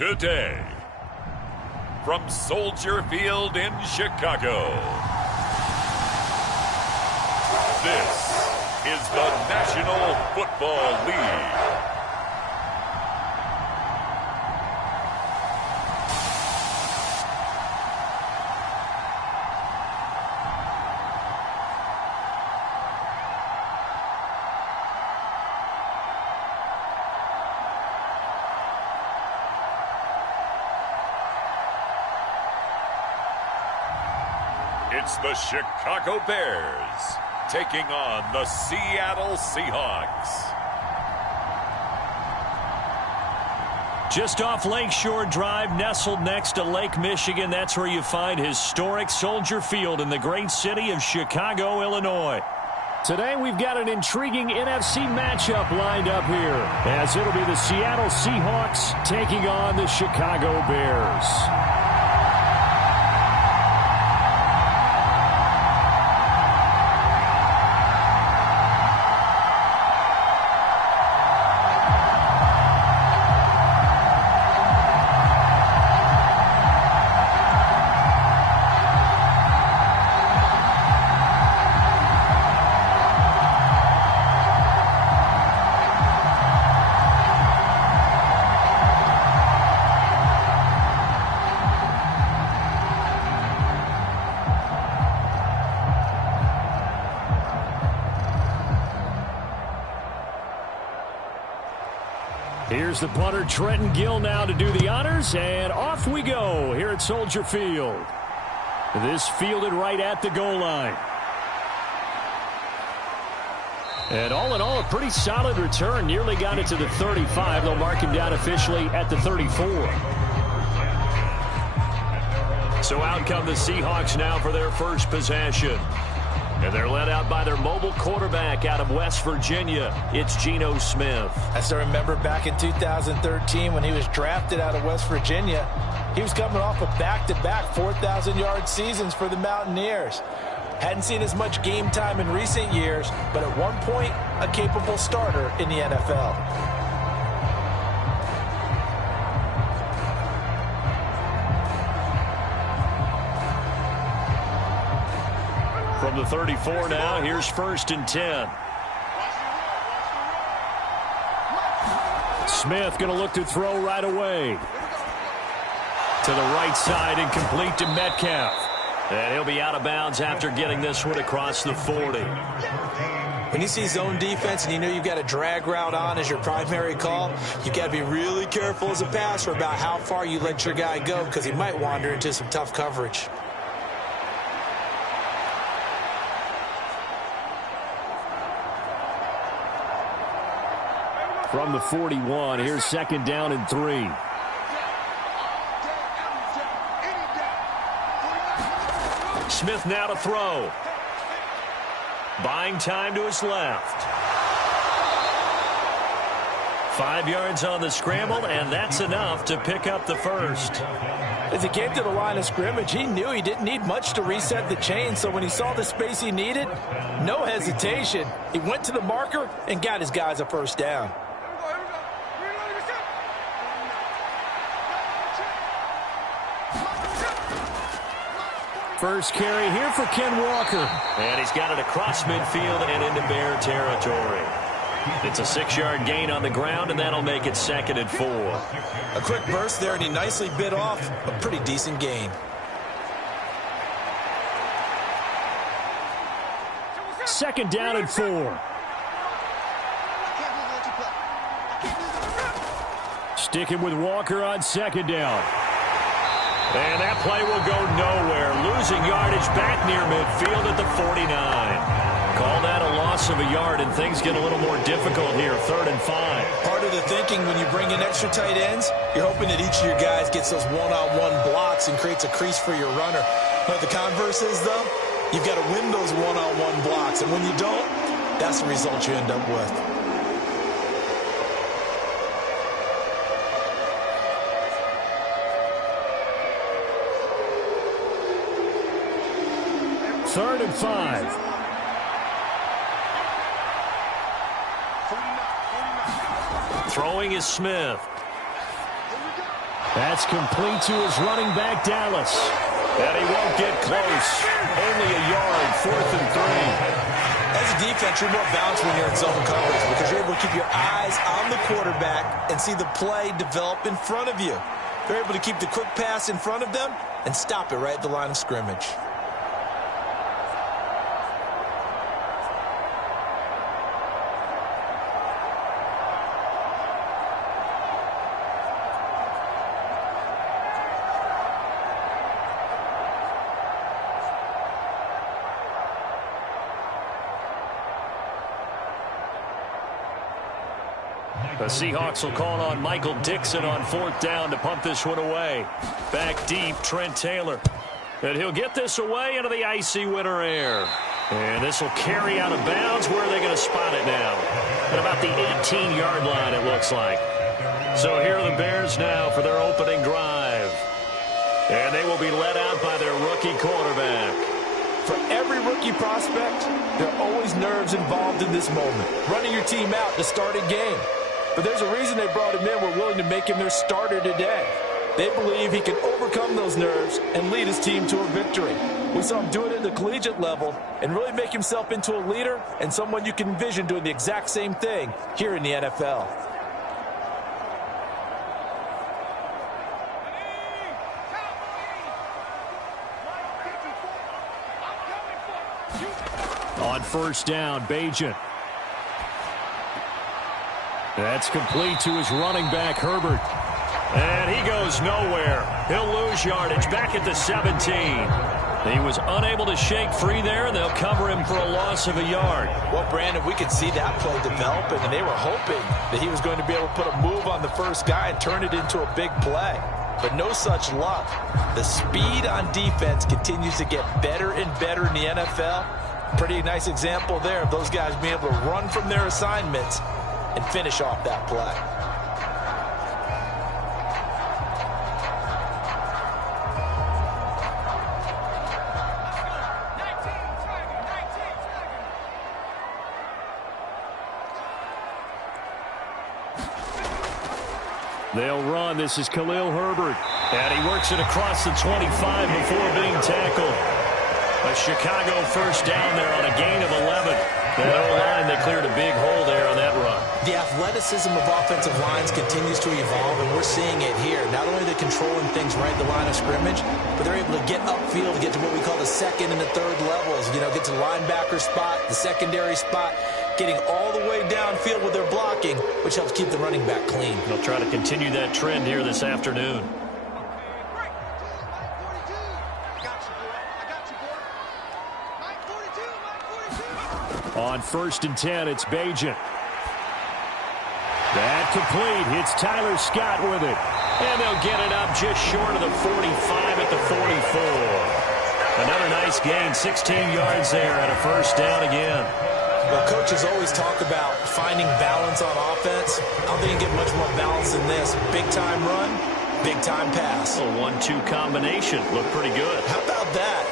today. From Soldier Field in Chicago, this is the National Football League. It's the Chicago Bears taking on the Seattle Seahawks. Just off Lakeshore Drive, nestled next to Lake Michigan. That's where you find historic Soldier Field in the great city of Chicago, Illinois. Today we've got an intriguing NFC matchup lined up here, as it'll be the Seattle Seahawks taking on the Chicago Bears. Here's the punter, Trenton Gill, now to do the honors, and off we go here at Soldier Field. This fielded right at the goal line. And all in all, a pretty solid return. Nearly got it to the 35. They'll mark him down officially at the 34. So out come the Seahawks now for their first possession. And they're led out by their mobile quarterback out of West Virginia. It's Geno Smith. As I remember back in 2013 when he was drafted out of West Virginia, he was coming off of back-to-back 4,000-yard seasons for the Mountaineers. Hadn't seen as much game time in recent years, but at one point, a capable starter in the NFL. From the 34 now, here's 1st and 10. Smith going to look to throw right away. To the right side and complete to Metcalf. And he'll be out of bounds after getting this one across the 40. When you see zone defense and you know you've got a drag route on as your primary call, you've got to be really careful as a passer about how far you let your guy go because he might wander into some tough coverage. From the 41, here's 2nd down and 3. Smith now to throw. Buying time to his left. 5 yards on the scramble, and that's enough to pick up the first. As he came to the line of scrimmage, he knew he didn't need much to reset the chain, so when he saw the space he needed, no hesitation. He went to the marker and got his guys a first down. First carry here for Ken Walker. And he's got it across midfield and into Bear territory. It's a 6-yard gain on the ground, and that'll make it 2nd and 4. A quick burst there, and he nicely bit off a pretty decent gain. 2nd down and 4. Sticking with Walker on 2nd down. And that play will go nowhere. Losing yardage back near midfield at the 49. Call that a loss of a yard, and things get a little more difficult here. 3rd and 5. Part of the thinking when you bring in extra tight ends, you're hoping that each of your guys gets those one-on-one blocks and creates a crease for your runner. But the converse is, though, you've got to win those one-on-one blocks. And when you don't, that's the result you end up with. Third and 5. Throwing is Smith. That's complete to his running back, Dallas. And he won't get close. Only a yard, 4th and 3. As a defense, you're more balanced when you're in zone coverage because you're able to keep your eyes on the quarterback and see the play develop in front of you. They're able to keep the quick pass in front of them and stop it right at the line of scrimmage. The Seahawks will call on Michael Dixon on 4th down to punt this one away. Back deep, Trent Taylor. And he'll get this away into the icy winter air. And this will carry out of bounds. Where are they going to spot it now? At about the 18-yard line, it looks like. So here are the Bears now for their opening drive. And they will be led out by their rookie quarterback. For every rookie prospect, there are always nerves involved in this moment. Running your team out to start a game. But there's a reason they brought him in. We're willing to make him their starter today. They believe he can overcome those nerves and lead his team to a victory. We saw him do it at the collegiate level and really make himself into a leader and someone you can envision doing the exact same thing here in the NFL. On 1st down, Bajan. That's complete to his running back, Herbert. And he goes nowhere. He'll lose yardage back at the 17. He was unable to shake free there, and they'll cover him for a loss of a yard. Well, Brandon, we could see that play developing, and they were hoping that he was going to be able to put a move on the first guy and turn it into a big play. But no such luck. The speed on defense continues to get better and better in the NFL. Pretty nice example there of those guys being able to run from their assignments and finish off that play. They'll run. This is Khalil Herbert. And he works it across the 25 before being tackled. A Chicago 1st down there on a gain of 11. That O-line, they cleared a big hole there on that run. The athleticism of offensive lines continues to evolve, and we're seeing it here. Not only are they controlling things right at the line of scrimmage, but they're able to get upfield to get to what we call the 2nd and the 3rd levels. You know, get to the linebacker spot, the secondary spot, getting all the way downfield with their blocking, which helps keep the running back clean. They'll try to continue that trend here this afternoon. On 1st and 10, it's Bajan. That complete. It's Tyler Scott with it. And they'll get it up just short of the 45 at the 44. Another nice gain, 16 yards there and a 1st down again. Well, coaches always talk about finding balance on offense. I don't think you get much more balance than this. Big-time run, big-time pass. A 1-2 combination. Looked pretty good. How about that?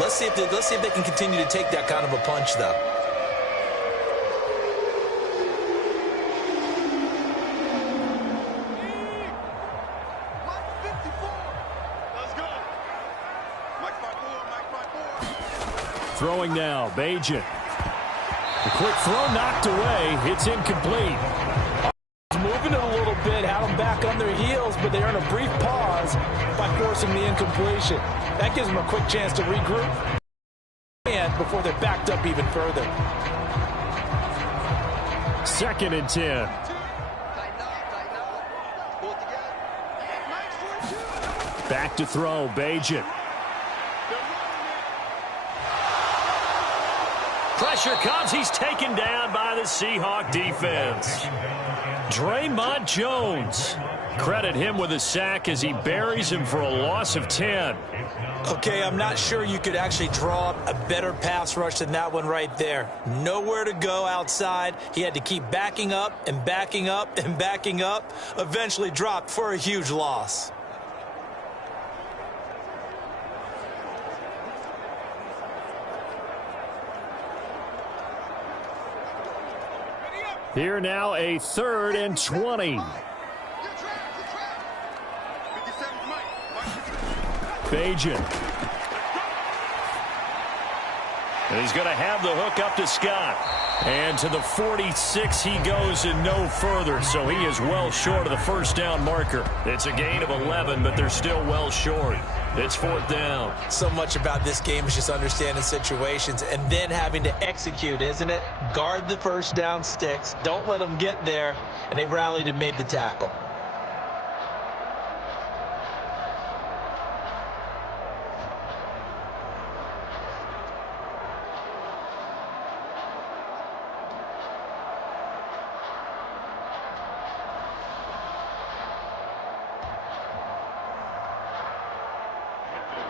Let's see if they can continue to take that kind of a punch, though. Throwing now, Bajan. The quick throw knocked away. It's incomplete. Moving it a little bit, had them back on their heels, but they earn a brief pause by forcing the incompletion. That gives them a quick chance to regroup and before they're backed up even further. 2nd and 10. Back to throw, Bajan. Pressure comes. He's taken down by the Seahawk defense. Draymond Jones. Credit him with a sack as he buries him for a loss of 10. Okay, I'm not sure you could actually draw up a better pass rush than that one right there. Nowhere to go outside. He had to keep backing up and backing up and backing up. Eventually dropped for a huge loss. Here now, a 3rd and 20. Bajan. And he's going to have the hook up to Scott. And to the 46 he goes and no further. So he is well short of the first down marker. It's a gain of 11, but they're still well short. It's fourth down. So much about this game is just understanding situations and then having to execute, isn't it? Guard the first down sticks. Don't let them get there. And they rallied and made the tackle.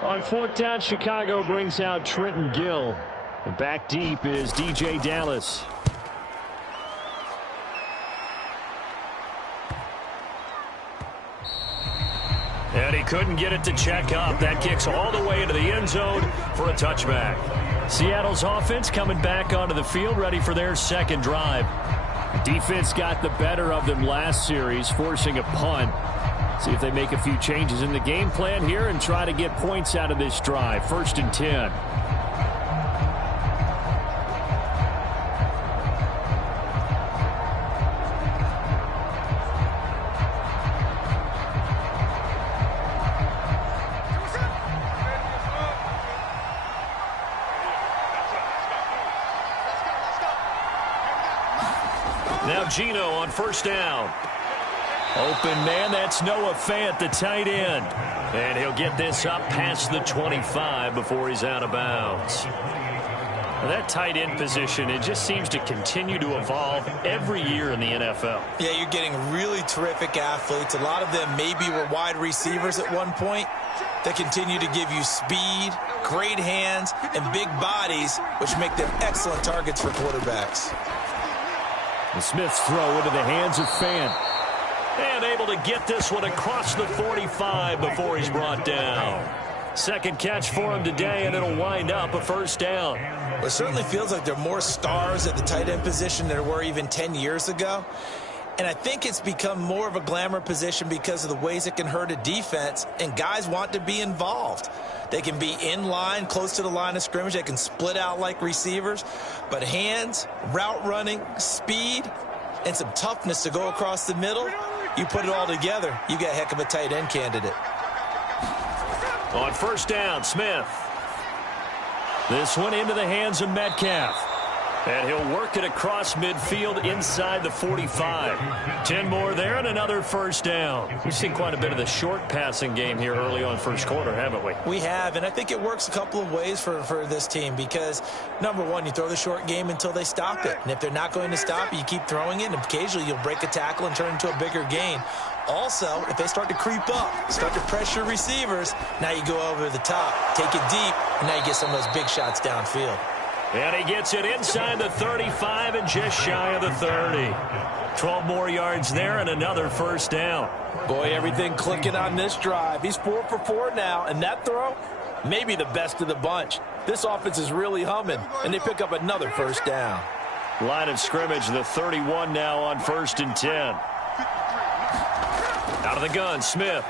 On fourth down, Chicago brings out Trenton Gill. And back deep is DJ Dallas. And he couldn't get it to check up. That kicks all the way into the end zone for a touchback. Seattle's offense coming back onto the field, ready for their second drive. Defense got the better of them last series, forcing a punt. See if they make a few changes in the game plan here and try to get points out of this drive. First and 10. Now Gino on first down. Open man, that's Noah Fant, the tight end. And he'll get this up past the 25 before he's out of bounds. Now that tight end position, it just seems to continue to evolve every year in the NFL. Yeah, you're getting really terrific athletes. A lot of them maybe were wide receivers at one point. They continue to give you speed, great hands, and big bodies, which make them excellent targets for quarterbacks. And Smith's throw into the hands of Fant. And able to get this one across the 45 before he's brought down. Second catch for him today, and it'll wind up a first down. Well, it certainly feels like there are more stars at the tight end position than there were even 10 years ago. And I think it's become more of a glamour position because of the ways it can hurt a defense, and guys want to be involved. They can be in line, close to the line of scrimmage. They can split out like receivers. But hands, route running, speed, and some toughness to go across the middle, you put it all together, you got a heck of a tight end candidate. On first down, Smith. This one into the hands of Metcalf. And he'll work it across midfield inside the 45. 10 more there and another first down. We've seen quite a bit of the short passing game here early on first quarter, haven't we? We have, and I think it works a couple of ways for this team because, number one, you throw the short game until they stop it. And if they're not going to stop it, you keep throwing it, and occasionally you'll break a tackle and turn it into a bigger gain. Also, if they start to creep up, start to pressure receivers, now you go over the top, take it deep, and now you get some of those big shots downfield. And he gets it inside the 35 and just shy of the 30. 12 more yards there and another first down. Boy, everything clicking on this drive. He's 4 for 4 now, and that throw, maybe the best of the bunch. This offense is really humming, and they pick up another first down. Line of scrimmage, the 31 now on first and 10. Out of the gun, Smith.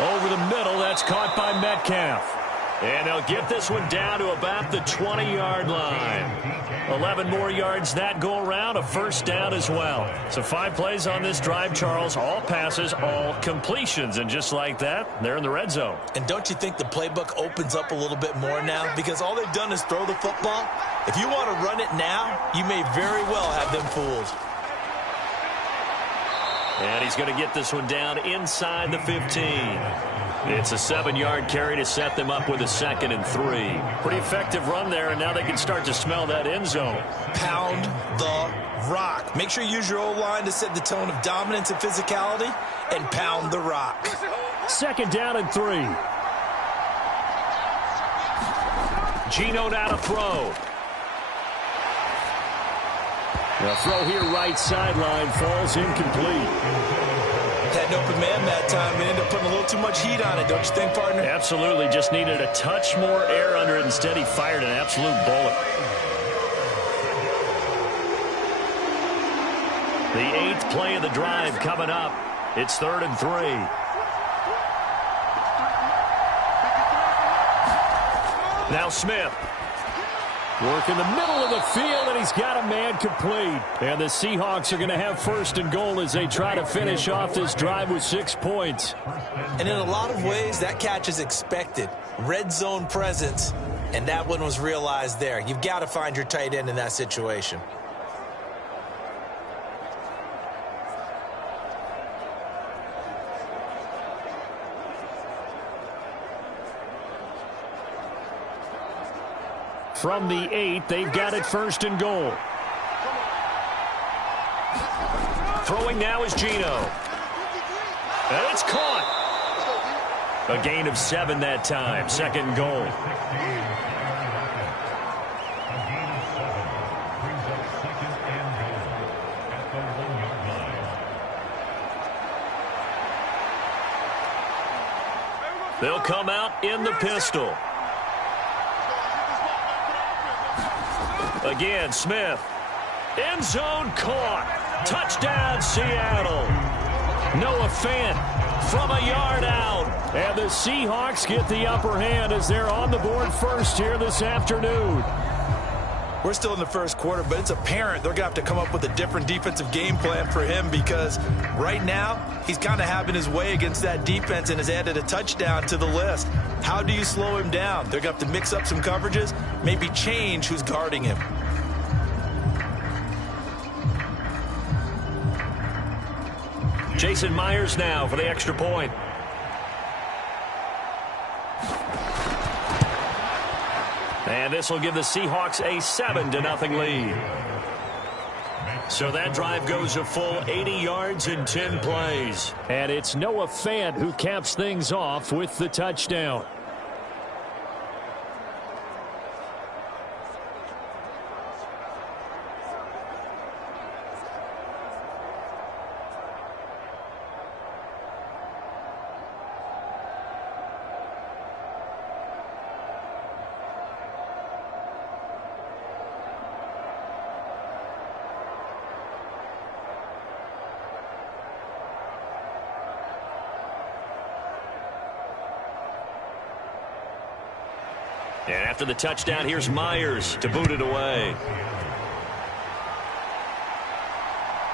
Over the middle, that's caught by Metcalf. And they'll get this one down to about the 20-yard line. 11 more yards that go around, a first down as well. So 5 plays on this drive, Charles. All passes, all completions. And just like that, they're in the red zone. And don't you think the playbook opens up a little bit more now? Because all they've done is throw the football. If you want to run it now, you may very well have them fooled. And he's going to get this one down inside the 15. It's a 7-yard carry to set them up with a 2nd and 3. Pretty effective run there, and now they can start to smell that end zone. Pound the rock. Make sure you use your O-line to set the tone of dominance and physicality, and pound the rock. 2nd down and 3. Gino now to throw. The throw here right sideline falls incomplete. Had an open man that time and ended up putting a little too much heat on it, don't you think, partner? Absolutely. Just needed a touch more air under it. Instead, he fired an absolute bullet. The 8th play of the drive coming up. It's 3rd and 3. Now Smith. Work in the middle of the field, and he's got a man complete. And the Seahawks are going to have first and goal as they try to finish off this drive with 6 points. And in a lot of ways, that catch is expected. Red zone presence, and that one was realized there. You've got to find your tight end in that situation. From the 8, they've got it first and goal. Throwing now is Geno. And it's caught. A gain of 7 that time. Second and goal. They'll come out in the pistol. Again, Smith. End zone caught. Touchdown, Seattle. Noah Fant from a yard out. And the Seahawks get the upper hand as they're on the board first here this afternoon. We're still in the first quarter, but it's apparent they're going to have to come up with a different defensive game plan for him because right now he's kind of having his way against that defense and has added a touchdown to the list. How do you slow him down? They're going to have to mix up some coverages, maybe change who's guarding him. Jason Myers now for the extra point. And this will give the Seahawks a 7-0 lead. So that drive goes a full 80 yards in 10 plays. And it's Noah Fant who caps things off with the touchdown. And after the touchdown, here's Myers to boot it away.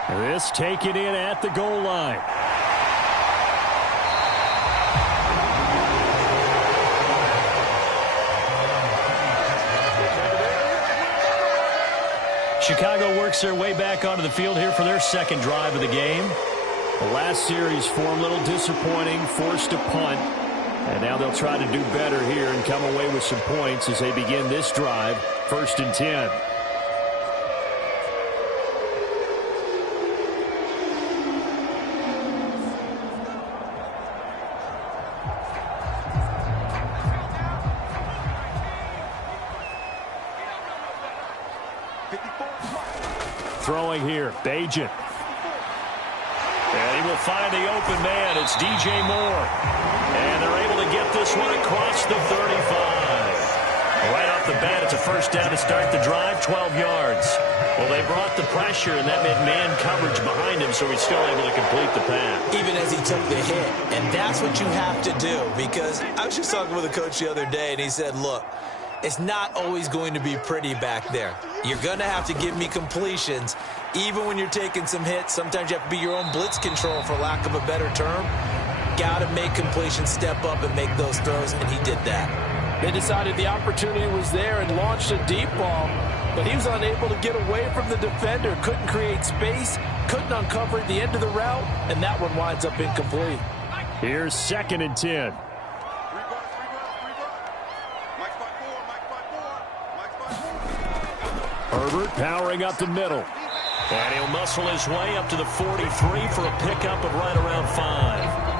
This taken in at the goal line. Chicago works their way back onto the field here for their second drive of the game. The last series for a little disappointing, forced a punt. And now they'll try to do better here and come away with some points as they begin this drive, 1st and 10. Throwing here, Bagent. And he will find the open man. It's DJ Moore. And they're able to get this one across the 35. Right off the bat, it's a first down to start the drive, 12 yards. Well, they brought the pressure, and that meant man coverage behind him, so he's still able to complete the pass. Even as he took the hit. And that's what you have to do, because I was just talking with a coach the other day, and he said, look, it's not always going to be pretty back there. You're going to have to give me completions. Even when you're taking some hits, sometimes you have to be your own blitz control, for lack of a better term. Got to make completions, step up and make those throws, and he did that. They decided the opportunity was there and launched a deep ball, but he was unable to get away from the defender, couldn't create space, couldn't uncover at the end of the route, and that one winds up incomplete. Here's 2nd and 10. Herbert powering up the middle. And he'll muscle his way up to the 43 for a pickup of right around 5.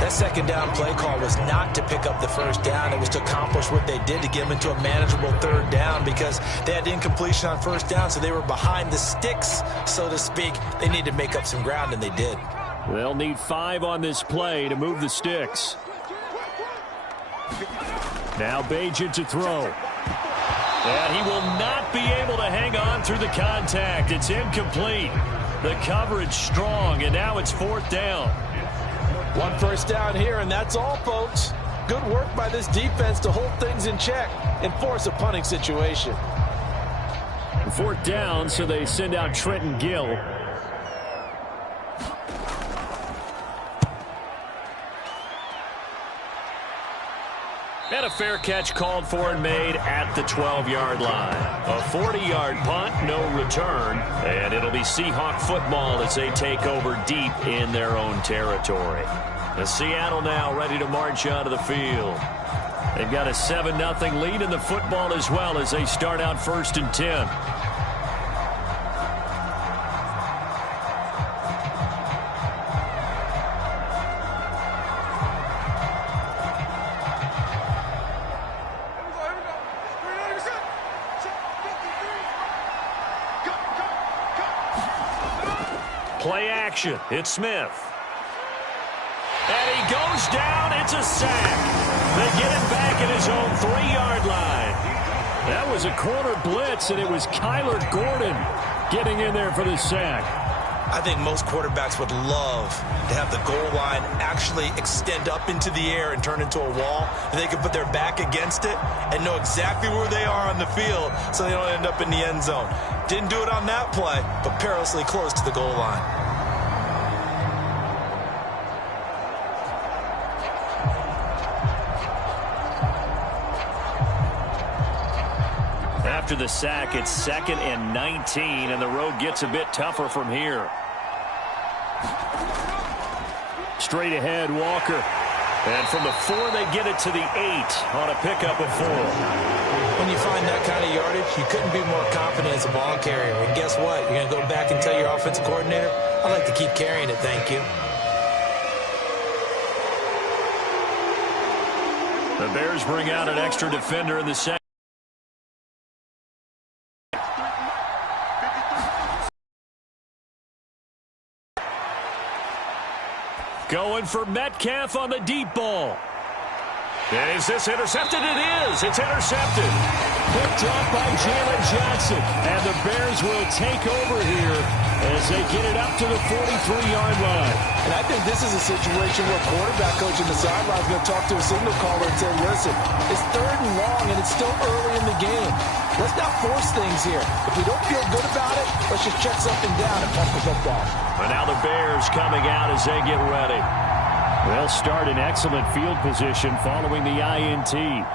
That second down play call was not to pick up the first down. It was to accomplish what they did, to get them into a manageable 3rd down, because they had incompletion on 1st down, so they were behind the sticks, so to speak. They needed to make up some ground, and they did. They'll need 5 on this play to move the sticks. Now Bagent to throw. And he will not be able to hang on through the contact. It's incomplete. The coverage strong, and now it's 4th down. One first down here, and that's all, folks. Good work by this defense to hold things in check and force a punting situation. Fourth down, so they send out Trenton Gill. And a fair catch called for and made at the 12-yard line. A 40-yard punt, no return. And it'll be Seahawk football as they take over deep in their own territory. The Seattle now ready to march out of the field. They've got a 7-0 lead in the football as well as they start out 1st and 10. Play action. It's Smith. And he goes down. It's a sack. They get him back at his own 3-yard line. That was a corner blitz, and it was Kyler Gordon getting in there for the sack. I think most quarterbacks would love to have the goal line actually extend up into the air and turn into a wall, and they can put their back against it and know exactly where they are on the field so they don't end up in the end zone. Didn't do it on that play, but perilously close to the goal line. After the sack, it's 2nd and 19, and the road gets a bit tougher from here. Straight ahead, Walker. And from the 4, they get it to the 8 on a pickup of 4. When you find that kind of yardage, you couldn't be more confident as a ball carrier. And guess what? You're going to go back and tell your offensive coordinator, I'd like to keep carrying it, thank you. The Bears bring out an extra defender in the second. Going for Metcalf on the deep ball. And is this intercepted? It is. It's intercepted. Picked off by Jalen Johnson. And the Bears will take over here as they get it up to the 43-yard line. And I think this is a situation where quarterback coach in the sideline is going to talk to a signal caller and say, listen, it's 3rd and long and it's still early in the game. Let's not force things here. If we don't feel good about it, let's just check something down and punt the football. And now the Bears coming out as they get ready. They'll start in excellent field position following the INT.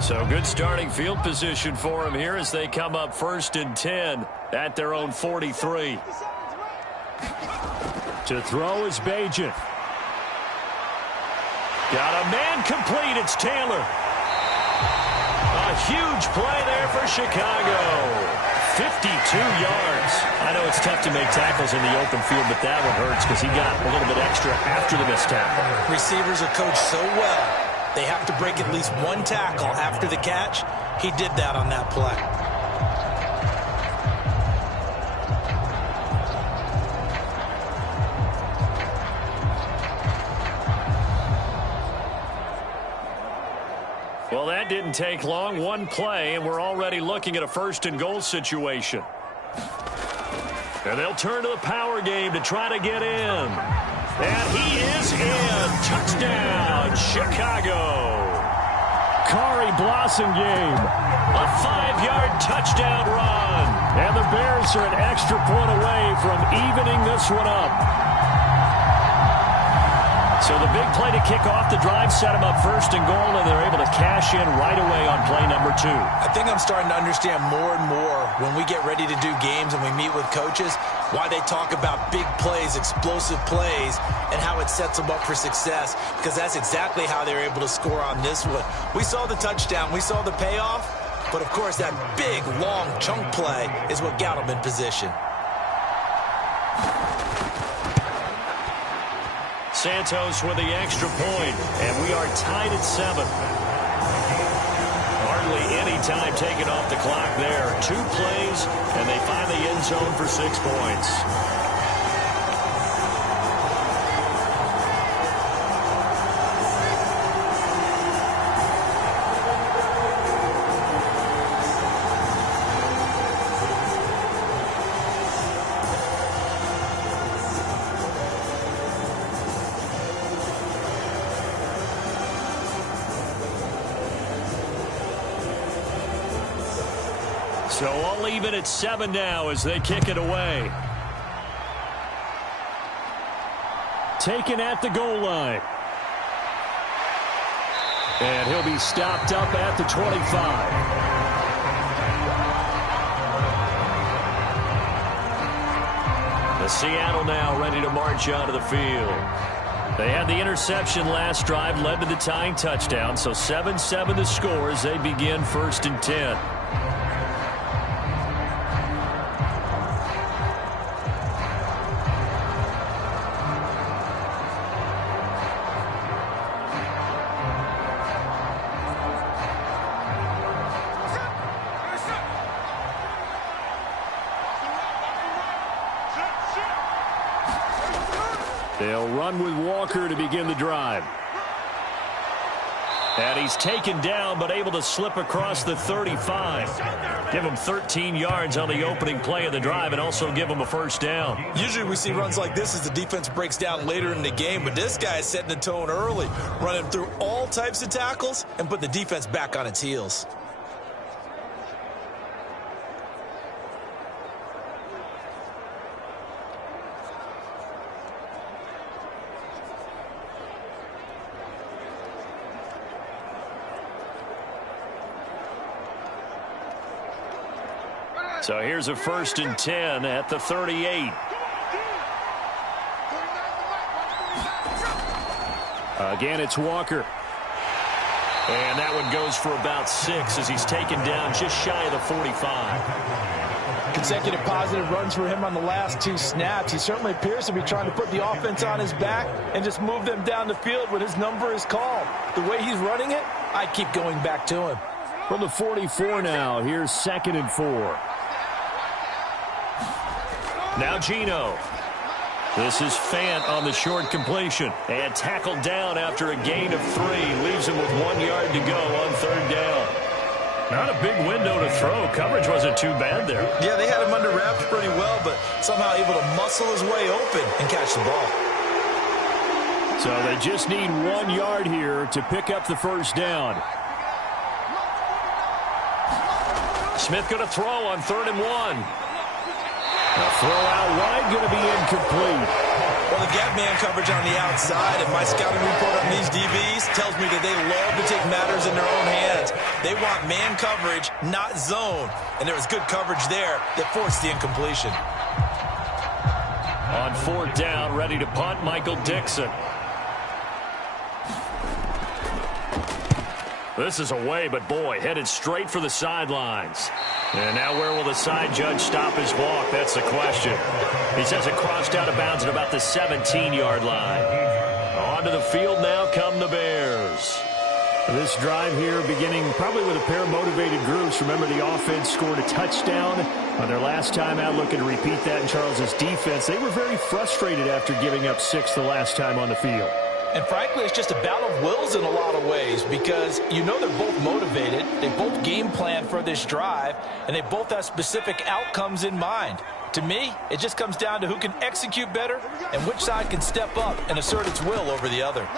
So good starting field position for them here as they come up 1st and 10 at their own 43. To throw is Bajan. Got a man complete. It's Taylor. A huge play there for Chicago. 52 yards. I know it's tough to make tackles in the open field, but that one hurts because he got a little bit extra after the missed tackle. Receivers are coached so well. They have to break at least one tackle after the catch. He did that on that play. Well, that didn't take long. One play, and we're already looking at a 1st and goal situation. And they'll turn to the power game to try to get in. And he is in. Touchdown, Chicago. Kari Blossomgame. A 5-yard touchdown run. And the Bears are an extra point away from evening this one up. So the big play to kick off the drive set them up 1st and goal, and they're able to cash in right away on play number 2. I think I'm starting to understand more and more when we get ready to do games and we meet with coaches why they talk about big plays, explosive plays, and how it sets them up for success, because that's exactly how they're able to score on this one. We saw the touchdown. We saw the payoff. But, of course, that big, long chunk play is what got them in position. Santos with the extra point, and we are tied at 7. Hardly any time taken off the clock there. 2 plays, and they find the end zone for 6 points. So all even at 7 now as they kick it away. Taken at the goal line. And he'll be stopped up at the 25. The Seattle now ready to march onto the field. They had the interception last drive, led to the tying touchdown. So 7-7 the score as they begin 1st and 10. They'll run with Walker to begin the drive. And he's taken down, but able to slip across the 35. Give him 13 yards on the opening play of the drive and also give him a 1st down. Usually we see runs like this as the defense breaks down later in the game, but this guy is setting the tone early, running through all types of tackles and put the defense back on its heels. So here's a 1st and 10 at the 38. Again, it's Walker. And that one goes for about 6 as he's taken down just shy of the 45. Consecutive positive runs for him on the last 2 snaps. He certainly appears to be trying to put the offense on his back and just move them down the field when his number is called. The way he's running it, I keep going back to him. From the 44 now, here's 2nd and 4. Now Gino. This is Fant on the short completion. And tackled down after a gain of 3. Leaves him with 1 yard to go on 3rd down. Not a big window to throw. Coverage wasn't too bad there. Yeah, they had him under wraps pretty well, but somehow able to muscle his way open and catch the ball. So they just need 1 yard here to pick up the 1st down. Smith going to throw on 3rd and 1. A throw out wide going to be incomplete. Well, the gap man coverage on the outside, and my scouting report on these DBs tells me that they love to take matters in their own hands. They want man coverage, not zone. And there was good coverage there that forced the incompletion. On 4th down, ready to punt, Michael Dixon. This is away, but boy, headed straight for the sidelines. And now where will the side judge stop his walk? That's the question. He says it crossed out of bounds at about the 17-yard line. Onto the field now come the Bears. This drive here beginning probably with a pair of motivated groups. Remember, the offense scored a touchdown on their last time out, looking to repeat that in Charles's defense. They were very frustrated after giving up 6 the last time on the field. And frankly, it's just a battle of wills in a lot of ways because you know they're both motivated. They both game plan for this drive, and they both have specific outcomes in mind. To me, it just comes down to who can execute better and which side can step up and assert its will over the other.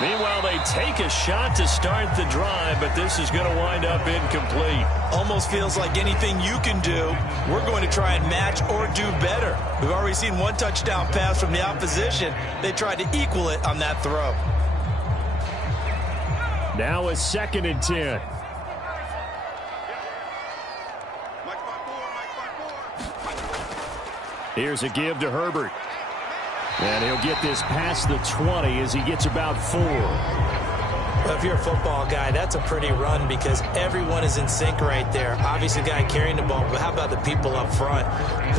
Meanwhile, they take a shot to start the drive, but this is going to wind up incomplete. Almost feels like anything you can do, we're going to try and match or do better. We've already seen 1 touchdown pass from the opposition. They tried to equal it on that throw. Now a 2nd and 10. Here's a give to Herbert. And he'll get this past the 20 as he gets about 4. Well, if you're a football guy, that's a pretty run because everyone is in sync right there. Obviously, the guy carrying the ball, but how about the people up front?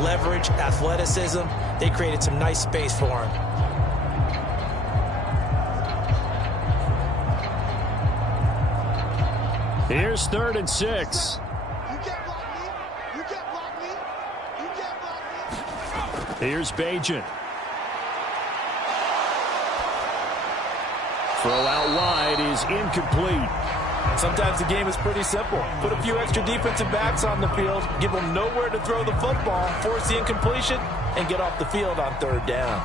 Leverage, athleticism, they created some nice space for him. Here's 3rd and 6. Here's Bajan. Throw out wide is incomplete. Sometimes the game is pretty simple. Put a few extra defensive backs on the field, give them nowhere to throw the football, force the incompletion, and get off the field on 3rd down.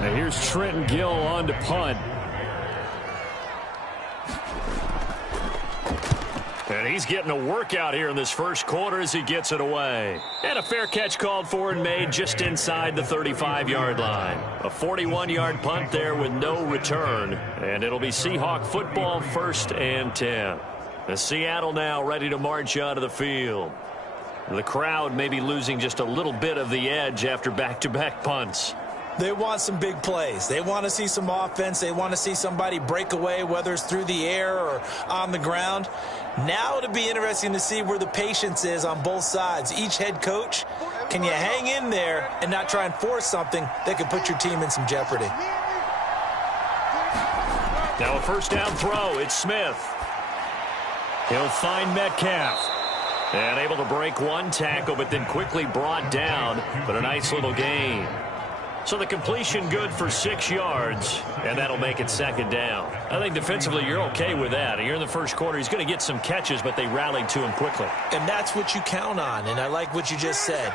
And here's Trenton Gill on to punt. And he's getting a workout here in this first quarter as he gets it away. And a fair catch called for and made just inside the 35-yard line. A 41-yard punt there with no return. And it'll be Seahawk football, 1st and 10. The Seattle now ready to march out of the field. The crowd may be losing just a little bit of the edge after back-to-back punts. They want some big plays. They want to see some offense. They want to see somebody break away, whether it's through the air or on the ground. Now it'll be interesting to see where the patience is on both sides. Each head coach, can you hang in there and not try and force something that could put your team in some jeopardy? Now a first down throw. It's Smith. He'll find Metcalf. And able to break one tackle, but then quickly brought down. But a nice little gain. So the completion good for 6 yards, and that'll make it 2nd down. I think defensively you're okay with that. Here in the first quarter, he's going to get some catches, but they rallied to him quickly. And that's what you count on, and I like what you just said.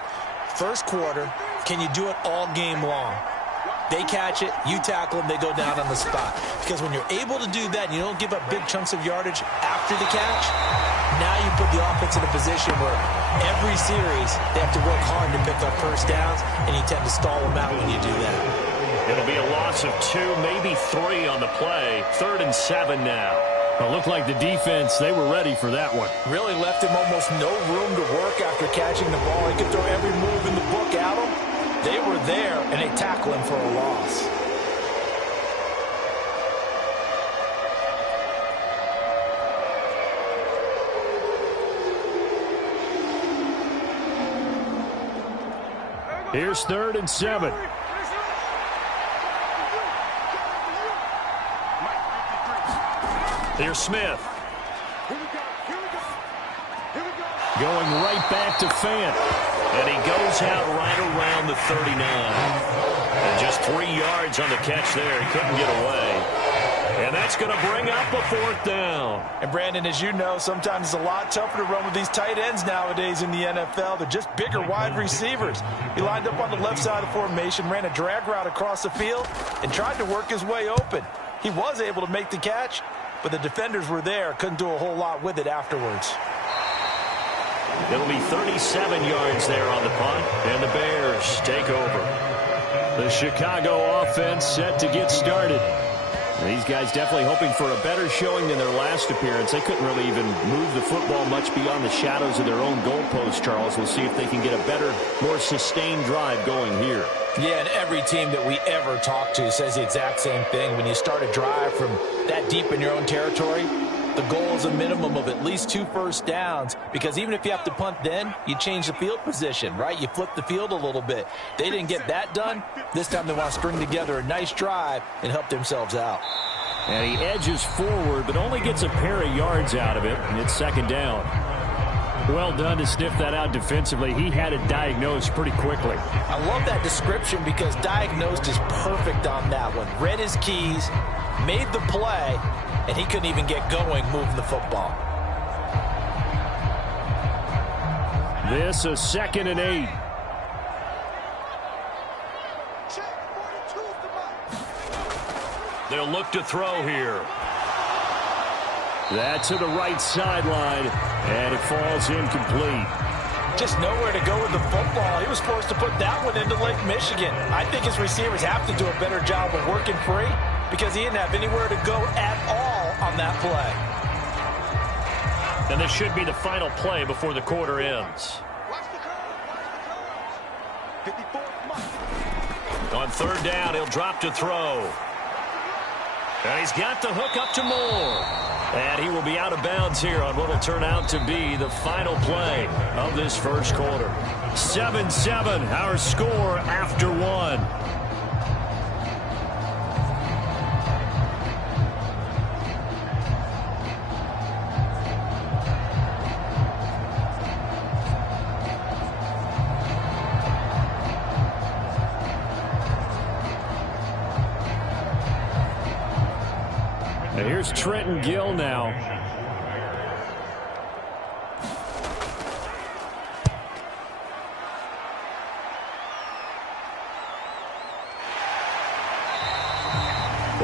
First quarter, can you do it all game long? They catch it, you tackle them, they go down on the spot. Because when you're able to do that and you don't give up big chunks of yardage after the catch, now you put the offense in a position where every series they have to work hard to pick up first downs, and you tend to stall them out when you do that. It'll be a loss of 2, maybe 3 on the play. 3rd and 7 now. It looked like the defense, they were ready for that one. Really left him almost no room to work after catching the ball. He could throw every move in the book at him. They were there, and they tackle him for a loss. Here's 3rd and 7. Here's Smith. Going right back to Fant. And he goes out right around the 39. And just 3 yards on the catch there. He couldn't get away. And that's going to bring up a 4th down. And, Brandon, as you know, sometimes it's a lot tougher to run with these tight ends nowadays in the NFL. They're just bigger wide receivers. He lined up on the left side of the formation, ran a drag route across the field, and tried to work his way open. He was able to make the catch, but the defenders were there. Couldn't do a whole lot with it afterwards. It'll be 37 yards there on the punt, and the Bears take over. The Chicago offense set to get started. These guys definitely hoping for a better showing than their last appearance. They couldn't really even move the football much beyond the shadows of their own goalpost, Charles. We'll see if they can get a better, more sustained drive going here. Yeah, and every team that we ever talk to says the exact same thing. When you start a drive from that deep in your own territory, the goal is a minimum of at least 2 first downs, because even if you have to punt then, you change the field position, right? You flip the field a little bit. They didn't get that done. This time they want to string together a nice drive and help themselves out. And he edges forward, but only gets a pair of yards out of it, and it's 2nd down. Well done to sniff that out defensively. He had it diagnosed pretty quickly. I love that description because diagnosed is perfect on that one. Read his keys, made the play, and he couldn't even get going moving the football. This is 2nd and 8. They'll look to throw here. That's to the right sideline, and it falls incomplete. Just nowhere to go with the football. He was forced to put that one into Lake Michigan. I think his receivers have to do a better job of working free because he didn't have anywhere to go at all on that play. And this should be the final play before the quarter ends. On 3rd down, he'll drop to throw. And he's got the hook up to Moore. And he will be out of bounds here on what will turn out to be the final play of this first quarter. 7-7, our score after 1. And here's Trenton Gill now.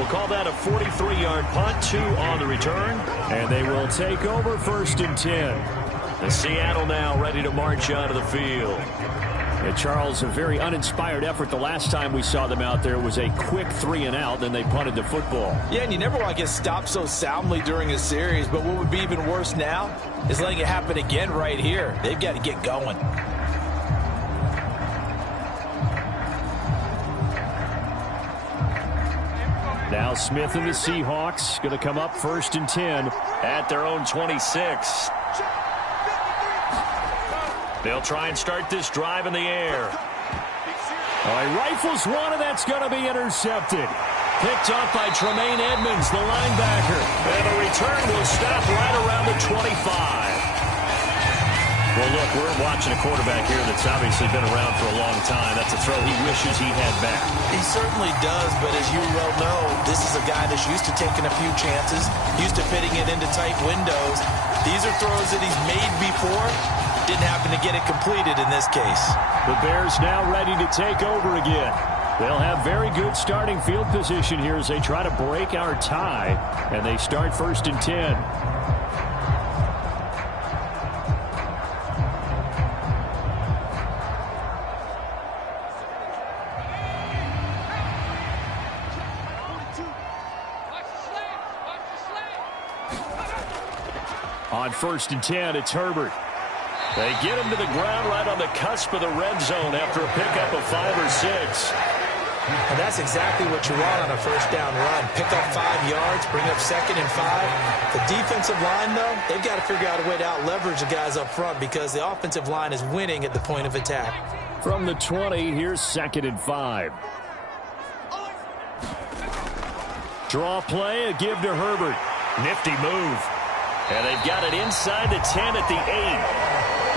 We'll call that a 43-yard punt, 2 on the return, and they will take over 1st and 10. The Seattle now ready to march onto the field. And Charles, a very uninspired effort. The last time we saw them out there was a quick 3-and-out, then they punted the football. Yeah, and you never want to get stopped so soundly during a series, but what would be even worse now is letting it happen again right here. They've got to get going. Now Smith and the Seahawks going to come up 1st and 10 at their own 26. They'll try and start this drive in the air. He rifles one, and that's going to be intercepted. Picked off by Tremaine Edmonds, the linebacker. And the return will stop right around the 25. Well, look, we're watching a quarterback here that's obviously been around for a long time. That's a throw he wishes he had back. He certainly does, but as you well know, this is a guy that's used to taking a few chances, used to fitting it into tight windows. These are throws that he's made before. Didn't happen to get it completed in this case. The Bears now ready to take over again. They'll have very good starting field position here as they try to break our tie, and they start 1st and 10. On 1st and 10, it's Herbert. They get him to the ground right on the cusp of the red zone after a pickup of 5 or 6. And that's exactly what you want on a first down run. Pick up 5 yards, bring up 2nd and 5. The defensive line, though, they've got to figure out a way to out-leverage the guys up front because the offensive line is winning at the point of attack. From the 20, here's 2nd and 5. Draw play, a give to Herbert. Nifty move. And they've got it inside the 10 at the 8.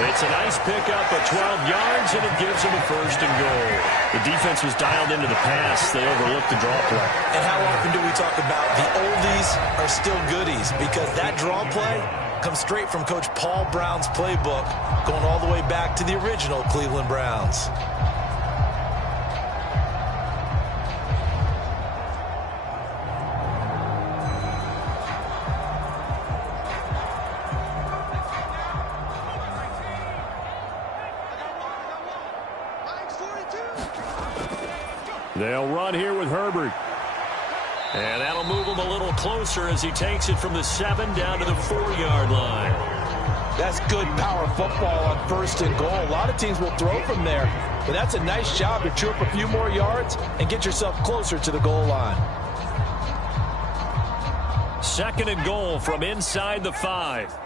It's a nice pickup of 12 yards, and it gives them a 1st and goal. The defense was dialed into the pass. They overlooked the draw play. And how often do we talk about the oldies are still goodies? Because that draw play comes straight from Coach Paul Brown's playbook, going all the way back to the original Cleveland Browns. They'll run here with Herbert. And that'll move him a little closer as he takes it from the 7 down to the 4-yard line. That's good power football on 1st and goal. A lot of teams will throw from there, but that's a nice job to chew up a few more yards and get yourself closer to the goal line. 2nd and goal from inside the 5.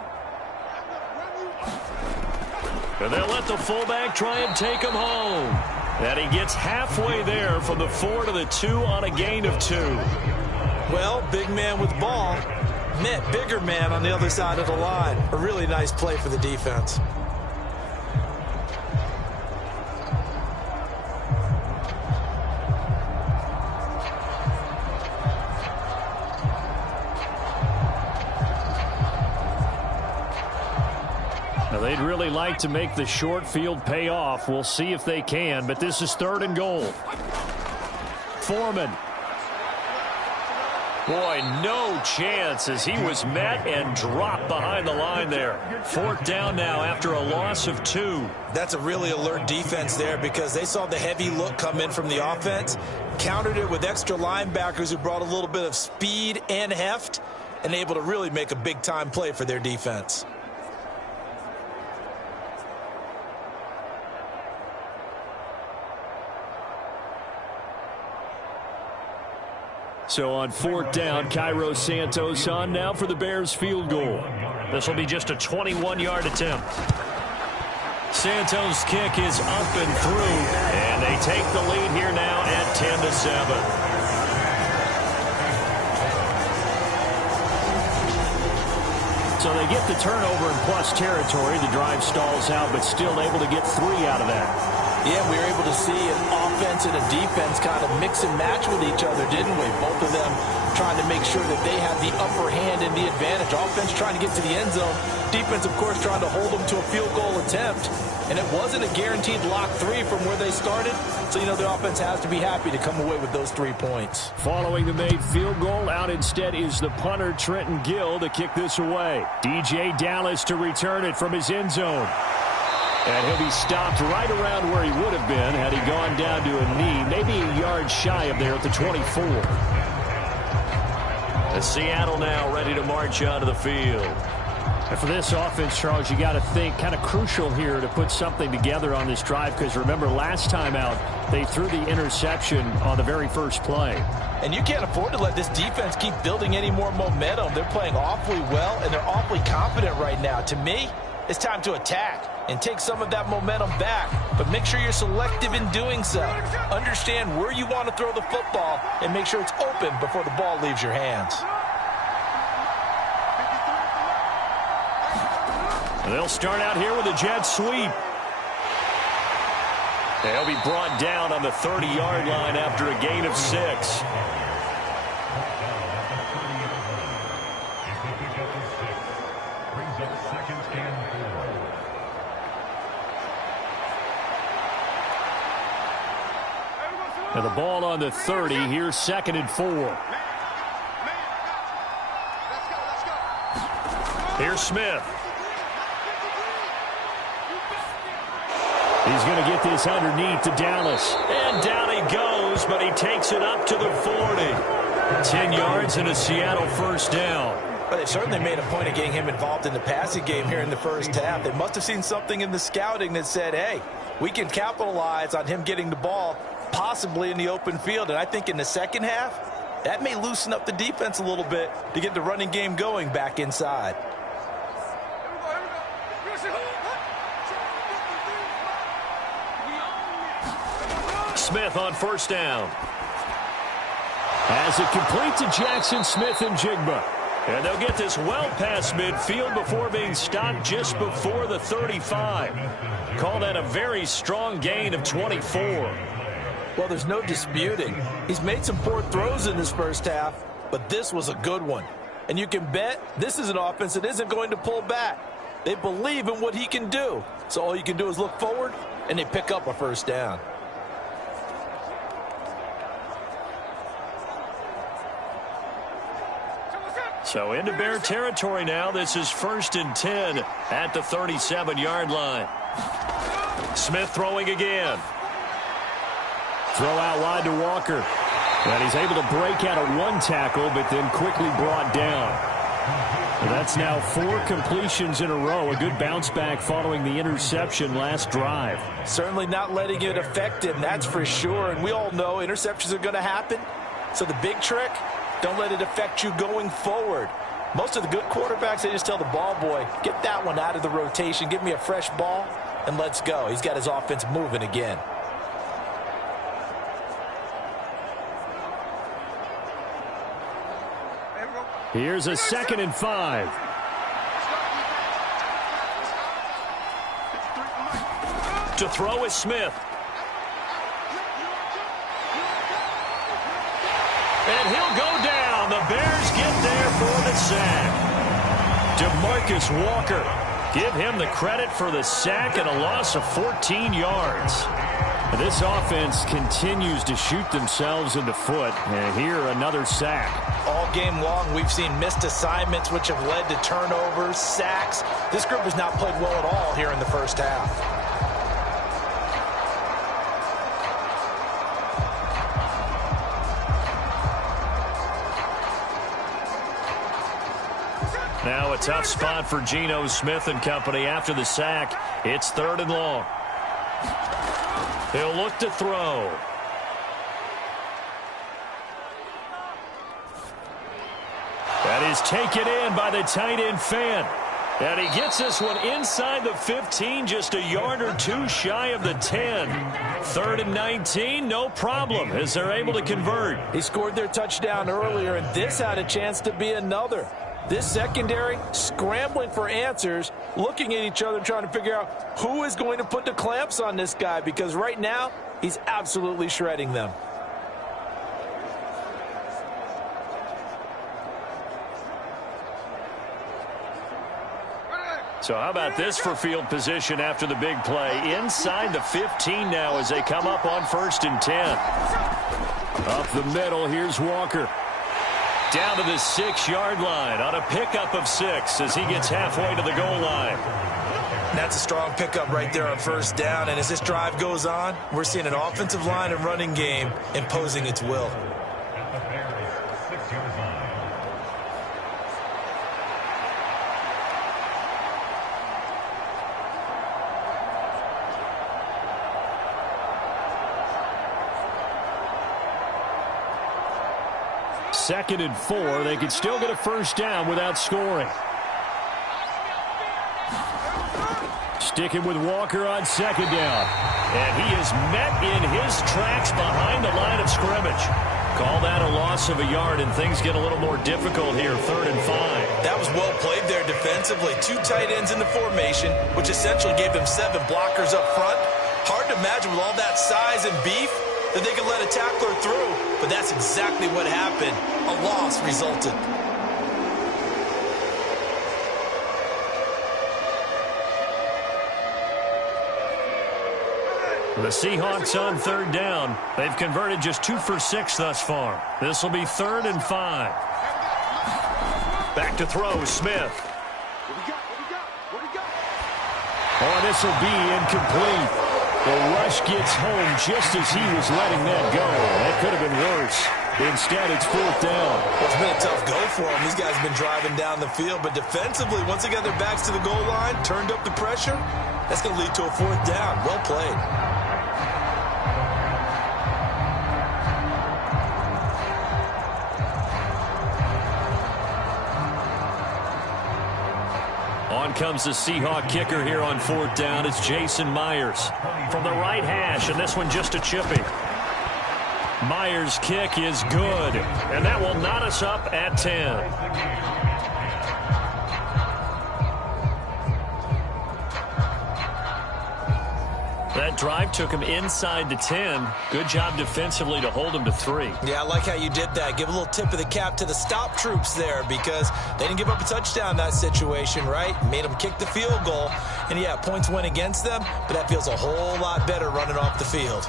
And they'll let the fullback try and take him home. And he gets halfway there from the 4 to the 2 on a gain of 2. Well, big man with ball met bigger man on the other side of the line. A really nice play for the defense. Now, they'd really like to make the short field pay off. We'll see if they can, but this is 3rd and goal. Foreman. Boy, no chance as he was met and dropped behind the line there. 4th down now after a loss of 2. That's a really alert defense there because they saw the heavy look come in from the offense, countered it with extra linebackers who brought a little bit of speed and heft, and able to really make a big-time play for their defense. So on 4th down, Cairo Santos on now for the Bears field goal. This will be just a 21-yard attempt. Santos' kick is up and through, and they take the lead here now at 10-7. So they get the turnover in plus territory. The drive stalls out, but still able to get 3 out of that. Yeah, we were able to see an offense and a defense kind of mix and match with each other, didn't we? Both of them trying to make sure that they had the upper hand and the advantage. Offense trying to get to the end zone. Defense, of course, trying to hold them to a field goal attempt. And it wasn't a guaranteed lock 3 from where they started. So, you know, the offense has to be happy to come away with those 3 points. Following the made field goal, out instead is the punter, Trenton Gill, to kick this away. DJ Dallas to return it from his end zone. And he'll be stopped right around where he would have been had he gone down to a knee, maybe a yard shy of there at the 24. And Seattle now ready to march onto the field. And for this offense, Charles, you got to think kind of crucial here to put something together on this drive, because remember last time out they threw the interception on the very first play. And you can't afford to let this defense keep building any more momentum. They're playing awfully well, and they're awfully confident right now. To me, it's time to attack and take some of that momentum back. But make sure you're selective in doing so. Understand where you want to throw the football and make sure it's open before the ball leaves your hands. They'll start out here with a jet sweep. They'll be brought down on the 30-yard line after a gain of 6. Now the ball on the 30. Here's 2nd and 4. Here's Smith. He's going to get this underneath to Dallas. And down he goes, but he takes it up to the 40. 10 yards and a Seattle first down. Well, they certainly made a point of getting him involved in the passing game here in the first half. They must have seen something in the scouting that said, hey, we can capitalize on him getting the ball possibly in the open field. And I think in the second half, that may loosen up the defense a little bit to get the running game going back inside. Smith on first down. As it complete to Jackson Smith and Jigba. And they'll get this well past midfield before being stopped just before the 35. Call that a very strong gain of 24. Well, there's no disputing. He's made some poor throws in this first half, but this was a good one. And you can bet this is an offense that isn't going to pull back. They believe in what he can do. So all you can do is look forward, and they pick up a first down. So into Bear territory now. This is 1st and 10 at the 37-yard line. Smith throwing again. Throw out wide to Walker. And he's able to break out of one tackle, but then quickly brought down. And that's now 4 completions in a row. A good bounce back following the interception last drive. Certainly not letting it affect him, that's for sure. And we all know interceptions are going to happen. So the big trick, don't let it affect you going forward. Most of the good quarterbacks, they just tell the ball boy, get that one out of the rotation, give me a fresh ball, and let's go. He's got his offense moving again. Here's a 2nd and 5. To throw is Smith. And he'll go down. The Bears get there for the sack. DeMarcus Walker. Give him the credit for the sack and a loss of 14 yards. This offense continues to shoot themselves in the foot. And here, another sack. All game long, we've seen missed assignments, which have led to turnovers, sacks. This group has not played well at all here in the first half. Now a tough spot for Geno Smith and company after the sack. It's 3rd and long. He'll look to throw. That is taken in by the tight end Fan. And he gets this one inside the 15, just a yard or 2 shy of the 10. 3rd and 19, no problem, as they're able to convert. He scored their touchdown earlier, and this had a chance to be another. This secondary scrambling for answers, looking at each other, trying to figure out who is going to put the clamps on this guy, because right now he's absolutely shredding them. So how about this for field position after the big play? Inside the 15 now as they come up on 1st and 10. Up the middle, here's Walker. Down to the 6-yard line on a pickup of 6 as he gets halfway to the goal line. That's a strong pickup right there on 1st down. And as this drive goes on, we're seeing an offensive line and running game imposing its will. Second and 4. They could still get a 1st down without scoring. Sticking with Walker on 2nd down. And he is met in his tracks behind the line of scrimmage. Call that a loss of a yard, and things get a little more difficult here, 3rd and 5. That was well played there defensively. 2 tight ends in the formation, which essentially gave them 7 blockers up front. Hard to imagine with all that size and beef that they could let a tackler through, but that's exactly what happened. A loss resulted. The Seahawks on 3rd down. They've converted just 2 for 6 thus far. This will be 3rd and 5. Back to throw, Smith. Oh, this will be incomplete. The rush gets home just as he was letting that go. That could have been worse. Instead, it's 4th down. Well, it's been a tough go for them. These guys have been driving down the field, but defensively, once they got their backs to the goal line, turned up the pressure, that's going to lead to a 4th down. Well played. On comes the Seahawk kicker here on 4th down. It's Jason Myers from the right hash, and this one just a chippy. Myers' kick is good, and that will knot us up at 10. That drive took him inside the 10. Good job defensively to hold him to 3. Yeah, I like how you did that. Give a little tip of the cap to the stop troops there because they didn't give up a touchdown in that situation, right? Made them kick the field goal. And, yeah, points went against them, but that feels a whole lot better running off the field.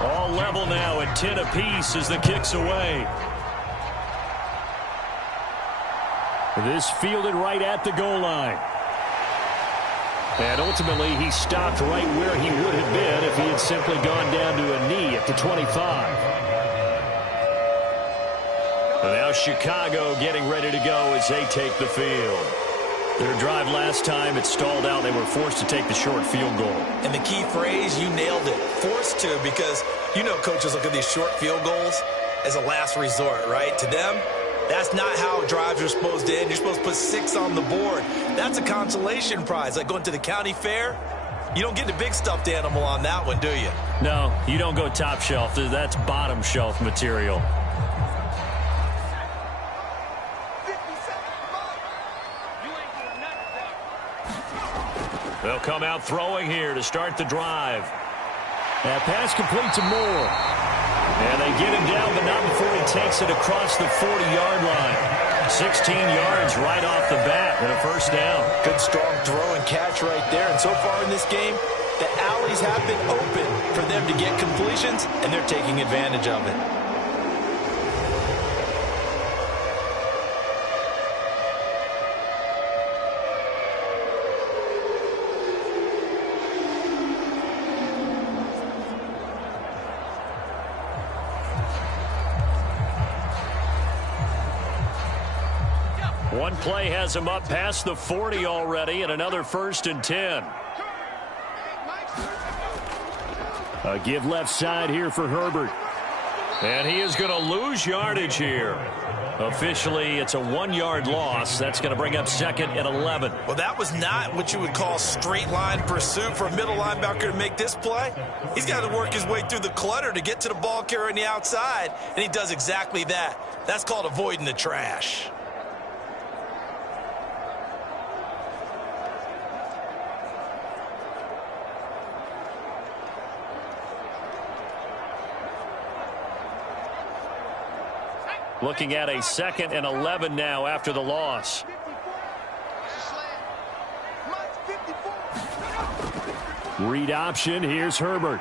All level now at 10 apiece as the kick's away. This fielded right at the goal line. And ultimately, he stopped right where he would have been if he had simply gone down to a knee at the 25. And now Chicago getting ready to go as they take the field. Their drive last time, it stalled out. They were forced to take the short field goal. And the key phrase, you nailed it. Forced to, because you know coaches look at these short field goals as a last resort, right? To them, that's not how drives are supposed to end. You're supposed to put 6 on the board. That's a consolation prize, like going to the county fair. You don't get the big stuffed animal on that one, do you? No, you don't go top shelf. That's bottom shelf material. They'll come out throwing here to start the drive. That pass complete to Moore. And they get him down, but not before he takes it across the 40-yard line. 16 yards right off the bat and a 1st down. Good strong throw and catch right there. And so far in this game, the alleys have been open for them to get completions, and they're taking advantage of it. One play has him up past the 40 already, and another 1st and 10. A give left side here for Herbert. And he is going to lose yardage here. Officially, it's a 1-yard loss. That's going to bring up 2nd and 11. Well, that was not what you would call straight line pursuit for a middle linebacker to make this play. He's got to work his way through the clutter to get to the ball carrier on the outside, and he does exactly that. That's called avoiding the trash. Looking at a 2nd and 11 now after the loss. Read option. Here's Herbert.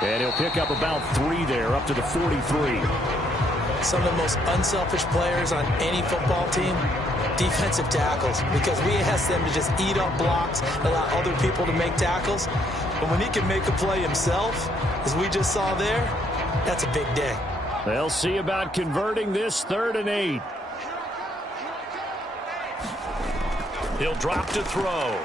And he'll pick up about 3 there, up to the 43. Some of the most unselfish players on any football team, defensive tackles, because we ask them to just eat up blocks, allow other people to make tackles. But when he can make a play himself, as we just saw there, that's a big day. They'll see about converting this 3rd and 8. He'll drop to throw.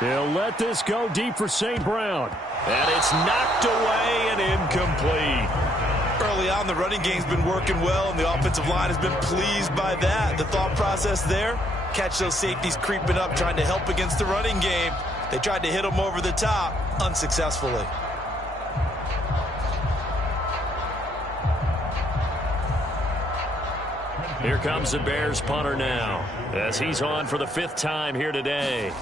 He'll let this go deep for St. Brown. And it's knocked away and incomplete. Early on, the running game's been working well, and the offensive line has been pleased by that. The thought process there, catch those safeties creeping up, trying to help against the running game. They tried to hit them over the top, unsuccessfully. Here comes the Bears punter now, as he's on for the 5th time here today.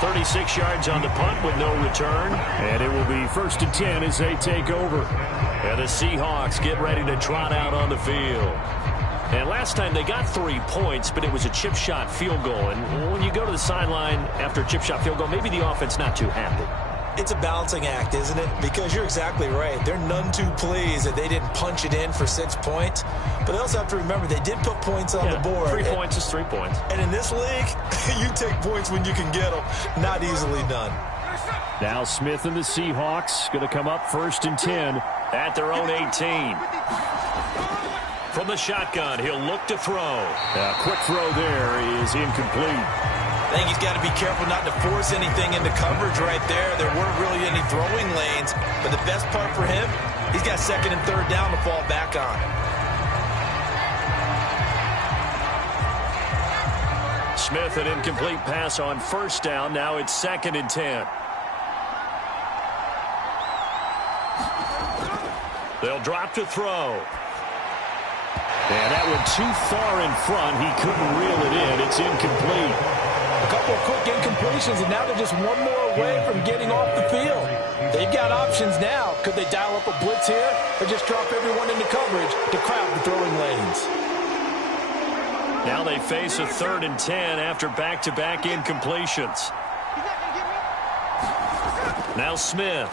36 yards on the punt with no return. And it will be 1st and 10 as they take over. And the Seahawks get ready to trot out on the field. And last time they got 3 points, but it was a chip shot field goal. And when you go to the sideline after a chip shot field goal, maybe the offense not too happy. It's a balancing act, isn't it? Because you're exactly right. They're none too pleased that they didn't punch it in for 6 points. But they also have to remember they did put points on the board. 3 points is 3 points. And in this league, you take points when you can get them. Not easily done. Now Smith and the Seahawks going to come up 1st and 10 at their own 18. From the shotgun, he'll look to throw. A quick throw there is incomplete. I think he's got to be careful not to force anything into coverage right there. There weren't really any throwing lanes. But the best part for him, he's got 2nd and 3rd down to fall back on. Smith, an incomplete pass on 1st down. Now it's 2nd and 10. They'll drop to throw. And that went too far in front. He couldn't reel it in. It's incomplete. A couple of quick incompletions, and now they're just one more away from getting off the field. They've got options now. Could they dial up a blitz here or just drop everyone into coverage to crowd the throwing lanes? Now they face a 3rd and 10 after back-to-back incompletions. Now Smith.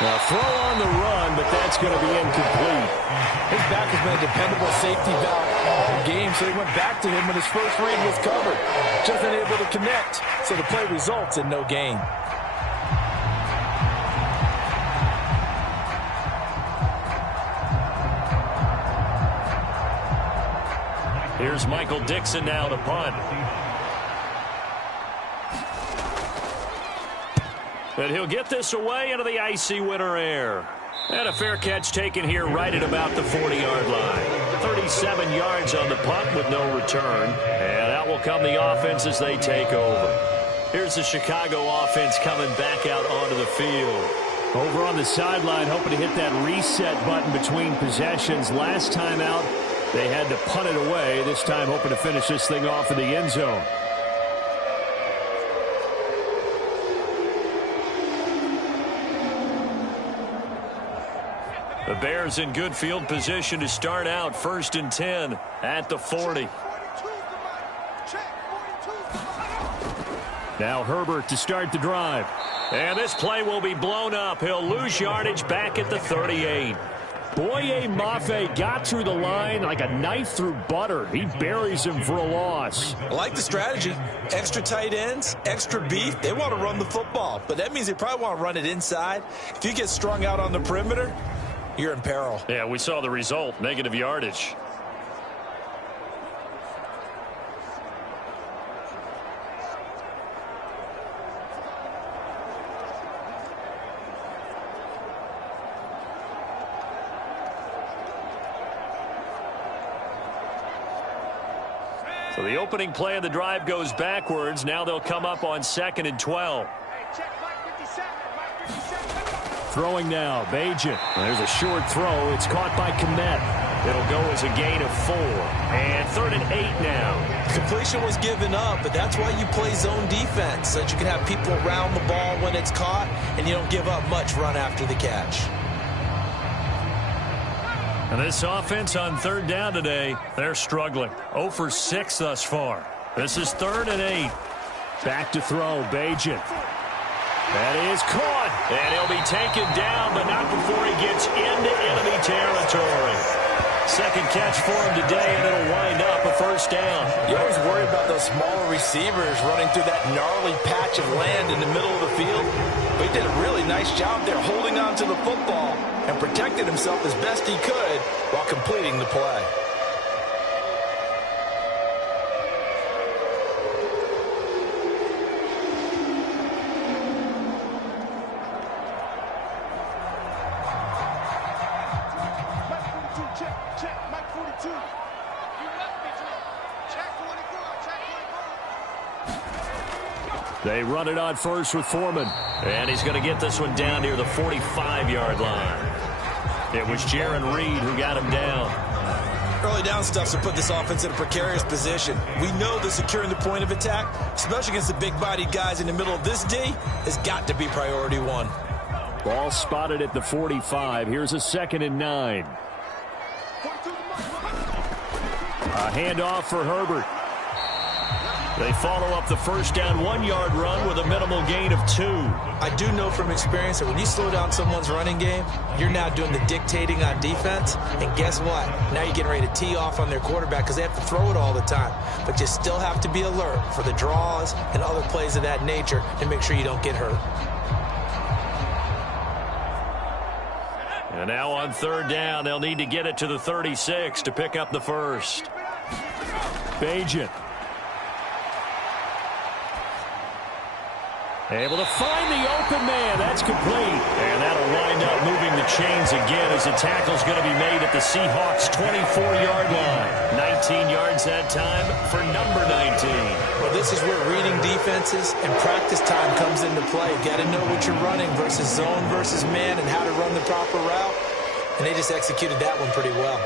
A throw on the run, but that's going to be incomplete. His back has been a dependable safety valve all game, so he went back to him when his first read was covered. Just unable to connect, so the play results in no gain. Here's Michael Dixon now to punt. But he'll get this away into the icy winter air. And a fair catch taken here right at about the 40-yard line. 37 yards on the punt with no return. And out will come the offense as they take over. Here's the Chicago offense coming back out onto the field. Over on the sideline, hoping to hit that reset button between possessions. Last time out, they had to punt it away. This time hoping to finish this thing off in the end zone. The Bears in good field position to start out 1st and 10 at the 40. Now Herbert to start the drive. And this play will be blown up. He'll lose yardage back at the 38. Boye Mafe got through the line like a knife through butter. He buries him for a loss. I like the strategy. Extra tight ends, extra beef. They want to run the football, but that means they probably want to run it inside. If you get strung out on the perimeter, you're in peril. Yeah, we saw the result. Negative yardage. So the opening play of the drive goes backwards. Now they'll come up on 2nd and 12. Throwing now, Bajan. There's a short throw. It's caught by Kmet. It'll go as a gain of 4. And 3rd and 8 now. Completion was given up, but that's why you play zone defense, so that you can have people around the ball when it's caught, and you don't give up much run after the catch. And this offense on 3rd down today, they're struggling. 0 for 6 thus far. This is 3rd and 8. Back to throw, Bajan. That is caught, and he'll be taken down, but not before he gets into enemy territory. Second catch for him today, and it'll wind up a 1st down. You always worry about those smaller receivers running through that gnarly patch of land in the middle of the field. But he did a really nice job there holding on to the football and protected himself as best he could while completing the play. They run it on first with Foreman. And he's going to get this one down near the 45-yard line. It was Jaron Reed who got him down. Early down stuff to put this offense in a precarious position. We know that securing the point of attack, especially against the big-bodied guys in the middle of this D, has got to be priority 1. Ball spotted at the 45. Here's a 2nd and 9. A handoff for Herbert. They follow up the 1st down 1-yard run with a minimal gain of 2. I do know from experience that when you slow down someone's running game, you're now doing the dictating on defense. And guess what? Now you're getting ready to tee off on their quarterback because they have to throw it all the time. But you still have to be alert for the draws and other plays of that nature to make sure you don't get hurt. And now on 3rd down, they'll need to get it to the 36 to pick up the 1st. Bajan. Able to find the open man. That's complete. And that'll wind up moving the chains again as the tackle's going to be made at the Seahawks' 24-yard line. 19 yards that time for number 19. Well, this is where reading defenses and practice time comes into play. You got to know what you're running versus zone versus man and how to run the proper route. And they just executed that one pretty well.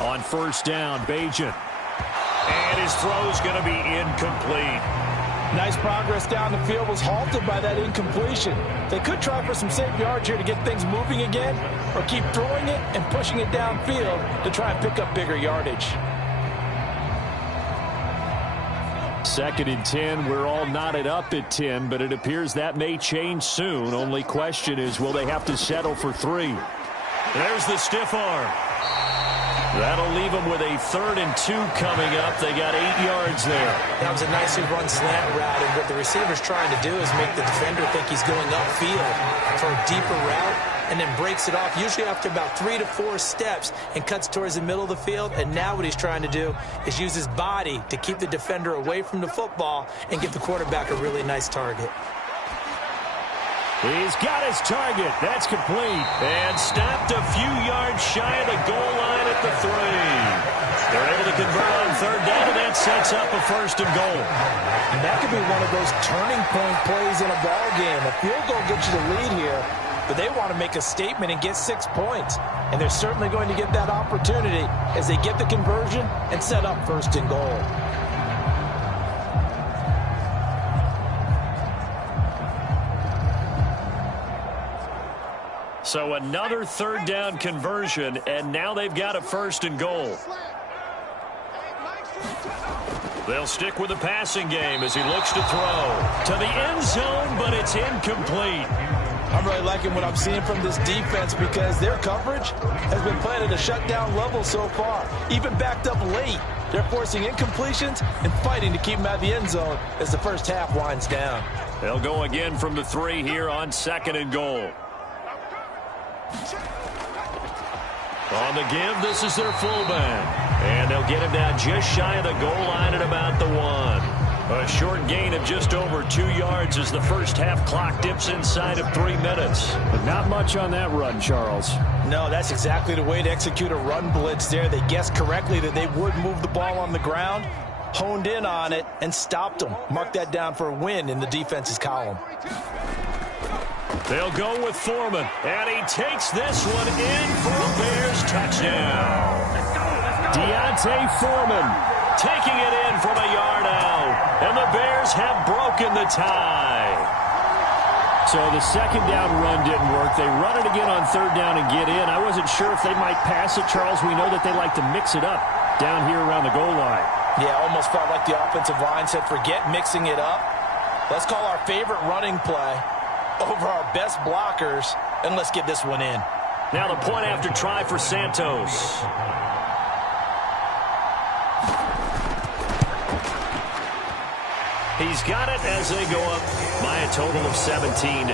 On 1st down, Bajan. And his throw's going to be incomplete. Nice progress down the field was halted by that incompletion. They could try for some safe yards here to get things moving again, or keep throwing it and pushing it downfield to try and pick up bigger yardage. 2nd and 10. We're all knotted up at 10, but it appears that may change soon. Only question is, will they have to settle for 3? There's the stiff arm. That'll leave them with a 3rd and 2 coming up. They got 8 yards there. That was a nicely run slant route, and what the receiver's trying to do is make the defender think he's going upfield for a deeper route, and then breaks it off, usually after about 3 to 4 steps, and cuts towards the middle of the field. And now what he's trying to do is use his body to keep the defender away from the football and give the quarterback a really nice target. He's got his target. That's complete. And stopped a few yards shy of the goal line at the 3. They're able to convert on 3rd down, and that sets up a 1st and goal. And that could be one of those turning point plays in a ball game. A field goal gets you the lead here, but they want to make a statement and get 6 points. And they're certainly going to get that opportunity as they get the conversion and set up 1st and goal. So another 3rd down conversion, and now they've got a 1st and goal. They'll stick with the passing game as he looks to throw to the end zone, but it's incomplete. I'm really liking what I'm seeing from this defense because their coverage has been playing at a shutdown level so far. Even backed up late, they're forcing incompletions and fighting to keep them out of the end zone as the first half winds down. They'll go again from the 3 here on 2nd and goal. On the give, this is their fullback. And they'll get him down just shy of the goal line at about the 1. A short gain of just over 2 yards as the first half clock dips inside of 3 minutes. But not much on that run, Charles. No, that's exactly the way to execute a run blitz there. They guessed correctly that they would move the ball on the ground, honed in on it, and stopped them. Mark that down for a win in the defense's column. They'll go with Foreman, and he takes this one in for a Bears touchdown. D'Onta Foreman taking it in from a yard out, and the Bears have broken the tie. So the second down run didn't work. They run it again on third down and get in. I wasn't sure if they might pass it, Charles. We know that they like to mix it up down here around the goal line. Yeah, almost felt like the offensive line said, forget mixing it up. Let's call our favorite running play over our best blockers, and let's get this one in. Now the point after try for Santos. He's got it as they go up by a total of 17-10.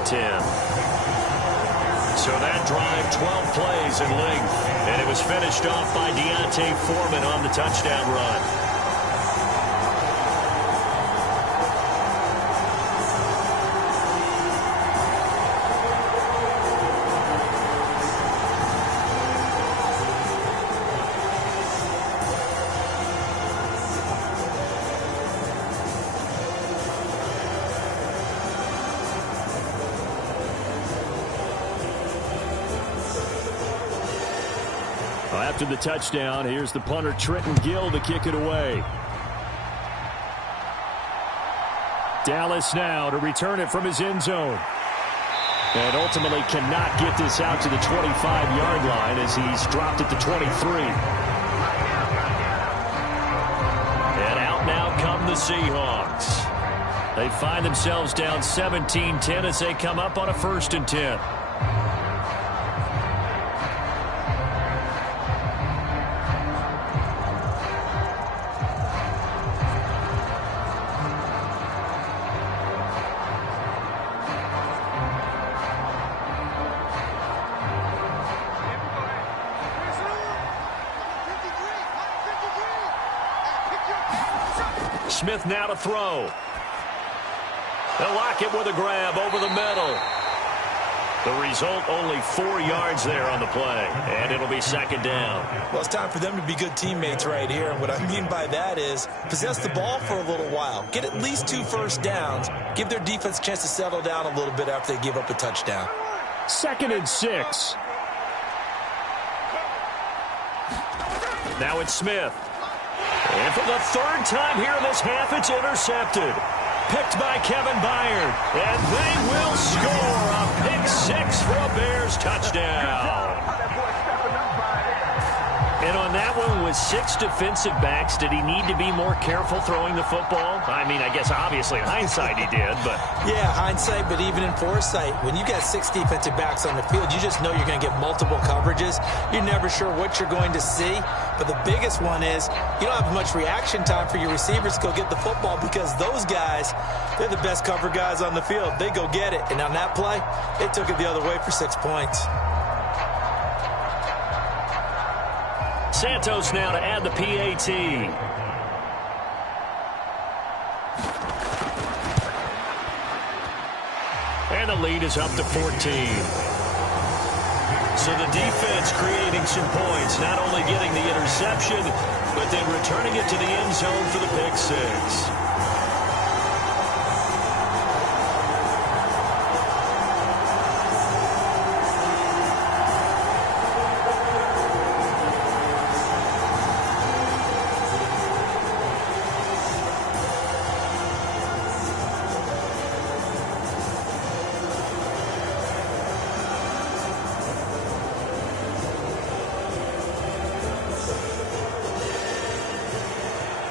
So that drive, 12 plays in length, and it was finished off by D'Onta Foreman on the touchdown run. After the touchdown, here's the punter Trenton Gill to kick it away. Dallas now to return it from his end zone. And ultimately cannot get this out to the 25-yard line as he's dropped it to 23. And out now come the Seahawks. They find themselves down 17-10 as they come up on a 1st and 10. Smith now to throw. They'll lock it with a grab over the middle. The result, only 4 yards there on the play, and it'll be 2nd down. Well, it's time for them to be good teammates right here, and what I mean by that is possess the ball for a little while, get at least 2 first downs, give their defense a chance to settle down a little bit after they give up a touchdown. 2nd and 6. Now it's Smith. And for the 3rd time here in this half, it's intercepted. Picked by Kevin Byard. And they will score a pick 6 for a Bears touchdown. And on that one, with 6 defensive backs, did he need to be more careful throwing the football? I mean, I guess obviously in hindsight he did, but... Yeah, hindsight, but even in foresight, when you got 6 defensive backs on the field, you just know you're going to get multiple coverages. You're never sure what you're going to see. But the biggest one is you don't have much reaction time for your receivers to go get the football because those guys, they're the best cover guys on the field. They go get it. And on that play, they took it the other way for 6 points. Santos now to add the PAT. And the lead is up to 14. So the defense creating some points, not only getting the interception, but then returning it to the end zone for the pick 6.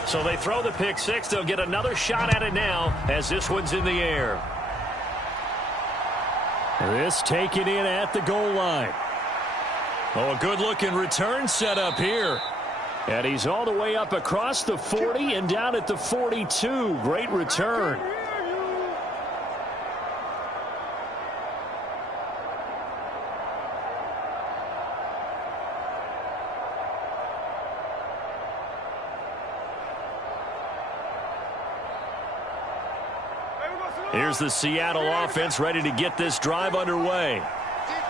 So they throw the pick 6. They'll get another shot at it now as this one's in the air. This taken in at the goal line. Oh, a good-looking return set up here. And he's all the way up across the 40 and down at the 42. Great return. Here's the Seattle offense ready to get this drive underway.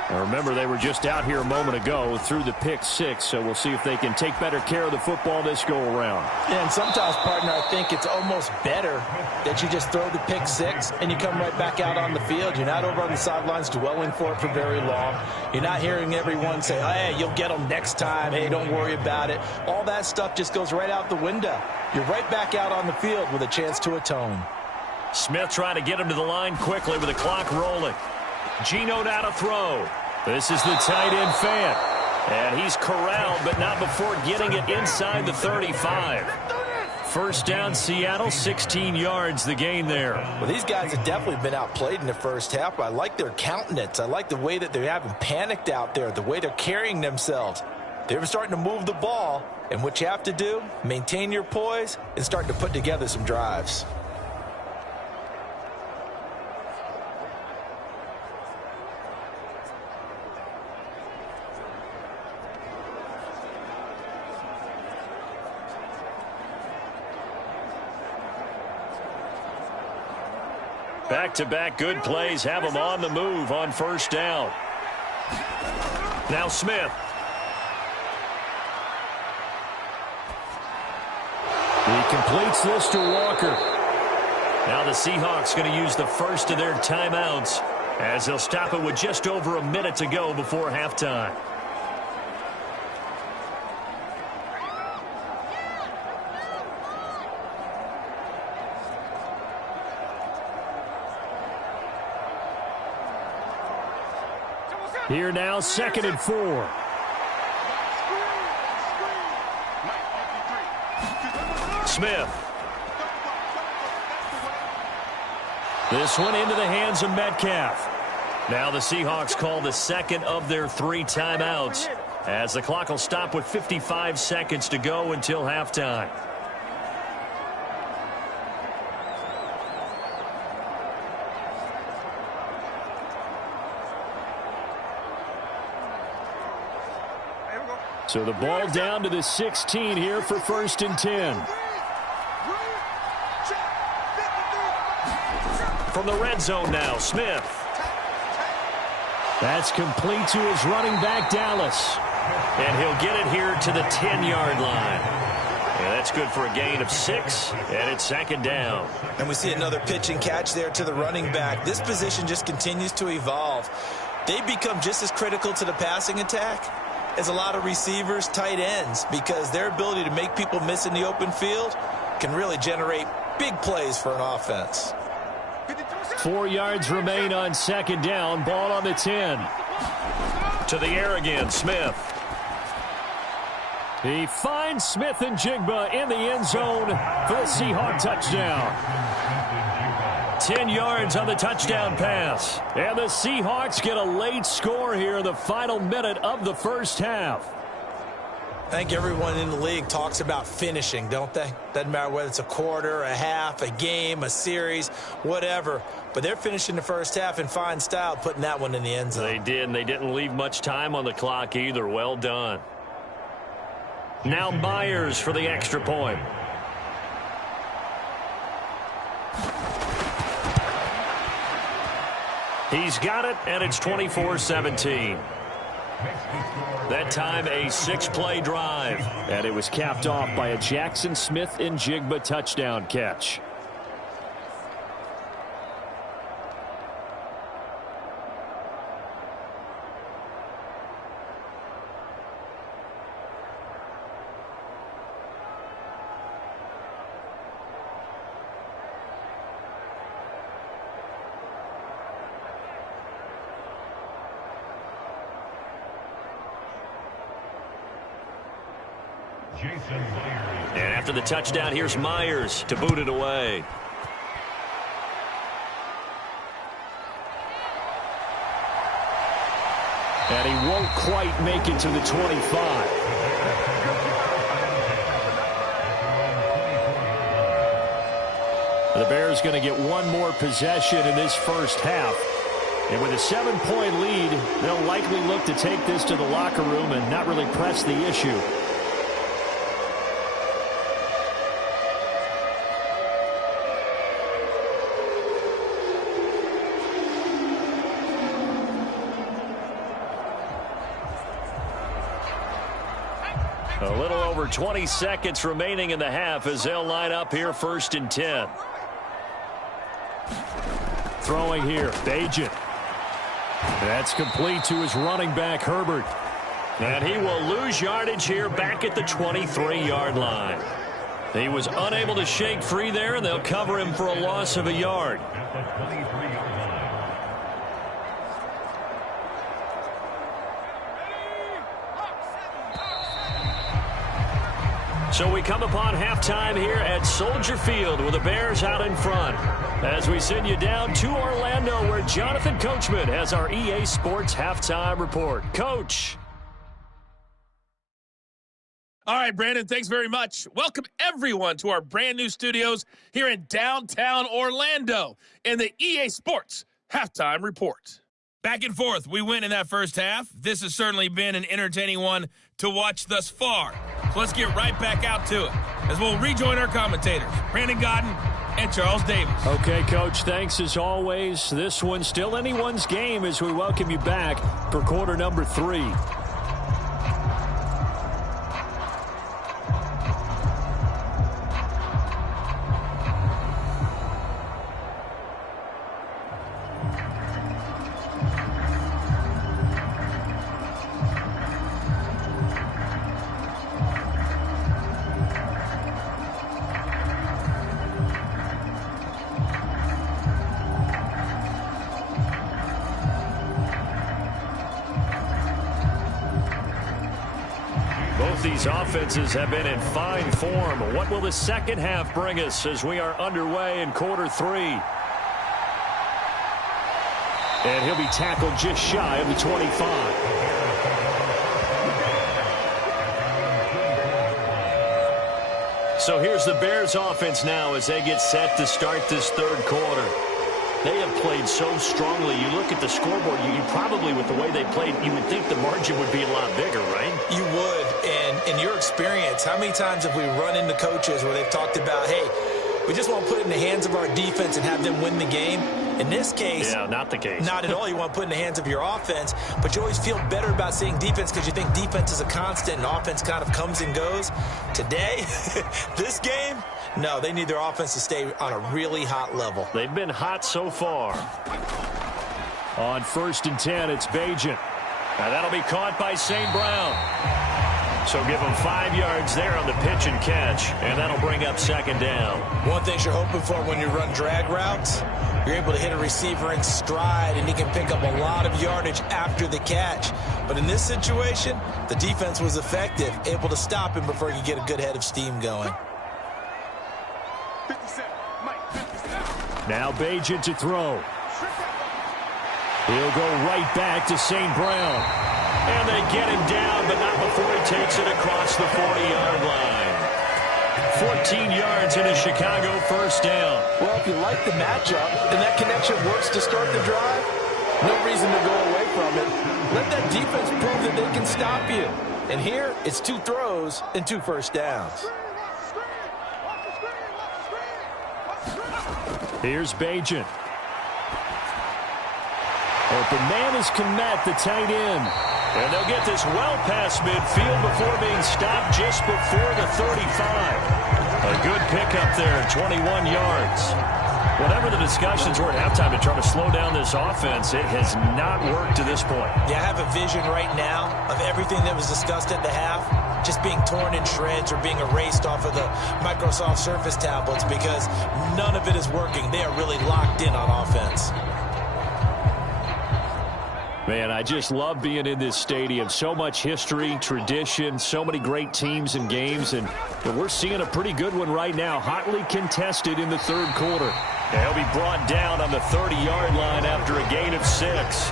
Now remember, they were just out here a moment ago through the pick six, so we'll see if they can take better care of the football this go-around. Yeah, and sometimes, partner, I think it's almost better that you just throw the pick six and you come right back out on the field. You're not over on the sidelines dwelling for it for very long. You're not hearing everyone say, hey, you'll get them next time. Hey, don't worry about it. All that stuff just goes right out the window. You're right back out on the field with a chance to atone. Smith trying to get him to the line quickly with the clock rolling. Geno now to throw. This is the tight end Fant. And he's corralled, but not before getting it inside the 35. First down, Seattle, 16 yards the gain there. Well, these guys have definitely been outplayed in the first half, but I like their countenance. I like the way that they haven't panicked out there, the way they're carrying themselves. They're starting to move the ball, and what you have to do, maintain your poise and start to put together some drives. Back-to-back good plays have them on the move on first down. Now Smith. He completes this to Walker. Now the Seahawks going to use the first of their timeouts as they'll stop it with just over a minute to go before halftime. Here now, 2nd and 4. Smith. This one into the hands of Metcalf. Now the Seahawks call the second of their 3 timeouts as the clock will stop with 55 seconds to go until halftime. So the ball down to the 16 here for 1st and 10. From the red zone now, Smith. That's complete to his running back, Dallas. And he'll get it here to the 10-yard line. And that's good for a gain of 6, and it's 2nd down. And we see another pitch and catch there to the running back. This position just continues to evolve. They become just as critical to the passing attack as a lot of receivers, tight ends, because their ability to make people miss in the open field can really generate big plays for an offense. 4 yards remain on 2nd down. Ball on the 10. To the air again, Smith. He finds Smith and Jigba in the end zone for the Seahawk touchdown. 10 yards on the touchdown pass. And the Seahawks get a late score here in the final minute of the first half. I think everyone in the league talks about finishing, don't they? Doesn't matter whether it's a quarter, a half, a game, a series, whatever. But they're finishing the first half in fine style, putting that one in the end zone. They did, and they didn't leave much time on the clock either. Well done. Now Myers for the extra point. He's got it, and it's 24-17. That time a 6-play drive. And it was capped off by a Jackson Smith and Jigba touchdown catch. And after the touchdown, here's Myers to boot it away. And he won't quite make it to the 25. The Bears going to get one more possession in this first half. And with a 7-point lead, they'll likely look to take this to the locker room and not really press the issue. A little over 20 seconds remaining in the half as they'll line up here 1st and 10. Throwing here, Bajan. That's complete to his running back, Herbert. And he will lose yardage here back at the 23-yard line. He was unable to shake free there, and they'll cover him for a loss of a yard. So we come upon halftime here at Soldier Field with the Bears out in front. As we send you down to Orlando where Jonathan Coachman has our EA Sports Halftime Report. Coach. All right, Brandon, thanks very much. Welcome, everyone, to our brand new studios here in downtown Orlando in the EA Sports Halftime Report. Back and forth, we win in that first half. This has certainly been an entertaining one to watch thus far. So let's get right back out to it as we'll rejoin our commentators, Brandon Godden and Charles Davis. Okay, Coach, thanks as always. This one's still anyone's game as we welcome you back for quarter number 3. These offenses have been in fine form. What will the second half bring us as we are underway in quarter 3? And he'll be tackled just shy of the 25. So here's the Bears offense now as they get set to start this third quarter. They have played so strongly. You look at the scoreboard, you probably, with the way they played, you would think the margin would be a lot bigger, right? You would. And in your experience, how many times have we run into coaches where they've talked about, hey, we just want to put it in the hands of our defense and have them win the game? In this case, yeah, not the case. Not at all. You want to put it in the hands of your offense, but you always feel better about seeing defense because you think defense is a constant and offense kind of comes and goes. Today, this game, no, they need their offense to stay on a really hot level. They've been hot so far. On 1st and 10, it's Bajan. Now that'll be caught by St. Brown. So give them 5 yards there on the pitch and catch, and that'll bring up 2nd down. One thing you're hoping for when you run drag routes, you're able to hit a receiver in stride, and he can pick up a lot of yardage after the catch. But in this situation, the defense was effective, able to stop him before he could get a good head of steam going. Now Bajan to throw. He'll go right back to St. Brown. And they get him down, but not before he takes it across the 40-yard line. 14 yards and a Chicago 1st down. Well, if you like the matchup and that connection works to start the drive, no reason to go away from it. Let that defense prove that they can stop you. And here, it's 2 throws and 2 first downs. Here's Bajan. Open man is Kmet, the tight end. And they'll get this well past midfield before being stopped just before the 35. A good pickup there, 21 yards. Whatever the discussions were at halftime to try to slow down this offense, it has not worked to this point. Yeah, I have a vision right now of everything that was discussed at the half just being torn in shreds or being erased off of the Microsoft Surface tablets because none of it is working. They are really locked in on offense. Man, I just love being in this stadium. So much history, tradition, so many great teams and games, and we're seeing a pretty good one right now, hotly contested in the third quarter. And he'll be brought down on the 30-yard line after a gain of 6.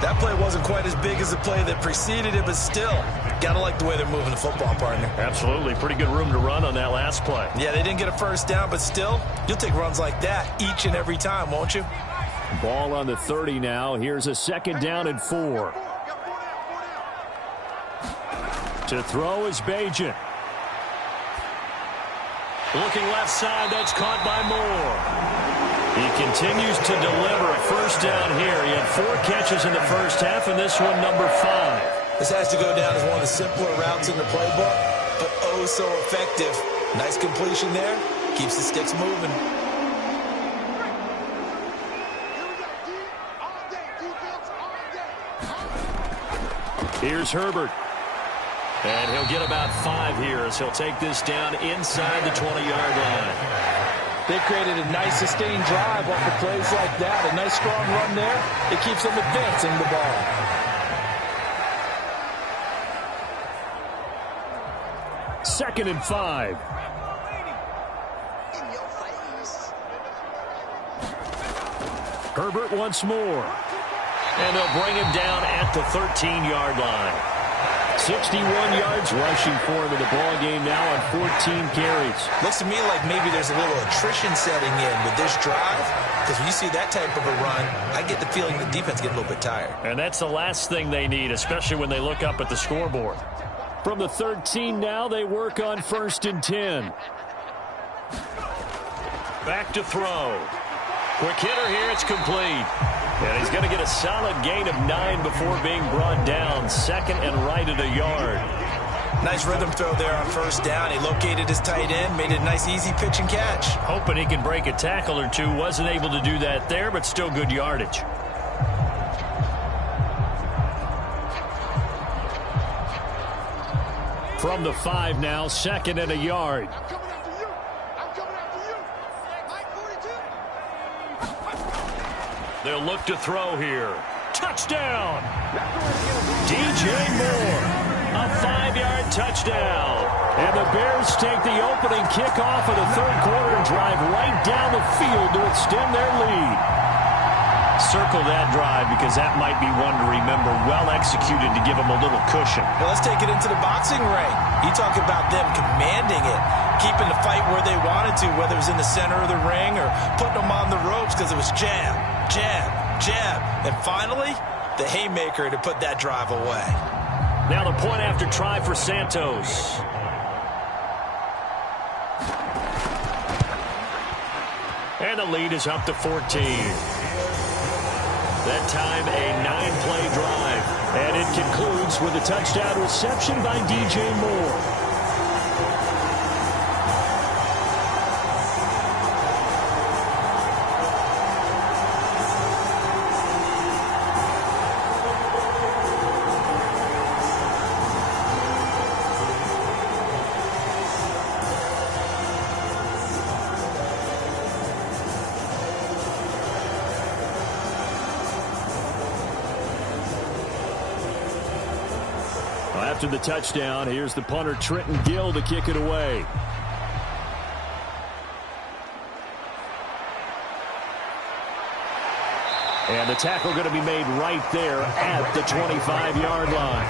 That play wasn't quite as big as the play that preceded it, but still, gotta like the way they're moving the football, partner. Absolutely. Pretty good room to run on that last play. Yeah, they didn't get a first down, but still, you'll take runs like that each and every time, won't you? Ball on the 30 now. Here's a 2nd down and 4. To throw is Bajan. Looking left side, that's caught by Moore. He continues to deliver a first down here. He had 4 catches in the first half, and this one number 5. This has to go down as one of the simpler routes in the playbook, but oh so effective. Nice completion there. Keeps the sticks moving. Here's Herbert. And he'll get about 5 here as he'll take this down inside the 20-yard line. They created a nice sustained drive off of plays like that. A nice strong run there. It keeps them advancing the ball. Second and 5. Herbert once more. And they'll bring him down at the 13-yard line. 61 yards rushing for him in the ball game now on 14 carries. Looks to me like maybe there's a little attrition setting in with this drive, because when you see that type of a run, I get the feeling the defense gets a little bit tired. And that's the last thing they need, especially when they look up at the scoreboard. From the 13 now, they work on 1st and 10. Back to throw. Quick hitter here, it's complete. And he's going to get a solid gain of 9 before being brought down. Second and right at a yard. Nice rhythm throw there on 1st down. He located his tight end, made it a nice easy pitch and catch. Hoping he can break a tackle or two. Wasn't able to do that there, but still good yardage. From the 5 now, 2nd and a yard. They'll look to throw here. Touchdown! DJ Moore, a 5-yard touchdown. And the Bears take the opening kickoff of the 3rd quarter and drive right down the field to extend their lead. Circle that drive because that might be one to remember. Well executed to give them a little cushion. Well, let's take it into the boxing ring. You talk about them commanding it, keeping the fight where they wanted to, whether it was in the center of the ring or putting them on the ropes because it was jab, jab, jab. And finally, the haymaker to put that drive away. Now the point after try for Santos. And the lead is up to 14. That time a 9-play drive. And it concludes with a touchdown reception by DJ Moore. After the touchdown, here's the punter Trenton Gill to kick it away. And the tackle going to be made right there at the 25-yard line.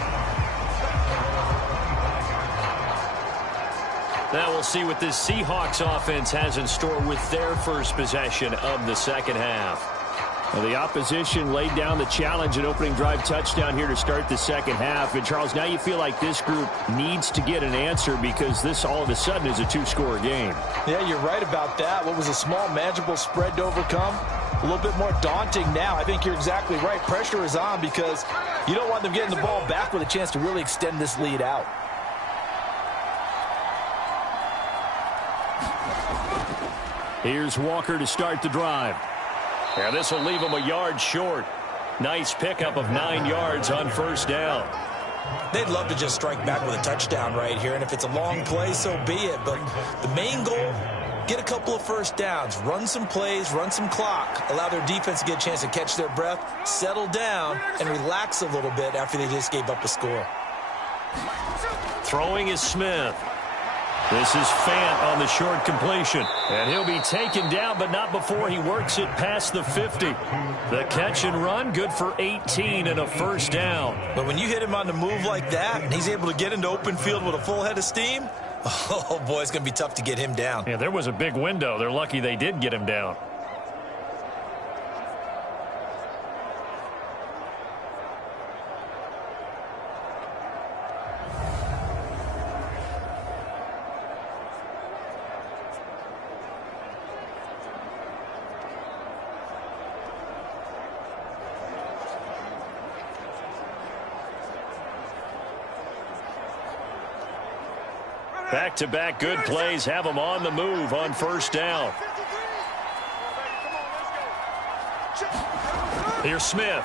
Now we'll see what this Seahawks offense has in store with their first possession of the second half. Well, the opposition laid down the challenge and opening drive touchdown here to start the second half. And, Charles, now you feel like this group needs to get an answer because this all of a sudden is a 2-score game. Yeah, you're right about that. What was a small, manageable spread to overcome, a little bit more daunting now. I think you're exactly right. Pressure is on because you don't want them getting the ball back with a chance to really extend this lead out. Here's Walker to start the drive. Yeah, this will leave him a yard short. Nice pickup of 9 yards on 1st down. They'd love to just strike back with a touchdown right here, and if it's a long play, so be it. But the main goal, get a couple of 1st downs, run some plays, run some clock, allow their defense to get a chance to catch their breath, settle down, and relax a little bit after they just gave up a score. Throwing is Smith. This is Fant on the short completion. And he'll be taken down, but not before he works it past the 50. The catch and run, good for 18 and a 1st down. But when you hit him on the move like that, and he's able to get into open field with a full head of steam, oh, boy, it's going to be tough to get him down. Yeah, there was a big window. They're lucky they did get him down. Back-to-back good plays have them on the move on first down. Here's Smith.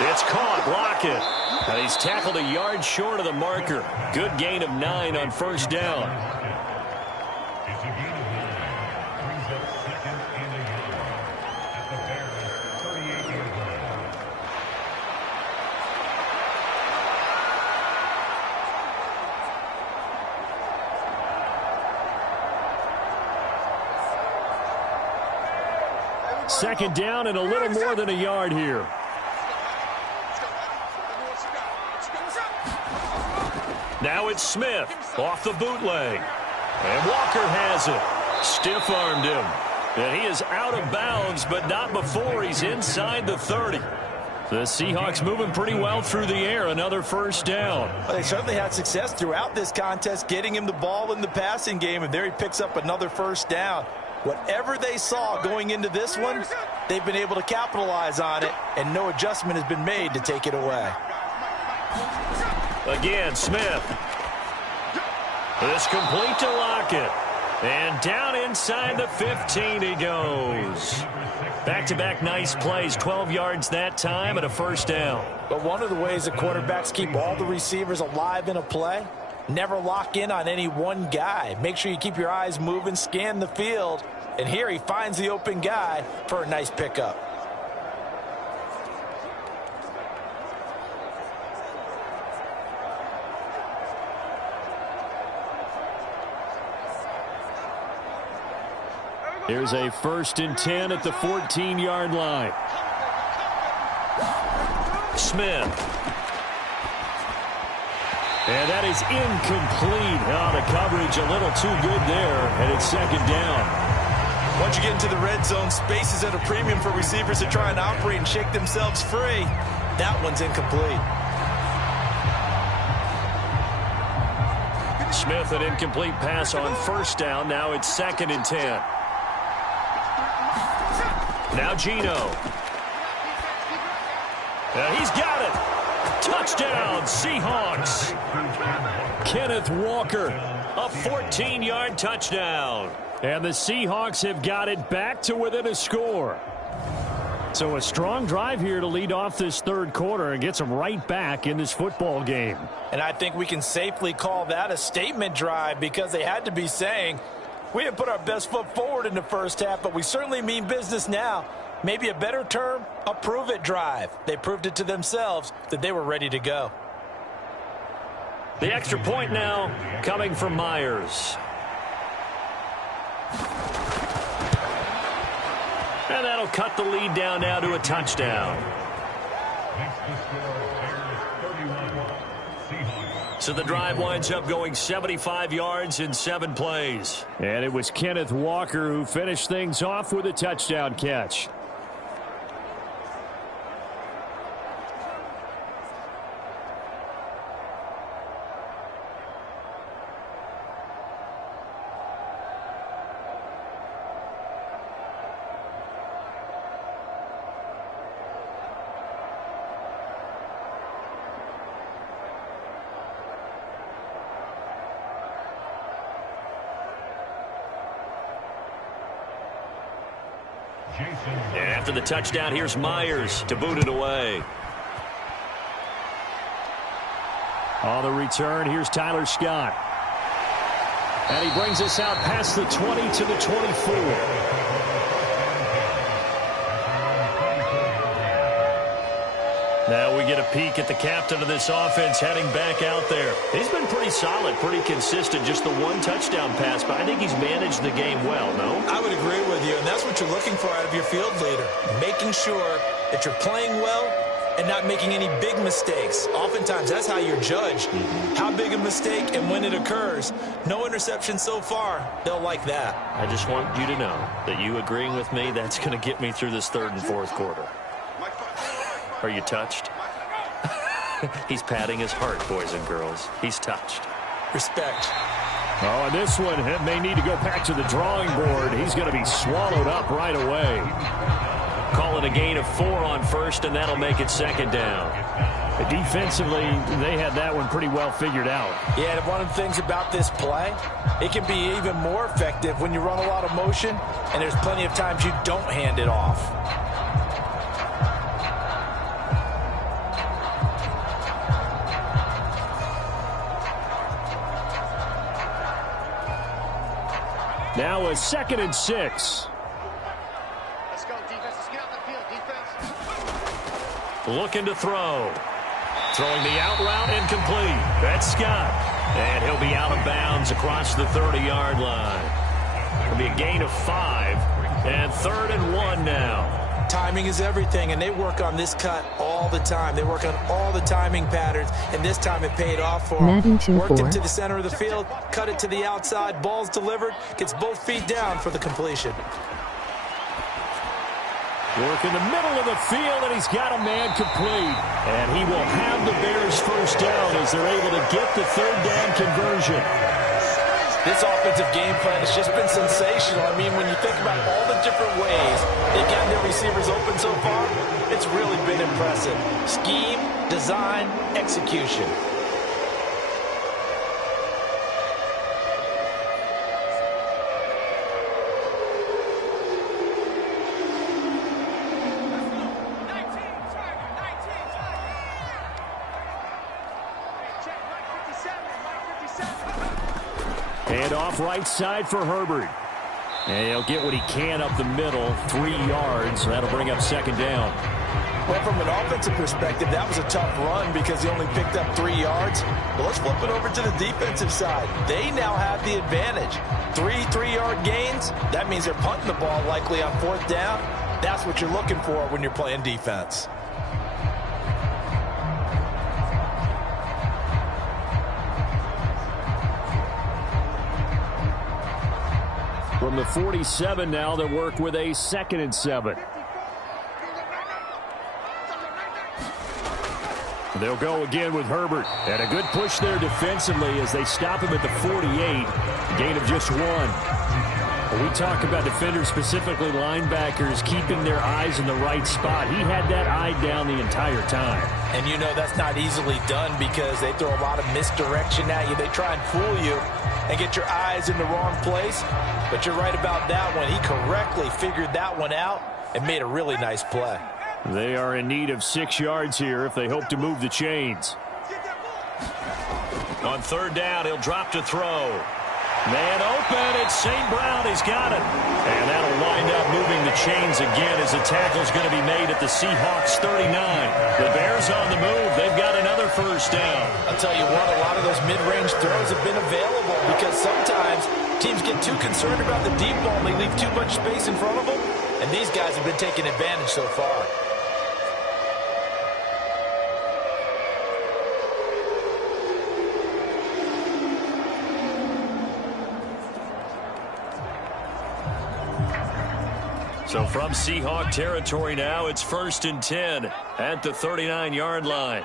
It's caught. Lockett. And he's tackled a yard short of the marker. Good gain of 9 on first down. Second down and a little more than a yard here. Now it's Smith off the bootleg. And Walker has it. Stiff-armed him. And he is out of bounds, but not before he's inside the 30. The Seahawks moving pretty well through the air. Another first down. Well, they certainly had success throughout this contest getting him the ball in the passing game, and there he picks up another first down. Whatever they saw going into this one, they've been able to capitalize on it, and no adjustment has been made to take it away. Again, Smith. This complete to Lockett. And down inside the 15 he goes. Back-to-back nice plays, 12 yards that time and a first down. But one of the ways that quarterbacks keep all the receivers alive in a play, never lock in on any one guy. Make sure you keep your eyes moving, scan the field. And here he finds the open guy for a nice pickup. Here's a 1st and 10 at the 14-yard line. Smith. And that is incomplete. Oh, the coverage a little too good there, and it's second down. Once you get into the red zone, space is at a premium for receivers to try and operate and shake themselves free. That one's incomplete. Smith, an incomplete pass on first down. Now it's 2nd and 10. Now Gino. He's got it. Touchdown, Seahawks. Kenneth Walker, a 14-yard touchdown. And the Seahawks have got it back to within a score. So a strong drive here to lead off this third quarter and gets them right back in this football game. And I think we can safely call that a statement drive because they had to be saying, we didn't put our best foot forward in the first half, but we certainly mean business now. Maybe a better term, a prove-it drive. They proved it to themselves that they were ready to go. The extra point now coming from Myers. And that'll cut the lead down now to a touchdown. So the drive winds up going 75 yards in 7 plays. And it was Kenneth Walker who finished things off with a touchdown catch. And after the touchdown, here's Myers to boot it away. On the return, here's Tyler Scott. And he brings us out past the 20 to the 24. Now we get a peek at the captain of this offense heading back out there. He's been pretty solid, pretty consistent, just the one touchdown pass, but I think he's managed the game well, no? I would agree with you, and that's what you're looking for out of your field leader, making sure that you're playing well and not making any big mistakes. Oftentimes, that's how you're judged. How big a mistake and when it occurs. No interception so far. They'll like that. I just want you to know that you agreeing with me, that's going to get me through this third and fourth quarter. Are you touched? He's patting his heart, boys and girls. He's touched. Respect. Oh, and this one may need to go back to the drawing board. He's going to be swallowed up right away. call it a gain of 4 on first, and that'll make it second down. Defensively, they had that one pretty well figured out. Yeah, and one of the things about this play, it can be even more effective when you run a lot of motion, and there's plenty of times you don't hand it off. Now a 2nd and 6. Let's go, defense. Let's get out the field, defense. Looking to throw. Throwing the out route incomplete. That's Scott. And he'll be out of bounds across the 30-yard line. It'll be a gain of 5. And 3rd and 1 now. Timing is everything, and they work on this cut all the time. They work on all the timing patterns, and this time it paid off for them. Worked it to the center of the field, cut it to the outside, ball's delivered, gets both feet down for the completion. Work in the middle of the field, and he's got a man complete. And he will have the Bears first down as they're able to get the 3rd down conversion. This offensive game plan has just been sensational. I mean, when you think about all the different ways they've gotten their receivers open so far, it's really been impressive. Scheme, design, execution. And off right side for Herbert. And he'll get what he can up the middle, 3 yards. That'll bring up 2nd down. Well, from an offensive perspective, that was a tough run because he only picked up 3 yards. But let's flip it over to the defensive side. They now have the advantage. 3-3-yard gains, that means they're punting the ball likely on 4th down. That's what you're looking for when you're playing defense. From the 47 now, they work with a 2nd and 7. They'll go again with Herbert. And a good push there defensively as they stop him at the 48. Gain of just 1. When we talk about defenders, specifically linebackers, keeping their eyes in the right spot, he had that eye down the entire time. And you know that's not easily done because they throw a lot of misdirection at you. They try and fool you and get your eyes in the wrong place. But you're right about that one. He correctly figured that one out and made a really nice play. They are in need of 6 yards here if they hope to move the chains. On 3rd down, he'll drop to throw. Man open, it's St. Brown. He's got it. And that'll wind up moving the chains again as the tackle's going to be made at the Seahawks 39. The Bears on the move. They've got another first down. I'll tell you what, a lot of those mid-range throws have been available because sometimes teams get too concerned about the deep ball and they leave too much space in front of them. And these guys have been taking advantage so far. So from Seahawk territory now, it's 1st and 10 at the 39-yard line.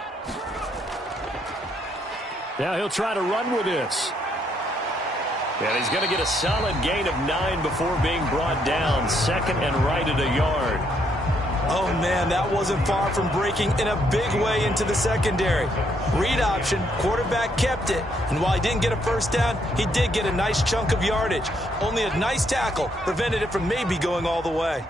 Now he'll try to run with this. And he's going to get a solid gain of 9 before being brought down. 2nd and right at a yard. Oh, man, that wasn't far from breaking in a big way into the secondary. Read option, quarterback kept it. And while he didn't get a first down, he did get a nice chunk of yardage. Only a nice tackle prevented it from maybe going all the way.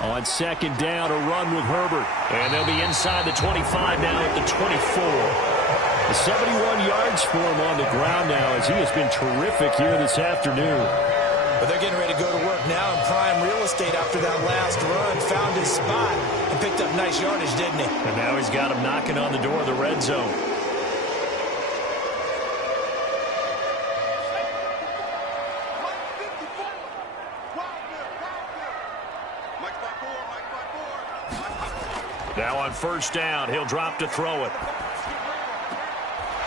On 2nd down, a run with Herbert. And they'll be inside the 25 now at the 24. 71 yards for him on the ground now as he has been terrific here this afternoon. But they're getting ready to go to work now in prime real estate after that last run. Found his spot and picked up nice yardage, didn't he? And now he's got him knocking on the door of the red zone. Now on 1st down, he'll drop to throw it.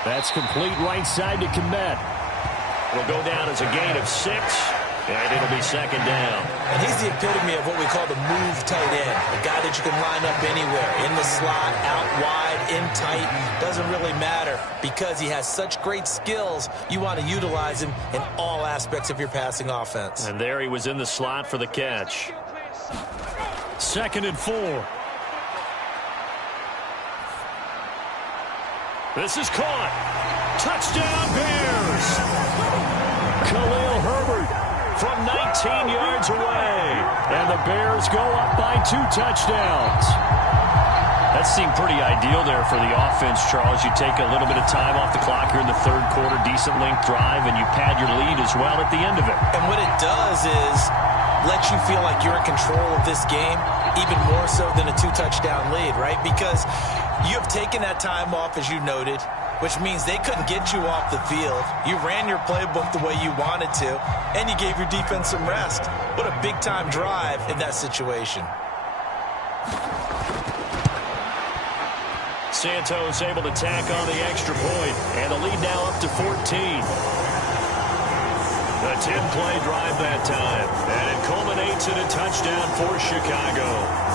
That's complete right side to Komet. Will go down as a gain of 6. And it'll be second down. And he's the epitome of what we call the move tight end. A guy that you can line up anywhere. In the slot, out wide, in tight. Doesn't really matter because he has such great skills. You want to utilize him in all aspects of your passing offense. And there he was in the slot for the catch. 2nd and 4. This is caught. Touchdown Bears. Khalil Herbert from 19 yards away. And the Bears go up by 2 touchdowns. That seemed pretty ideal there for the offense, Charles. You take a little bit of time off the clock here in the 3rd quarter, decent length drive, and you pad your lead as well at the end of it. And what it does is let you feel like you're in control of this game, even more so than a 2-touchdown lead, right? Because you have taken that time off, as you noted, which means they couldn't get you off the field. You ran your playbook the way you wanted to, and you gave your defense some rest. What a big-time drive in that situation. Santos able to tack on the extra point, and the lead now up to 14. A 10-play drive that time, and it culminates in a touchdown for Chicago.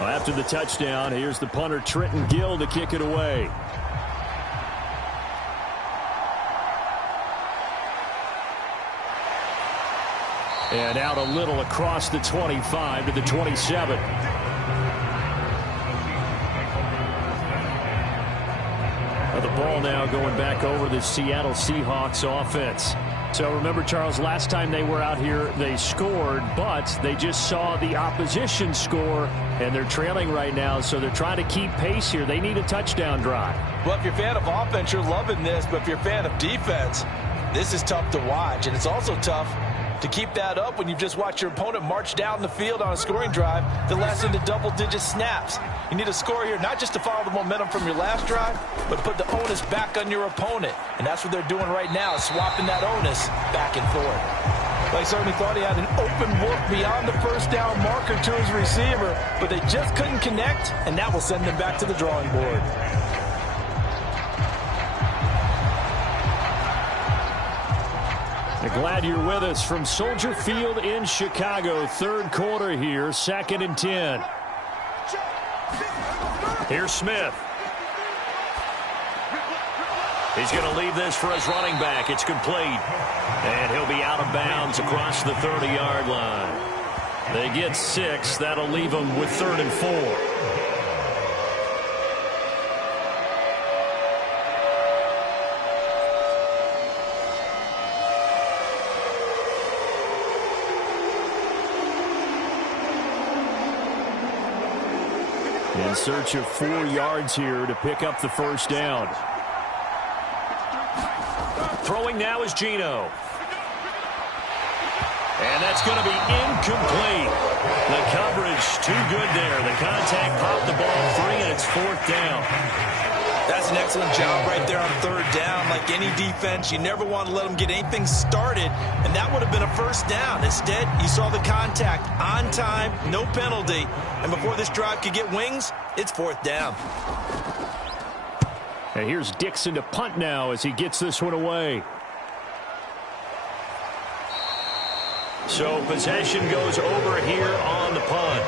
After the touchdown, here's the punter Trenton Gill to kick it away. And out a little across the 25 to the 27. The ball now going back over the Seattle Seahawks offense. So remember, Charles, last time they were out here, they scored, but they just saw the opposition score, and they're trailing right now, so they're trying to keep pace here. They need a touchdown drive. Well, if you're a fan of offense, you're loving this, but if you're a fan of defense, this is tough to watch, and it's also tough to keep that up when you've just watched your opponent march down the field on a scoring drive that lasts into double-digit snaps. You need a score here, not just to follow the momentum from your last drive, but put the onus back on your opponent. And that's what they're doing right now, swapping that onus back and forth. They certainly thought he had an open look beyond the first down marker to his receiver, but they just couldn't connect, and that will send them back to the drawing board. Glad you're with us from Soldier Field in Chicago. 3rd quarter here, 2nd and 10. Here's Smith. He's going to leave this for his running back. It's complete. And he'll be out of bounds across the 30-yard line. They get 6. That'll leave them with 3rd and 4. In search of 4 yards here to pick up the first down. Throwing now is Geno. And that's going to be incomplete. The coverage too good there. The contact popped the ball free, and it's 4th down. That's an excellent job right there on 3rd down. Like any defense, you never want to let them get anything started, and that would have been a first down. Instead, you saw the contact on time, no penalty, and before this drive could get wings, it's 4th down. And here's Dixon to punt now as he gets this one away. So possession goes over here on the punt.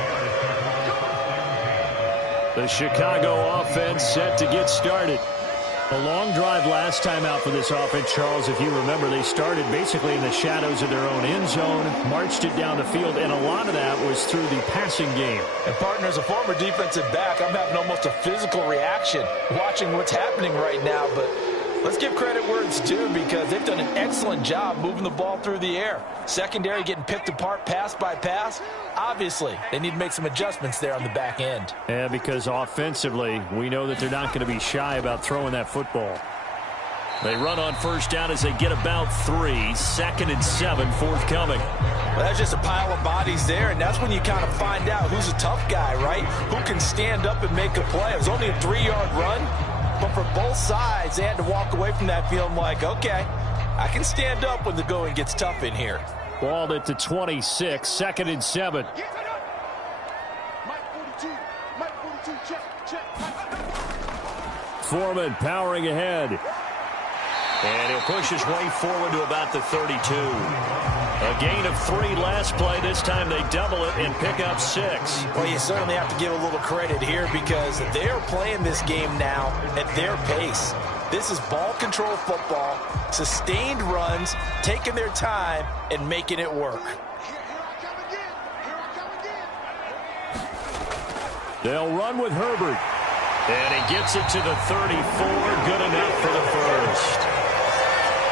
The Chicago offense set to get started. A long drive last time out for this offense, Charles. If you remember, they started basically in the shadows of their own end zone, marched it down the field, and a lot of that was through the passing game. And, partner, as a former defensive back, I'm having almost a physical reaction watching what's happening right now. But let's give credit where it's due because they've done an excellent job moving the ball through the air. Secondary getting picked apart pass by pass. Obviously, they need to make some adjustments there on the back end. Yeah, because offensively, we know that they're not going to be shy about throwing that football. They run on first down as they get about 3. 2nd and 7 forthcoming. Well, that's just a pile of bodies there, and that's when you kind of find out who's a tough guy, right? Who can stand up and make a play. It was only a 3-yard run, but for both sides, they had to walk away from that feeling like, okay, I can stand up when the going gets tough in here. Balled at the 26, 2nd and 7. Foreman powering ahead. And he'll push his way forward to about the 32. A gain of 3 last play. This time they double it and pick up 6. Well, you certainly have to give a little credit here because they're playing this game now at their pace. This is ball control football, sustained runs, taking their time and making it work. They'll run with Herbert. And he gets it to the 34. Good enough for the first.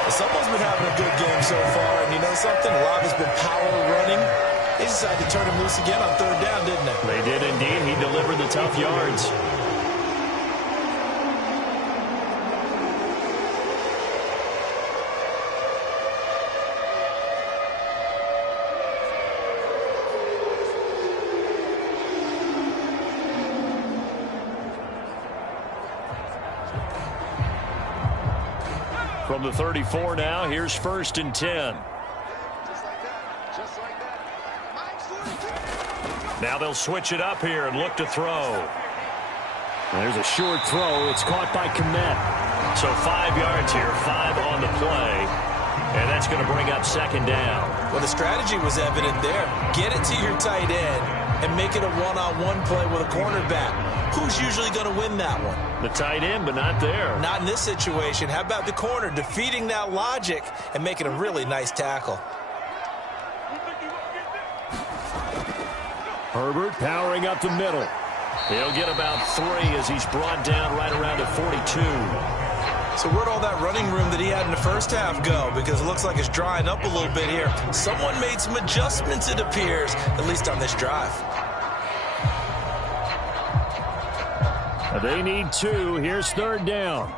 Someone's been having a good game so far, and you know something? A lot has been power running. They decided to turn him loose again on 3rd down, didn't they? They did indeed. He delivered the tough yards. From the 34 now, here's 1st and 10. Now they'll switch it up here and look to throw. There's a short throw. It's caught by Kmet. So 5 yards here, 5 on the play. And that's going to bring up 2nd down. Well, the strategy was evident there. Get it to your tight end and make it a one-on-one play with a cornerback. Who's usually going to win that one? The tight end, but not there. Not in this situation. How about the corner defeating that logic and making a really nice tackle? Herbert powering up the middle. He'll get about 3 as he's brought down right around the 42. So where'd all that running room that he had in the first half go? Because it looks like it's drying up a little bit here. Someone made some adjustments, it appears, at least on this drive. They need 2. Here's 3rd down.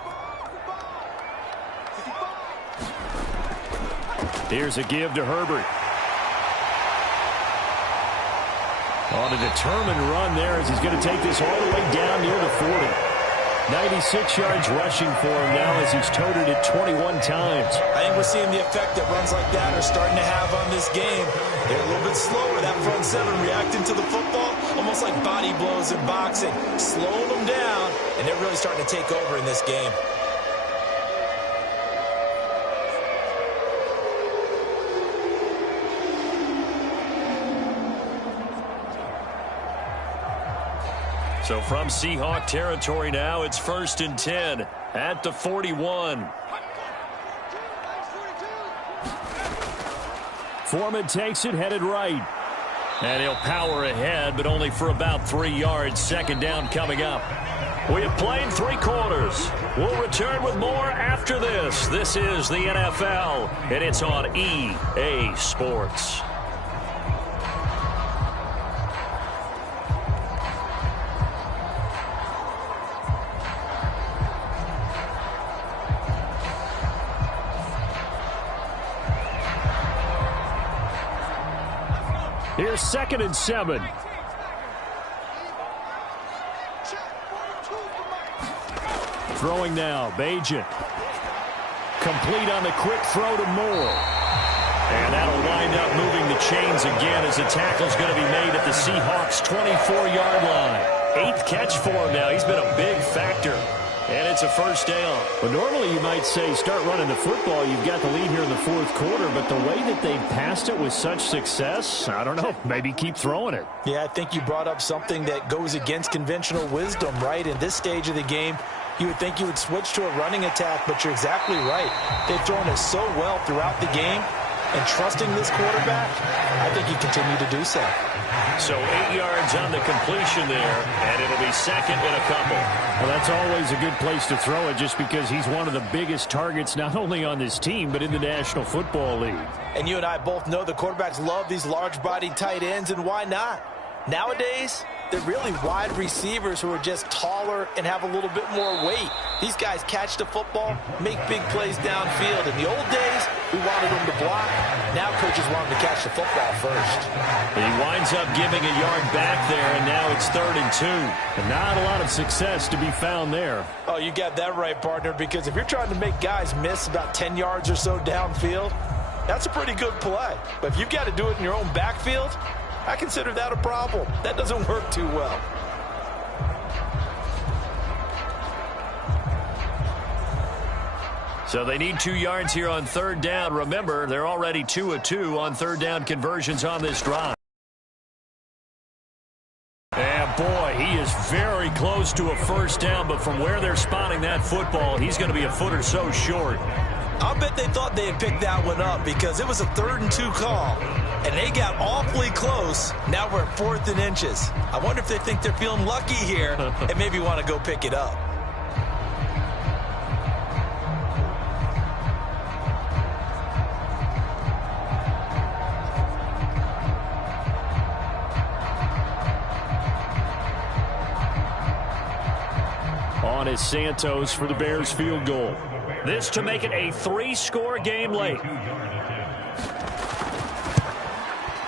Here's a give to Herbert. On a determined run there as he's going to take this all the way down near the 40. 96 yards rushing for him now as he's toted it 21 times. I think we're seeing the effect that runs like that are starting to have on this game. They're a little bit slower, that front 7 reacting to the football, almost like body blows in boxing, slowing them down, and they're really starting to take over in this game. So from Seahawk territory now, it's 1st and 10 at the 41. Foreman takes it, headed right. And he'll power ahead, but only for about 3 yards. 2nd down coming up. We have played 3 quarters. We'll return with more after this. This is the NFL, and it's on EA Sports. Here's 2nd and 7. Throwing now, Bajan. Complete on the quick throw to Moore. And that'll wind up moving the chains again as the tackle's going to be made at the Seahawks' 24-yard line. 8th catch for him now. He's been a big factor. And it's a 1st down. Well, normally you might say start running the football. You've got the lead here in the 4th quarter, but the way that they passed it with such success, I don't know, maybe keep throwing it. Yeah, I think you brought up something that goes against conventional wisdom, right? In this stage of the game, you would think you would switch to a running attack, but you're exactly right. They've thrown it so well throughout the game, and trusting this quarterback, I think you continue to do so. So 8 yards on the completion there, and it'll be 2nd and a couple. Well, that's always a good place to throw it just because he's one of the biggest targets not only on this team but in the National Football League. And you and I both know the quarterbacks love these large-bodied tight ends, and why not? Nowadays, They're really wide receivers who are just taller and have a little bit more weight. These guys catch the football, make big plays downfield. In the old days, we wanted them to block. Now coaches want them to catch the football first. He winds up giving a yard back there, and now it's 3rd and 2. And not a lot of success to be found there. Oh, you got that right, partner, because if you're trying to make guys miss about 10 yards or so downfield, that's a pretty good play. But if you've got to do it in your own backfield, I consider that a problem. That doesn't work too well. So they need 2 yards here on 3rd down. Remember, they're already 2 of 2 on 3rd down conversions on this drive. And boy, he is very close to a 1st down, but from where they're spotting that football, he's going to be a foot or so short. I'll bet they thought they had picked that one up because it was a 3rd and 2 call, and they got awfully close. Now we're at 4th and inches. I wonder if they think they're feeling lucky here and maybe want to go pick it up. On is Santos for the Bears field goal. This to make it a 3-score game late.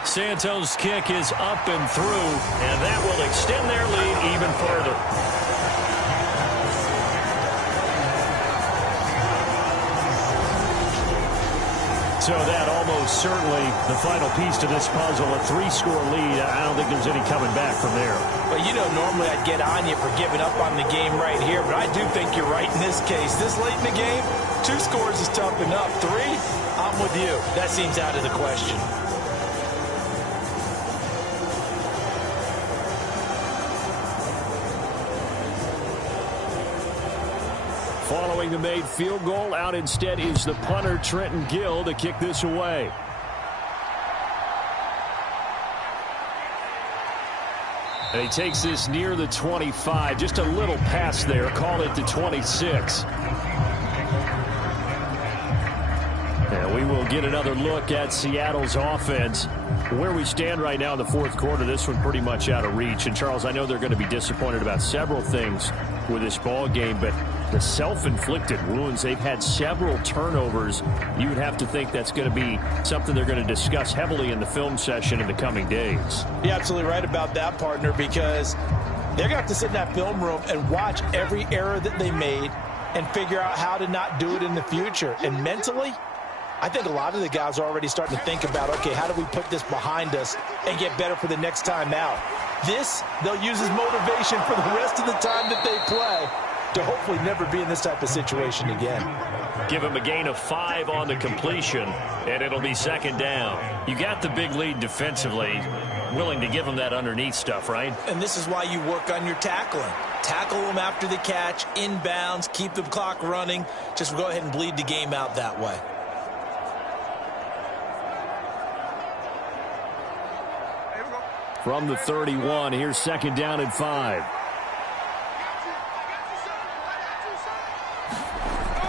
Santos' kick is up and through, and that will extend their lead even further. So that almost certainly the final piece to this puzzle, a 3-score lead. I don't think there's any coming back from there. Well, you know, normally I'd get on you for giving up on the game right here, but I do think you're right in this case. This late in the game, 2 scores is tough enough. 3, I'm with you. That seems out of the question. Following the made field goal, out instead is the punter, Trenton Gill, to kick this away. And he takes this near the 25. Just a little pass there. Call it the 26. And we will get another look at Seattle's offense. Where we stand right now in the 4th quarter, this one pretty much out of reach. And, Charles, I know they're going to be disappointed about several things with this ball game, but the self-inflicted wounds, they've had several turnovers. You would have to think that's going to be something they're going to discuss heavily in the film session in the coming days. You're absolutely right about that, partner, because they're going to have to sit in that film room and watch every error that they made and figure out how to not do it in the future. And mentally, I think a lot of the guys are already starting to think about, okay, how do we put this behind us and get better for the next time out? This, they'll use as motivation for the rest of the time that they play to hopefully never be in this type of situation again. Give him a gain of 5 on the completion, and it'll be 2nd down. You got the big lead defensively, willing to give him that underneath stuff, right? And this is why you work on your tackling. Tackle them after the catch, inbounds, keep the clock running. Just go ahead and bleed the game out that way. From the 31, here's 2nd down and 5.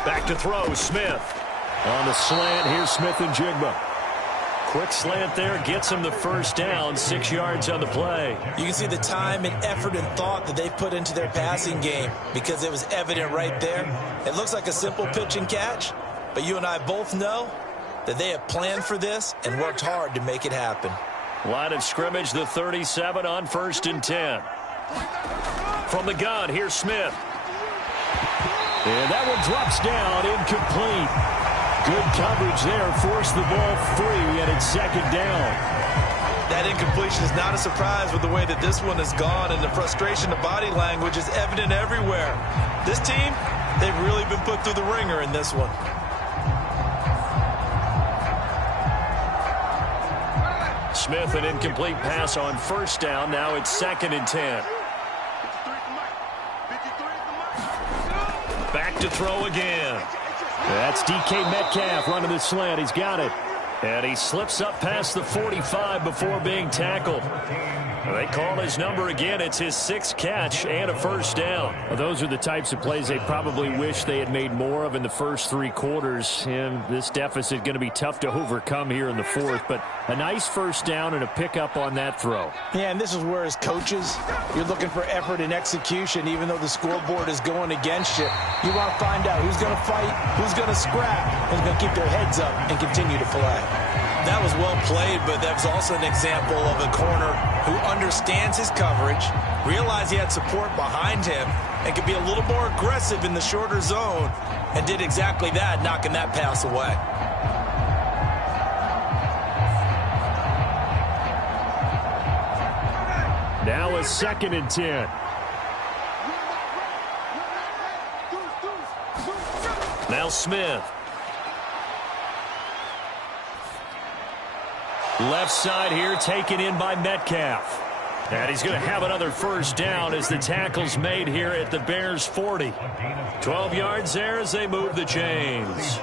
Back to throw, Smith. On the slant, here's Smith and Jigba. Quick slant there, gets him the 1st down, 6 yards on the play. You can see the time and effort and thought that they put into their passing game because it was evident right there. It looks like a simple pitch and catch, but you and I both know that they have planned for this and worked hard to make it happen. Line of scrimmage, the 37 on 1st and 10. From the gun, here's Smith. And that one drops down, incomplete. Good coverage there, forced the ball free, and it's 2nd down. That incompletion is not a surprise with the way that this one has gone, and the frustration of body language is evident everywhere. This team, they've really been put through the ringer in this one. Smith, an incomplete pass on 1st down. Now it's 2nd and 10. Back to throw again. That's DK Metcalf running the slant. He's got it. And he slips up past the 45 before being tackled. They call his number again. It's his 6th catch and a first down. Well, those are the types of plays they probably wish they had made more of in the first 3 quarters. And this deficit going to be tough to overcome here in the 4th. But a nice first down and a pickup on that throw. Yeah, and this is where as coaches, you're looking for effort and execution. Even though the scoreboard is going against you, you want to find out who's going to fight, who's going to scrap, who's going to keep their heads up and continue to play. That was well played, but that was also an example of a corner who understands his coverage, realized he had support behind him, and could be a little more aggressive in the shorter zone, and did exactly that, knocking that pass away. Now a 2nd and 10. Now Smith. Left side here taken in by Metcalf. And he's going to have another first down as the tackle's made here at the Bears 40. 12 yards there as they move the chains.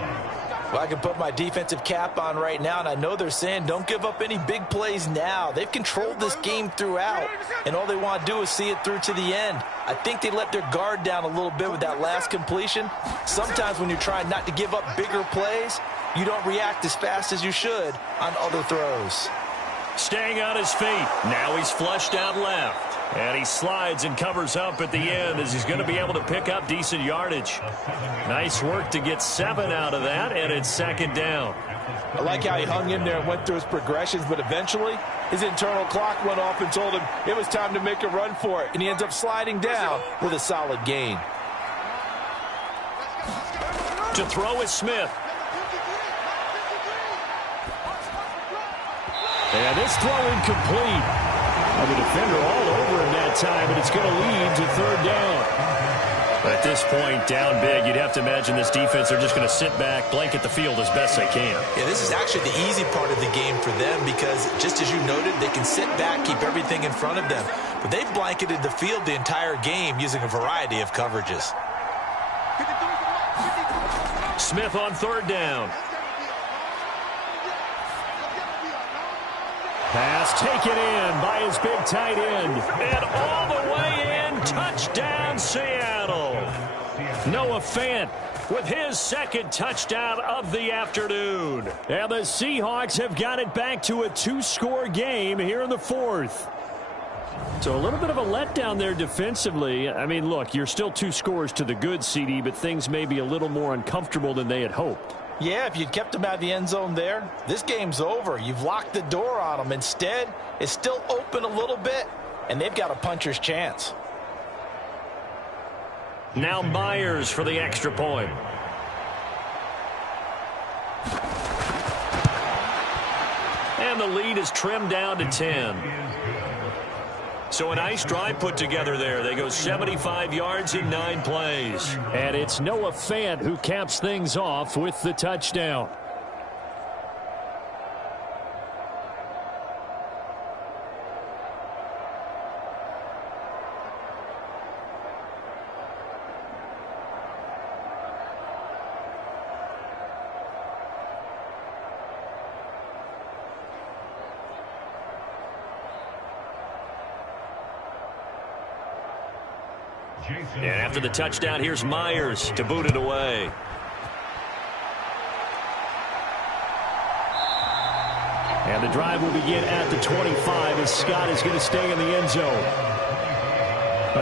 Well, I can put my defensive cap on right now, and I know they're saying don't give up any big plays now. They've controlled this game throughout, and all they want to do is see it through to the end. I think they let their guard down a little bit with that last completion. Sometimes when you're trying not to give up bigger plays, you don't react as fast as you should on other throws. Staying on his feet. Now he's flushed out left. And he slides and covers up at the end as he's going to be able to pick up decent yardage. Nice work to get 7 out of that, and it's 2nd down. I like how he hung in there and went through his progressions, but eventually his internal clock went off and told him it was time to make a run for it, and he ends up sliding down with a solid gain. To throw is Smith. And this throw incomplete. And the defender all over him that time, and it's going to lead to 3rd down. At this point, down big, you'd have to imagine this defense, they're just going to sit back, blanket the field as best they can. Yeah, this is actually the easy part of the game for them because, just as you noted, they can sit back, keep everything in front of them. But they've blanketed the field the entire game using a variety of coverages. Smith on 3rd down. Pass taken in by his big tight end. And all the way in, touchdown Seattle. Noah Fant with his 2nd touchdown of the afternoon. And the Seahawks have got it back to a 2-score game here in the 4th. So a little bit of a letdown there defensively. I mean, look, you're still 2 scores to the good, CD, but things may be a little more uncomfortable than they had hoped. Yeah, if you'd kept them out of the end zone there, this game's over. You've locked the door on them. Instead, it's still open a little bit, and they've got a puncher's chance. Now Myers for the extra point. And the lead is trimmed down to 10. So a nice drive put together there. They go 75 yards in 9 plays. And it's Noah Fant who caps things off with the touchdown. And after the touchdown, here's Myers to boot it away. And the drive will begin at the 25 as Scott is going to stay in the end zone.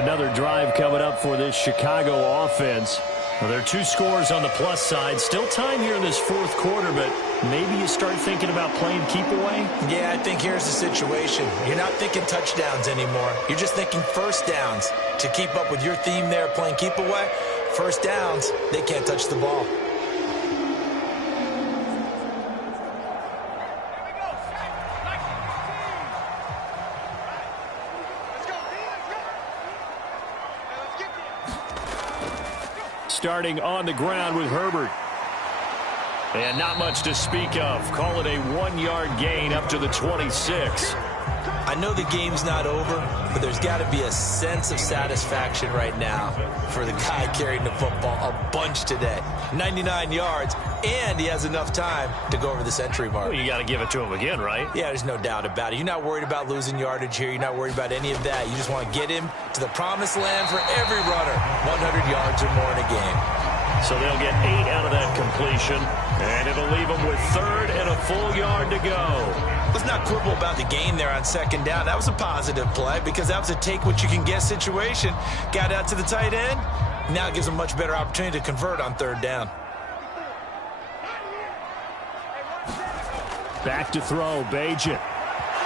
Another drive coming up for this Chicago offense. Well, there are 2 scores on the plus side. Still time here in this 4th quarter, but maybe you start thinking about playing keep away? Yeah, I think here's the situation. You're not thinking touchdowns anymore. You're just thinking first downs. To keep up with your theme there, playing keep away, first downs, they can't touch the ball. Starting on the ground with Herbert. And not much to speak of. Call it a 1-yard gain up to the 26. I know the game's not over, but there's got to be a sense of satisfaction right now for the guy carrying the football a bunch today. 99 yards, and he has enough time to go over the century mark. Well, you got to give it to him again, right? Yeah, there's no doubt about it. You're not worried about losing yardage here. You're not worried about any of that. You just want to get him to the promised land for every runner, 100 yards or more in a game. So they'll get 8 out of that completion, and it'll leave them with 3rd and a full yard to go. Let's not quibble about the gain there on 2nd down. That was a positive play because that was a take-what-you-can-get situation. Got out to the tight end. Now it gives them a much better opportunity to convert on 3rd down. Back to throw, Bajan.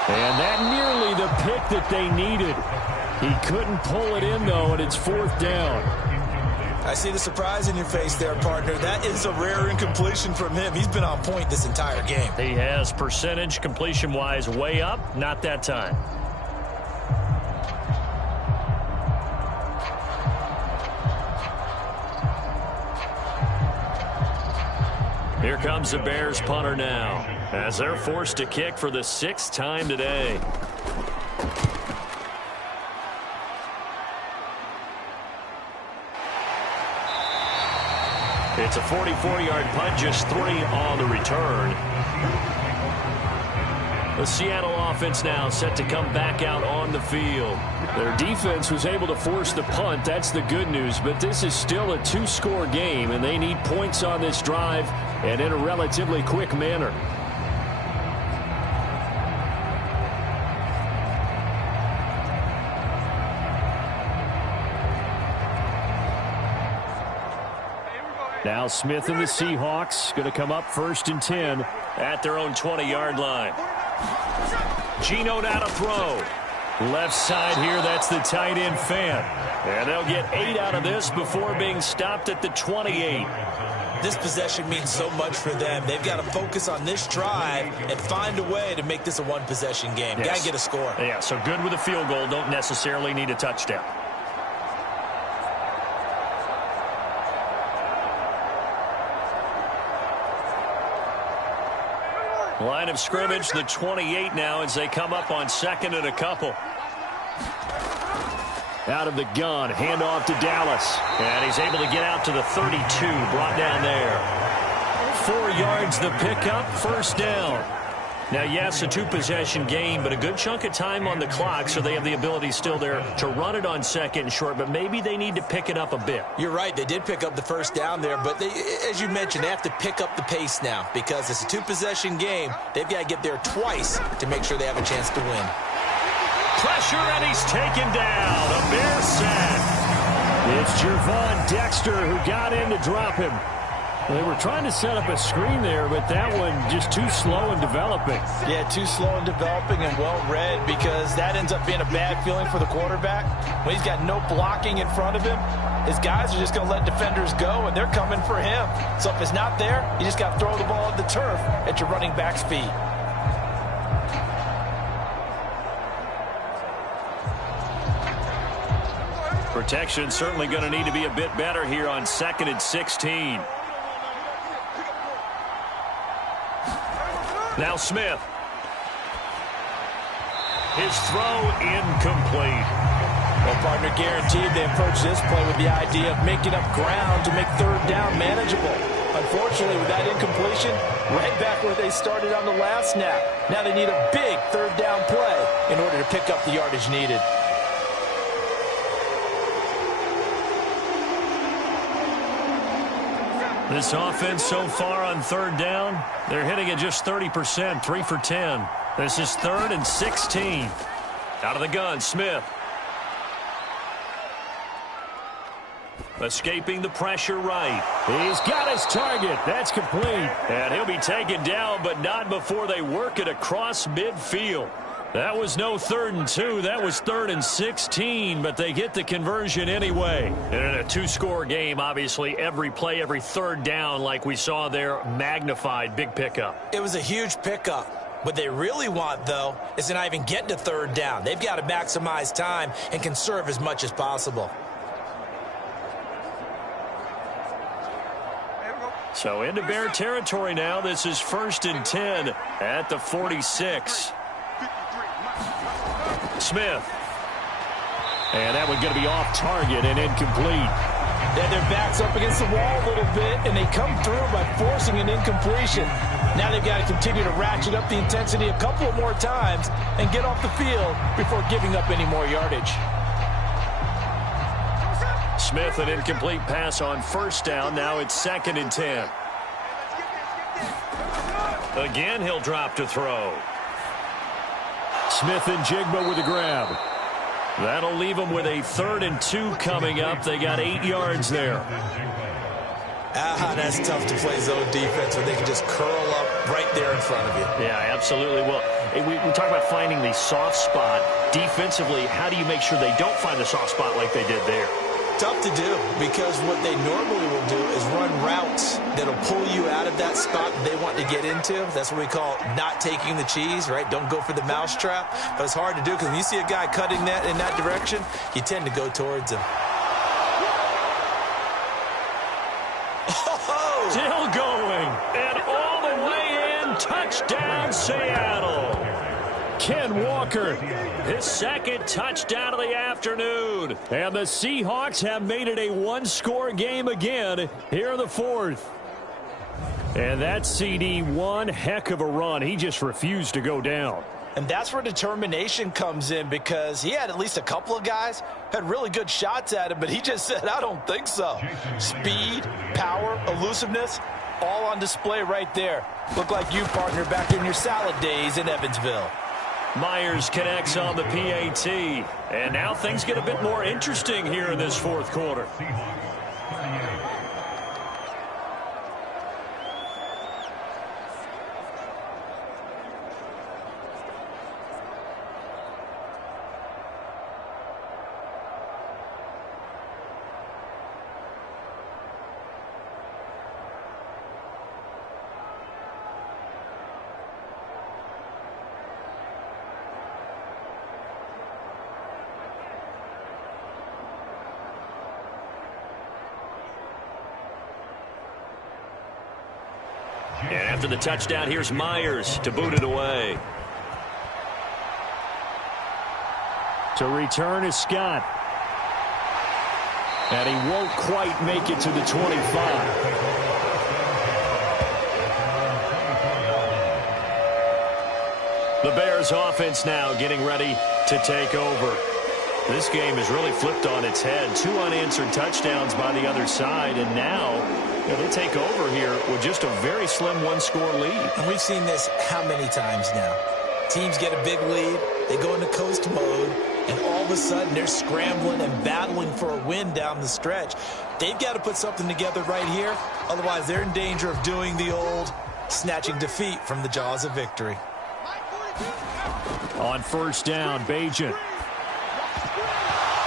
And that nearly the pick that they needed. He couldn't pull it in, though, and it's 4th down. I see the surprise in your face there, partner. That is a rare incompletion from him. He's been on point this entire game. He has percentage completion-wise way up. Not that time. Here comes the Bears punter now, as they're forced to kick for the 6th time today. It's a 44-yard punt, just 3 on the return. The Seattle offense now set to come back out on the field. Their defense was able to force the punt. That's the good news. But this is still a 2-score game, and they need points on this drive and in a relatively quick manner. Now Smith and the Seahawks going to come up 1st and 10 at their own 20-yard line. Geno now to throw. Left side here, that's the tight end fan. And they'll get 8 out of this before being stopped at the 28. This possession means so much for them. They've got to focus on this drive and find a way to make this a one-possession game. Yes. Got to get a score. Yeah, so good with a field goal. Don't necessarily need a touchdown. Line of scrimmage, the 28 now as they come up on 2nd and a couple. Out of the gun, handoff to Dallas. And he's able to get out to the 32, brought down there. 4 yards the pickup, 1st down. Now, yes, a 2-possession game, but a good chunk of time on the clock, so they have the ability still there to run it on 2nd and short, but maybe they need to pick it up a bit. You're right. They did pick up the 1st down there, but they, as you mentioned, they have to pick up the pace now because it's a 2-possession game. They've got to get there twice to make sure they have a chance to win. Pressure, and he's taken down. A Bear sack. It's Gervon Dexter who got in to drop him. They were trying to set up a screen there, but that one just too slow in developing. Yeah, too slow in developing and well read because that ends up being a bad feeling for the quarterback. When he's got no blocking in front of him, his guys are just going to let defenders go, and they're coming for him. So if it's not there, you just got to throw the ball at the turf at your running back speed. Protection certainly going to need to be a bit better here on 2nd and 16. Now Smith. His throw incomplete. Well, partner, guaranteed they approach this play with the idea of making up ground to make 3rd down manageable. Unfortunately, with that incompletion, right back where they started on the last snap. Now they need a big 3rd down play in order to pick up the yardage needed. This offense so far on 3rd down, they're hitting it just 30%, 3 for 10. This is 3rd and 16. Out of the gun, Smith. Escaping the pressure right. He's got his target. That's complete. And he'll be taken down, but not before they work it across midfield. That was no 3rd and 2. That was 3rd and 16, but they get the conversion anyway. And in a 2-score game, obviously, every play, every 3rd down, like we saw there, magnified, big pickup. It was a huge pickup. What they really want, though, is to not even get to 3rd down. They've got to maximize time and conserve as much as possible. So into Bear territory now. This is 1st and 10 at the 46. Smith. And that one going to be off target and incomplete. Yeah, their back's up against the wall a little bit, and they come through by forcing an incompletion. Now they've got to continue to ratchet up the intensity a couple of more times and get off the field before giving up any more yardage. Smith, an incomplete pass on first down. Now it's 2nd and 10. Again, he'll drop to throw. Smith and Jigba with a grab. That'll leave them with a 3rd and 2 coming up. They got 8 yards there. That's tough to play zone defense when they can just curl up right there in front of you. Yeah, absolutely. Well, we talk about finding the soft spot. Defensively, how do you make sure they don't find the soft spot like they did there? Tough to do, because what they normally will do is run routes that'll pull you out of that spot that they want to get into. That's what we call not taking the cheese, right? Don't go for the mousetrap. But it's hard to do because when you see a guy cutting that in that direction, you tend to go towards him. Oh! Still going, and all the way in, touchdown Seattle. Ken Walker, his 2nd touchdown of the afternoon. And the Seahawks have made it a one-score game again here in the 4th. And that CD, one heck of a run. He just refused to go down. And that's where determination comes in, because he had at least a couple of guys had really good shots at him, but he just said, I don't think so. Speed, power, elusiveness, all on display right there. Look like you, partner, back in your salad days in Evansville. Myers connects on the PAT. And now things get a bit more interesting here in this 4th quarter. And after the touchdown, here's Myers to boot it away. To return is Scott. And he won't quite make it to the 25. The Bears offense now getting ready to take over. This game has really flipped on its head. 2 unanswered touchdowns by the other side, and now they take over here with just a very slim one-score lead. And we've seen this how many times now? Teams get a big lead, they go into coast mode, and all of a sudden they're scrambling and battling for a win down the stretch. They've got to put something together right here, otherwise they're in danger of doing the old snatching defeat from the jaws of victory. On first down, Bajan.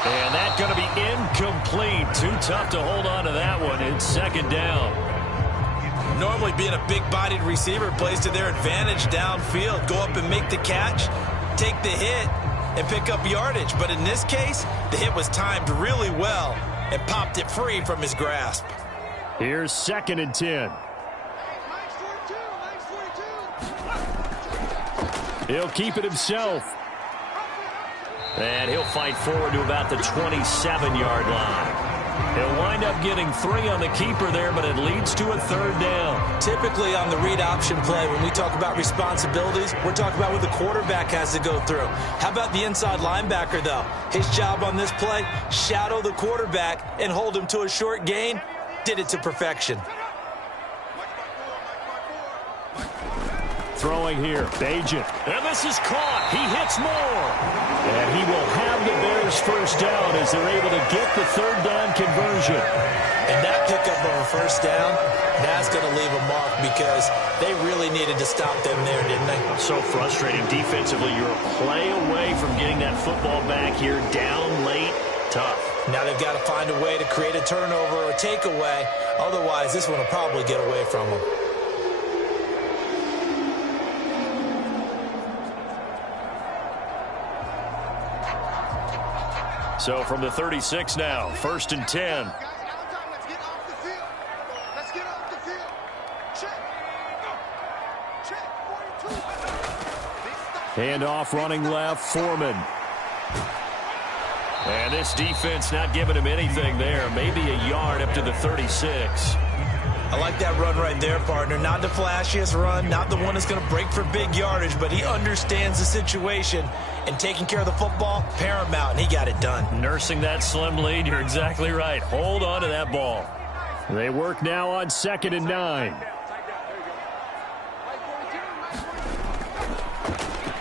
And that's going to be incomplete. Too tough to hold on to that one. It's 2nd down. Normally being a big-bodied receiver plays to their advantage downfield. Go up and make the catch, take the hit, and pick up yardage. But in this case, the hit was timed really well and popped it free from his grasp. Here's 2nd and 10. He'll keep it himself. And he'll fight forward to about the 27-yard line. He'll wind up getting 3 on the keeper there, but it leads to a 3rd down. Typically on the read option play, when we talk about responsibilities, we're talking about what the quarterback has to go through. How about the inside linebacker, though? His job on this play, shadow the quarterback and hold him to a short gain. Did it to perfection. Throwing here, Bajan. And this is caught. He hits more. And he will have the Bears first down as they're able to get the 3rd down conversion. And that pickup of a first down, that's going to leave a mark because they really needed to stop them there, didn't they? So frustrating. Defensively, you're a play away from getting that football back here down late. Tough. Now they've got to find a way to create a turnover or a takeaway. Otherwise, this one will probably get away from them. So from the 36 now, 1st and 10. Hand off running left, Foreman. And this defense not giving him anything there. Maybe a yard up to the 36. I like that run right there, partner. Not the flashiest run, not the one that's going to break for big yardage, but he understands the situation, and taking care of the football, paramount, and he got it done. Nursing that slim lead, you're exactly right. Hold on to that ball. They work now on 2nd and 9.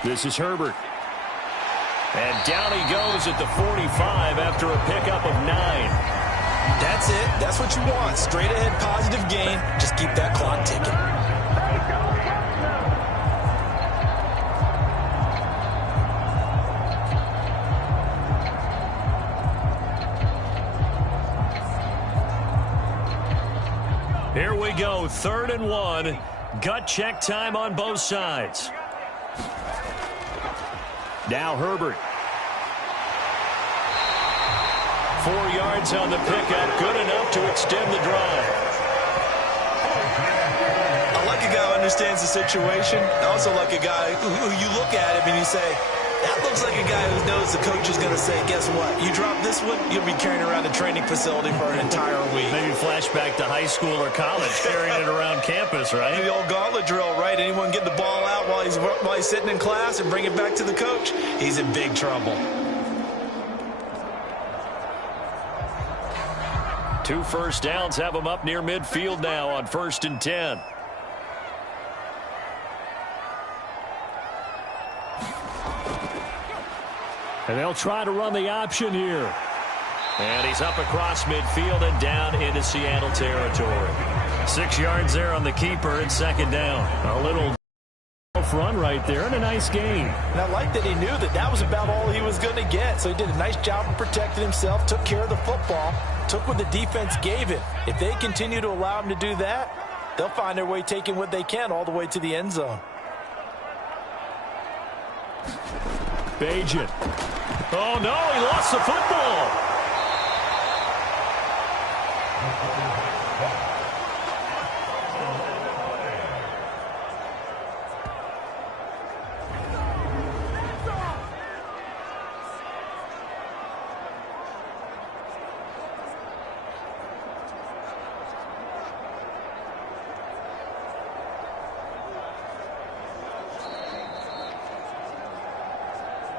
This is Herbert. And down he goes at the 45 after a pickup of 9. That's it. That's what you want. Straight ahead, positive gain. Just keep that clock ticking. Here we go, 3rd and 1. Gut check time on both sides. Now Herbert. 4 yards on the pickup, good enough to extend the drive. I like a guy who understands the situation. I also like a guy who you look at him and you say, that looks like a guy who knows the coach is going to say, guess what? You drop this one, you'll be carrying around a training facility for an entire week. Maybe flashback to high school or college, carrying it around campus, right? The old gauntlet drill, right? Anyone get the ball out while he's sitting in class and bring it back to the coach? He's in big trouble. 2 first downs have them up near midfield now on 1st and 10. And they'll try to run the option here. And he's up across midfield and down into Seattle territory. 6 yards there on the keeper and 2nd down. A little run right there and a nice gain. And I like that he knew that was about all he was going to get. So he did a nice job of protecting himself, took care of the football, took what the defense gave him. If they continue to allow him to do that, they'll find their way taking what they can all the way to the end zone. Bajan. Oh, no, he lost the football.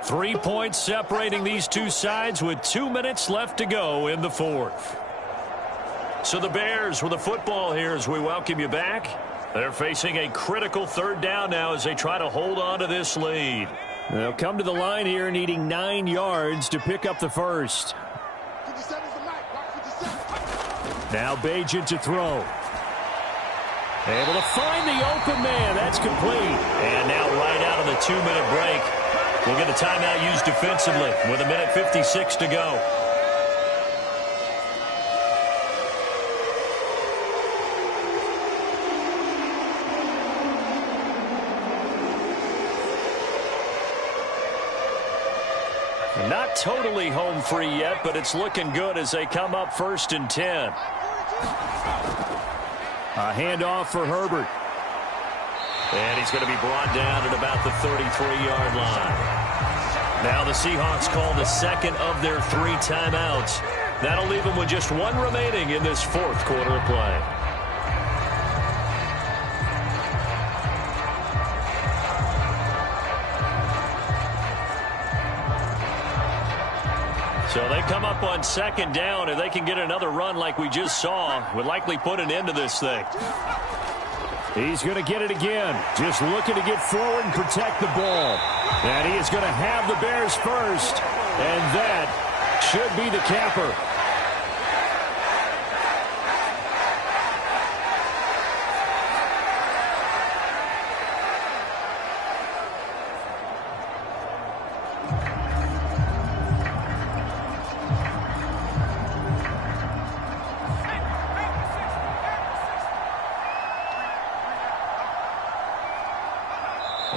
Three points separating these two sides with 2 minutes left to go in the 4th. So the Bears with the football here as we welcome you back. They're facing a critical 3rd down now as they try to hold on to this lead. They'll come to the line here needing 9 yards to pick up the first. Now Bajan to throw. Able to find the open man. That's complete. And now right out of the 2-minute break, we'll get a timeout used defensively with 1:56 to go. Not totally home free yet, but it's looking good as they come up 1st and 10. A handoff for Herbert. And he's going to be brought down at about the 33-yard line. Now the Seahawks call the second of their 3 timeouts. That'll leave them with just 1 remaining in this 4th quarter of play. So they come up on 2nd down. If they can get another run like we just saw, would likely put an end to this thing. He's going to get it again. Just looking to get forward and protect the ball. And he is going to have the Bears first. And that should be the capper.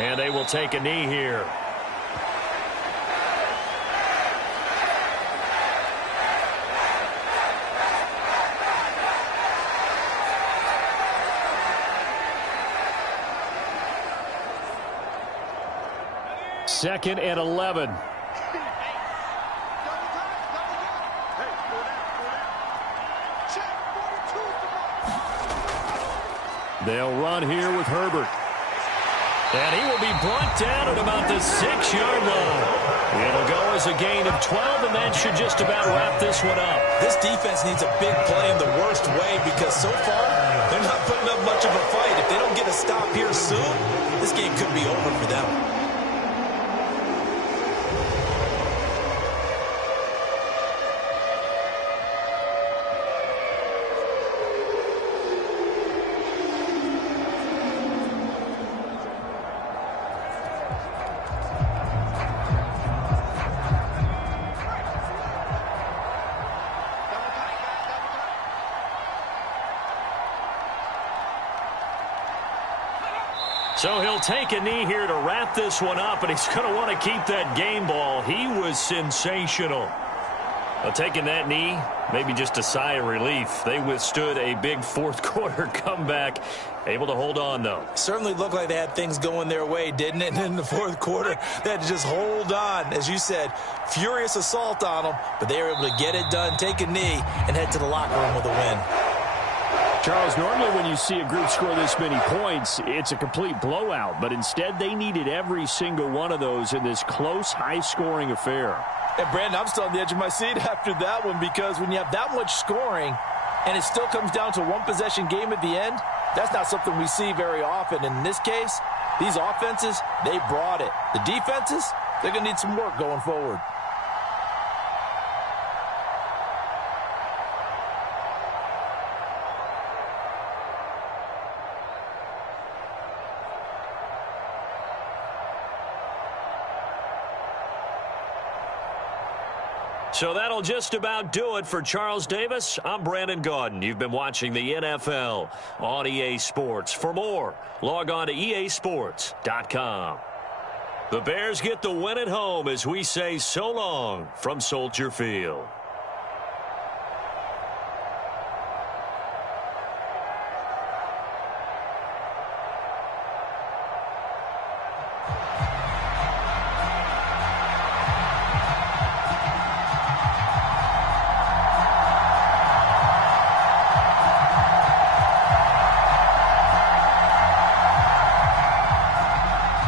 And they will take a knee here. Second and 11. They'll run here with Herbert. And he will be brought down at about the 6-yard line. It'll go as a gain of 12, and that should just about wrap this one up. This defense needs a big play in the worst way because so far they're not putting up much of a fight. If they don't get a stop here soon, this game could be over for them. So he'll take a knee here to wrap this one up, and he's going to want to keep that game ball. He was sensational. Well, taking that knee, maybe just a sigh of relief. They withstood a big fourth-quarter comeback. Able to hold on, though. Certainly looked like they had things going their way, didn't it? And in the fourth quarter, they had to just hold on. As you said, furious assault on them, but they were able to get it done, take a knee, and head to the locker room with a win. Charles, normally when you see a group score this many points, it's a complete blowout. But instead, they needed every single one of those in this close, high-scoring affair. And, Brandon, I'm still on the edge of my seat after that one because when you have that much scoring and it still comes down to a one-possession game at the end, that's not something we see very often. And in this case, these offenses, they brought it. The defenses, they're going to need some work going forward. So that'll just about do it for Charles Davis. I'm Brandon Gaudin. You've been watching the NFL on EA Sports. For more, log on to easports.com. The Bears get the win at home as we say so long from Soldier Field.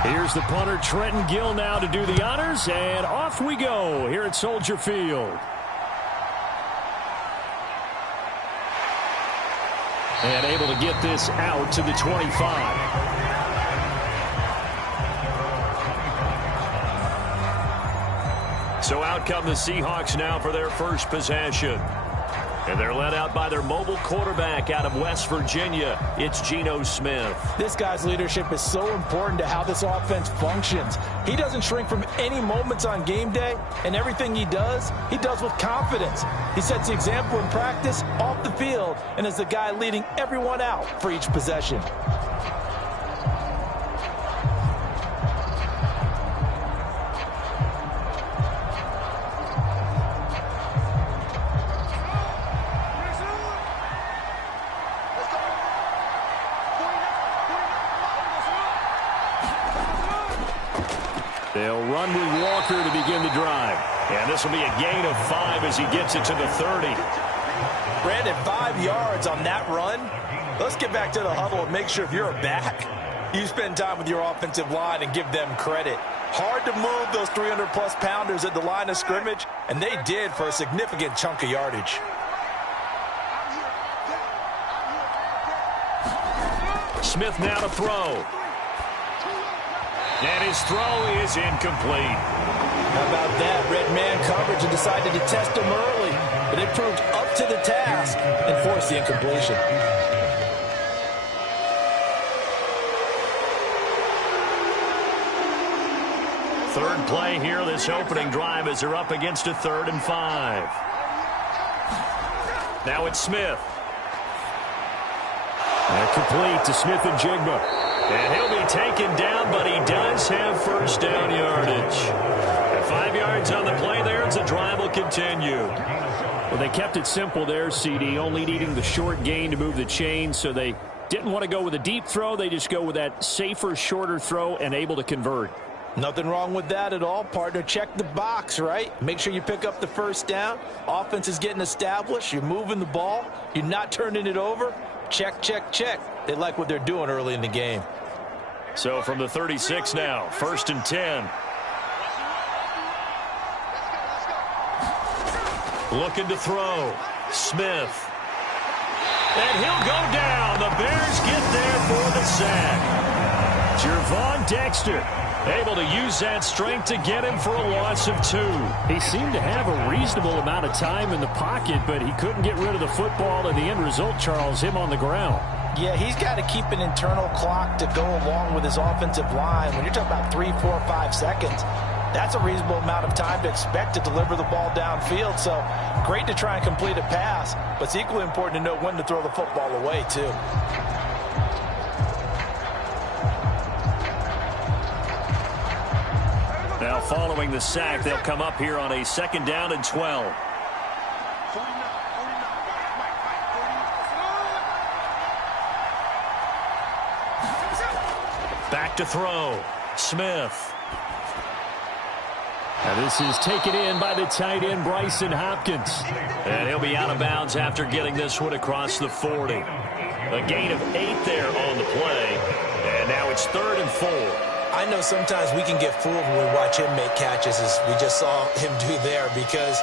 Here's the punter, Trenton Gill, now to do the honors, and off we go here at Soldier Field. And able to get this out to the 25. So out come the Seahawks now for their first possession. And they're led out by their mobile quarterback out of West Virginia. It's Geno Smith. This guy's leadership is so important to how this offense functions. He doesn't shrink from any moments on game day, and everything he does with confidence. He sets the example in practice, off the field, and is the guy leading everyone out for each possession. They'll run with Walker to begin the drive. And this will be a gain of 5 as he gets it to the 30. Brandon, 5 yards on that run. Let's get back to the huddle and make sure if you're a back, you spend time with your offensive line and give them credit. Hard to move those 300-plus pounders at the line of scrimmage, and they did for a significant chunk of yardage. Smith now to throw. And his throw is incomplete. How about that? Red man coverage and decided to test him early. But it proved up to the task and forced the incompletion. Third play here, this opening drive as they're up against a 3rd and 5. Now it's Smith. And complete to Smith and Jigba. And he'll be taken down, but he does have first down yardage. At 5 yards on the play there, the drive will continue. Well, they kept it simple there, CD, only needing the short gain to move the chain, so they didn't want to go with a deep throw. They just go with that safer, shorter throw and able to convert. Nothing wrong with that at all, partner. Check the box, right? Make sure you pick up the first down. Offense is getting established. You're moving the ball. You're not turning it over. check, check, check. They like what they're doing early in the game. So from the 36 now, 1st and 10. Looking to throw. Smith. And he'll go down. The Bears get there for the sack. Gervon Dexter able to use that strength to get him for a loss of 2. He seemed to have a reasonable amount of time in the pocket, but he couldn't get rid of the football, and the end result, Charles, him on the ground. Yeah, he's got to keep an internal clock to go along with his offensive line. When you're talking about 3, 4, 5 seconds, that's a reasonable amount of time to expect to deliver the ball downfield. So great to try and complete a pass, but it's equally important to know when to throw the football away, too. Now following the sack, they'll come up here on a 2nd down and 12. Back to throw. Smith. Now this is taken in by the tight end, Bryson Hopkins. And he'll be out of bounds after getting this one across the 40. A gain of 8 there on the play. And now it's 3rd and 4. I know sometimes we can get fooled when we watch him make catches, as we just saw him do there, because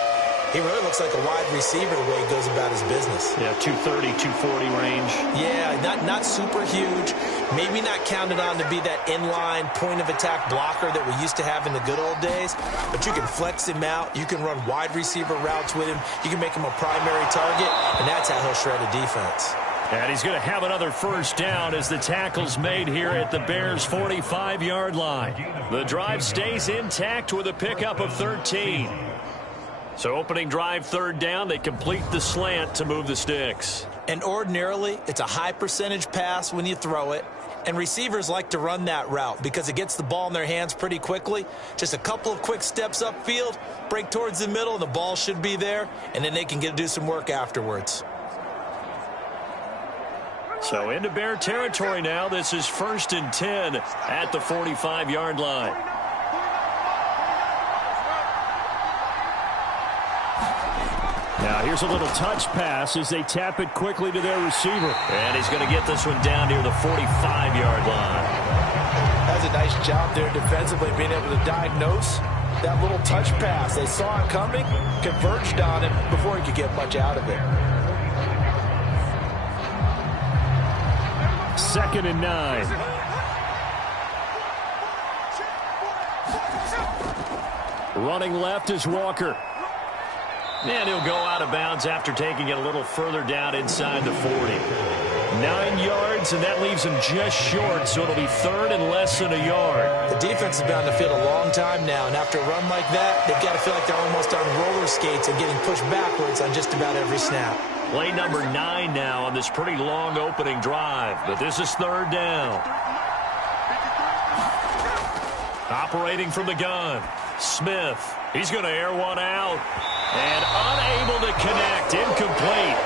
he really looks like a wide receiver the way he goes about his business. Yeah, 230, 240 range. Yeah, not super huge. Maybe not counted on to be that inline point-of-attack blocker that we used to have in the good old days, but you can flex him out. You can run wide receiver routes with him. You can make him a primary target, and that's how he'll shred a defense. And he's going to have another 1st down as the tackle's made here at the Bears' 45-yard line. The drive stays intact with a pickup of 13. So opening drive 3rd down, they complete the slant to move the sticks. And ordinarily, it's a high percentage pass when you throw it. And receivers like to run that route because it gets the ball in their hands pretty quickly. Just a couple of quick steps upfield, break towards the middle, and the ball should be there. And then they can do some work afterwards. So into Bear territory now. This is 1st and 10 at the 45-yard line. Now here's a little touch pass as they tap it quickly to their receiver. And he's going to get this one down near the 45-yard line. That's a nice job there defensively, being able to diagnose that little touch pass. They saw it coming, converged on him before he could get much out of it. 2nd and 9. Running left is Walker. And he'll go out of bounds after taking it a little further down inside the 40. 9 yards, and that leaves him just short, so it'll be 3rd and less than a yard. The defense has been on the field a long time now, and after a run like that, they've got to feel like they're almost on roller skates and getting pushed backwards on just about every snap. Play number 9 now on this pretty long opening drive, but this is 3rd down. Operating from the gun, Smith. He's going to air one out and unable to connect, incomplete.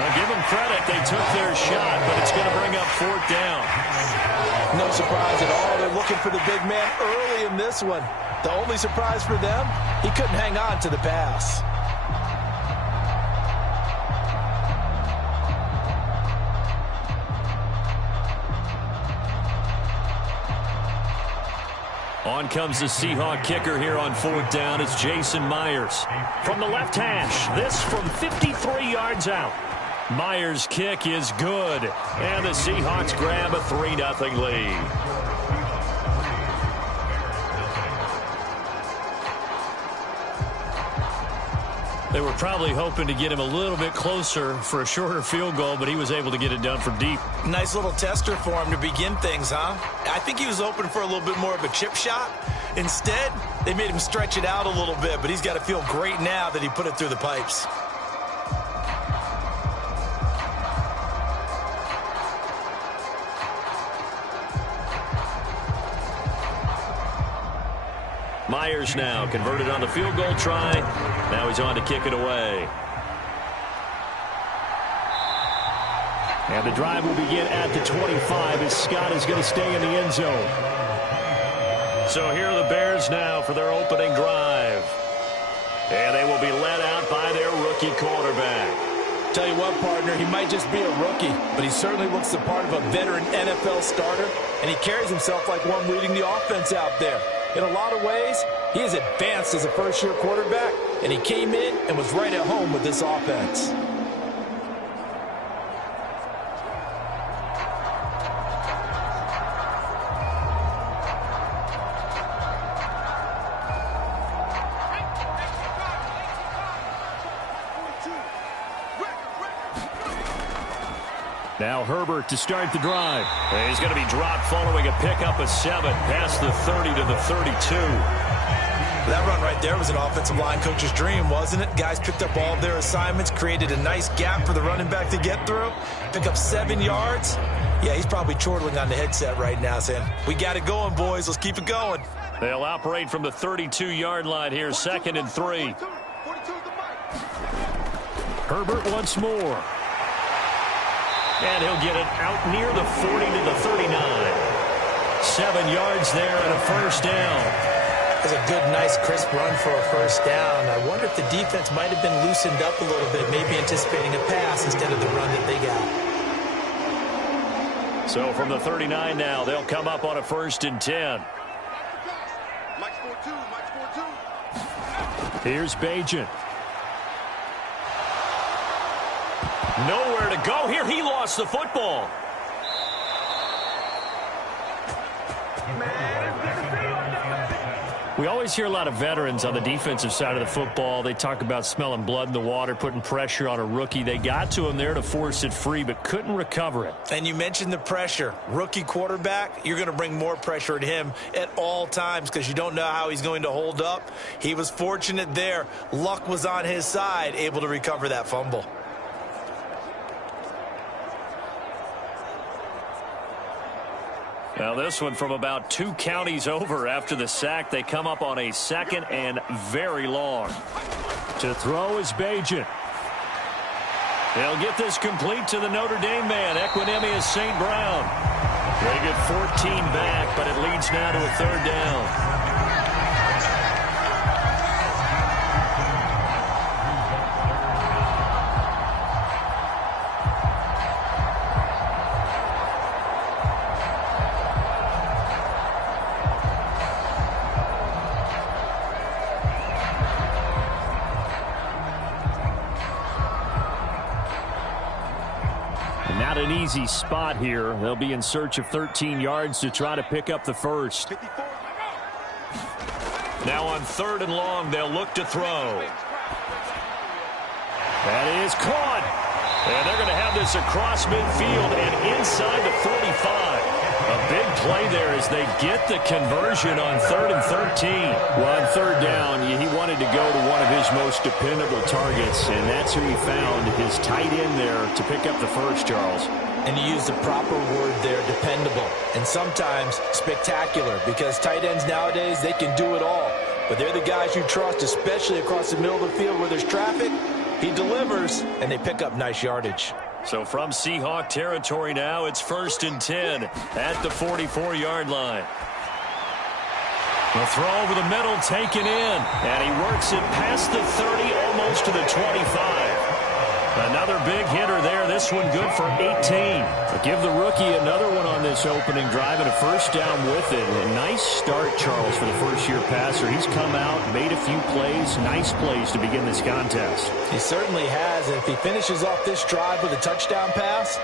Now give them credit, they took their shot, but it's going to bring up 4th down. No surprise at all. They're looking for the big man early in this one. The only surprise for them, he couldn't hang on to the pass. On comes the Seahawk kicker here on 4th down. It's Jason Myers. From the left hash, this from 53 yards out. Myers' kick is good, and the Seahawks grab a 3-0 lead. They were probably hoping to get him a little bit closer for a shorter field goal, but he was able to get it done from deep. Nice little tester for him to begin things, huh? I think he was open for a little bit more of a chip shot. Instead, they made him stretch it out a little bit, but he's got to feel great now that he put it through the pipes. Myers now converted on the field goal try. Now he's on to kick it away. And the drive will begin at the 25 as Scott is going to stay in the end zone. So here are the Bears now for their opening drive. And they will be led out by their rookie quarterback. Tell you what, partner, he might just be a rookie, but he certainly looks the part of a veteran NFL starter, and he carries himself like one leading the offense out there. In a lot of ways, he is advanced as a first-year quarterback, and he came in and was right at home with this offense. Now Herbert to start the drive. He's going to be dropped following a pickup of 7 past the 30 to the 32. That run right there was an offensive line coach's dream, wasn't it? Guys picked up all of their assignments, created a nice gap for the running back to get through, pick up 7 yards. Yeah, he's probably chortling on the headset right now saying, we got it going, boys. Let's keep it going. They'll operate from the 32-yard line here, 2nd and 3. Herbert once more. And he'll get it out near the 40 to the 39. 7 yards there and a first down. That's a good, nice, crisp run for a first down. I wonder if the defense might have been loosened up a little bit, maybe anticipating a pass instead of the run that they got. So from the 39 now, they'll come up on a 1st and 10. Here's Bagent. Nowhere to go here. He lost the football. We always hear a lot of veterans on the defensive side of the football. They talk about smelling blood in the water, putting pressure on a rookie. They got to him there to force it free, but couldn't recover it. And you mentioned the pressure. Rookie quarterback, you're going to bring more pressure at him at all times because you don't know how he's going to hold up. He was fortunate there. Luck was on his side, able to recover that fumble. Now this one from about 2 counties over after the sack. They come up on a 2nd and very long. To throw is Bagent. They'll get this complete to the Notre Dame man, Equinemius St. Brown. They get 14 back, but it leads now to a 3rd down. Not an easy spot here. They'll be in search of 13 yards to try to pick up the first. Now on 3rd and long, they'll look to throw. That is caught. And they're going to have this across midfield and inside the 45. A big play there as they get the conversion on 3rd and 13. Well, on 3rd down, he wanted to go to one of his most dependable targets, and that's who he found, his tight end there to pick up the first, Charles. And you used the proper word there, dependable, and sometimes spectacular, because tight ends nowadays, they can do it all. But they're the guys you trust, especially across the middle of the field where there's traffic. He delivers, and they pick up nice yardage. So from Seahawk territory now, it's 1st and 10 at the 44-yard line. The throw over the middle taken in, and he works it past the 30, almost to the 25. Another big hitter there. This one good for 18. But give the rookie another one on this opening drive and a first down with it. A nice start, Charles, for the first-year passer. He's come out, made a few plays, nice plays to begin this contest. He certainly has, and if he finishes off this drive with a touchdown pass,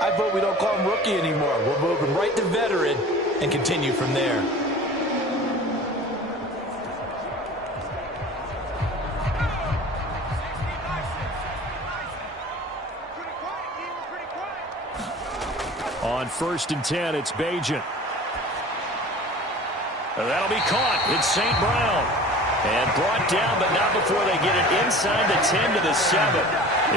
I vote we don't call him rookie anymore. We'll move him right to veteran and continue from there. On 1st and 10, it's Bagent. That'll be caught. It's St. Brown. And brought down, but not before they get it inside the 10 to the 7.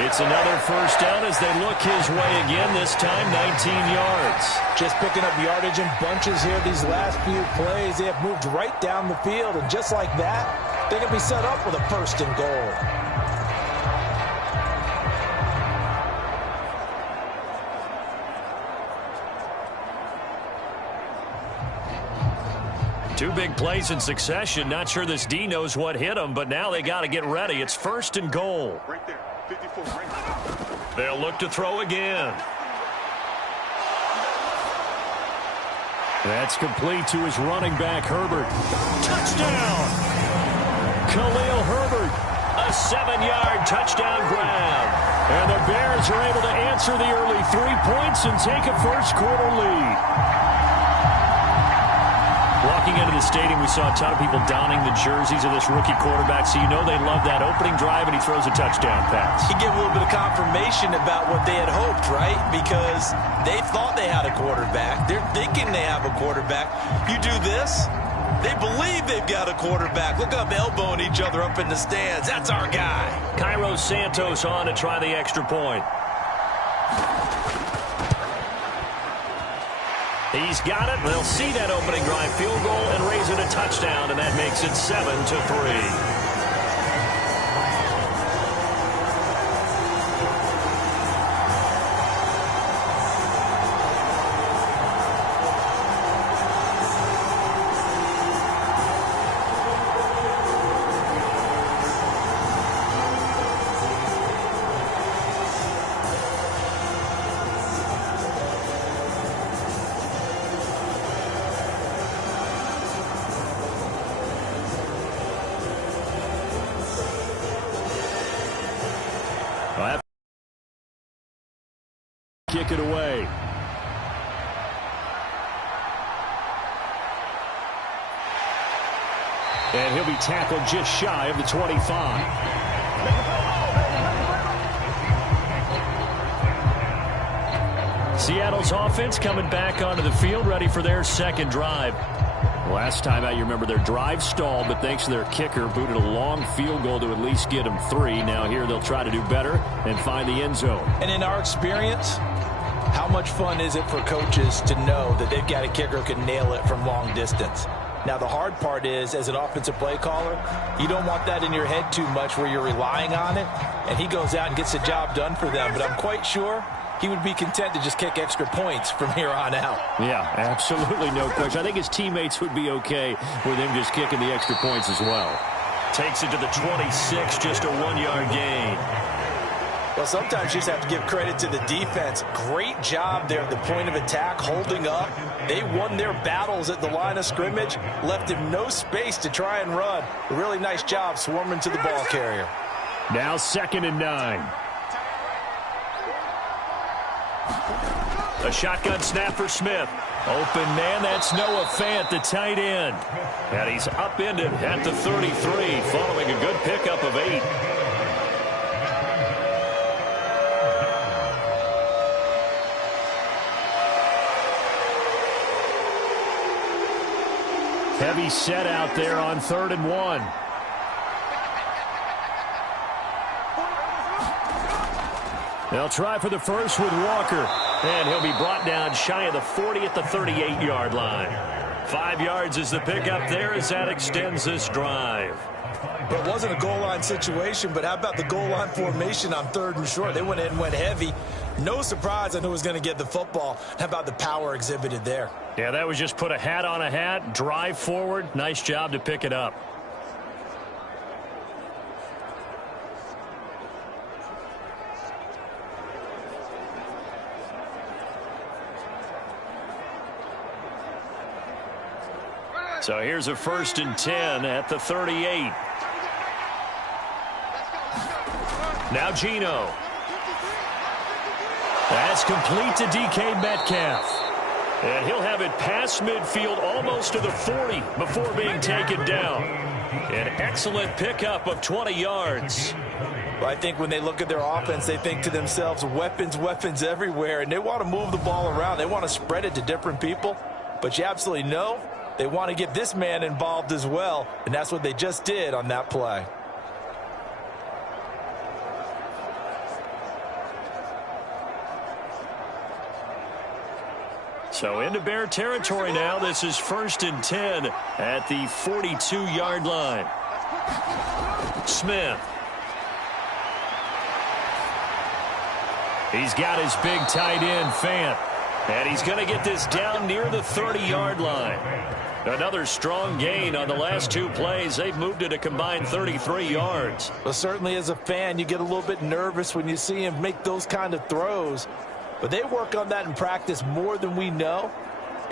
It's another first down as they look his way again, this time 19 yards. Just picking up yardage in bunches here these last few plays. They have moved right down the field, and just like that, they can be set up with a 1st and goal. Two big plays in succession. Not sure this D knows what hit him, but now they got to get ready. It's 1st and goal. Right there. 54. Right there. They'll look to throw again. That's complete to his running back, Herbert. Touchdown! Khalil Herbert, a 7-yard touchdown grab. And the Bears are able to answer the early 3 points and take a first-quarter lead. Walking into the stadium, we saw a ton of people donning the jerseys of this rookie quarterback, so you know they love that opening drive, and he throws a touchdown pass. You get a little bit of confirmation about what they had hoped, right? Because they thought they had a quarterback. They're thinking they have a quarterback. You do this, they believe they've got a quarterback. Look up, elbowing each other up in the stands. That's our guy. Cairo Santos on to try the extra point. He's got it. They'll see that opening drive field goal and raise it a touchdown, and that makes it 7-3. Kick it away. And he'll be tackled just shy of the 25. Seattle's offense coming back onto the field, ready for their second drive. Last time out, you remember their drive stalled, but thanks to their kicker, booted a long field goal to at least get them 3. Now here they'll try to do better and find the end zone. And in our experience, how much fun is it for coaches to know that they've got a kicker who can nail it from long distance? Now, the hard part is, as an offensive play caller, you don't want that in your head too much where you're relying on it, and he goes out and gets the job done for them. But I'm quite sure he would be content to just kick extra points from here on out. Yeah, absolutely no question. I think his teammates would be okay with him just kicking the extra points as well. Takes it to the 26, just a 1-yard gain. Well, sometimes you just have to give credit to the defense. Great job there at the point of attack, holding up. They won their battles at the line of scrimmage, left him no space to try and run. A really nice job swarming to the ball carrier. Now 2nd and 9. A shotgun snap for Smith. Open man, that's Noah Fant, the tight end. And he's upended at the 33, following a good pickup of 8. Heavy set out there on 3rd and 1. They'll try for the first with Walker. And he'll be brought down shy of the 40 at the 38-yard line. 5 yards is the pickup there as that extends this drive. But it wasn't a goal line situation, but how about the goal line formation on 3rd and short? They went in and went heavy. No surprise on who was going to get the football. How about the power exhibited there? Yeah, that was just put a hat on a hat, drive forward. Nice job to pick it up. So here's a 1st and 10 at the 38. Now Geno. That's complete to DK Metcalf. And he'll have it past midfield almost to the 40 before being taken down. An excellent pickup of 20 yards. Well, I think when they look at their offense, they think to themselves, weapons, weapons everywhere, and they want to move the ball around. They want to spread it to different people. But you absolutely know they want to get this man involved as well, and that's what they just did on that play. So into Bear territory now. This is 1st and 10 at the 42-yard line. Smith. He's got his big tight end, Fant. And he's going to get this down near the 30-yard line. Another strong gain on the last two plays. They've moved it a combined 33 yards. Well, certainly as a fan, you get a little bit nervous when you see him make those kind of throws. But they work on that in practice more than we know.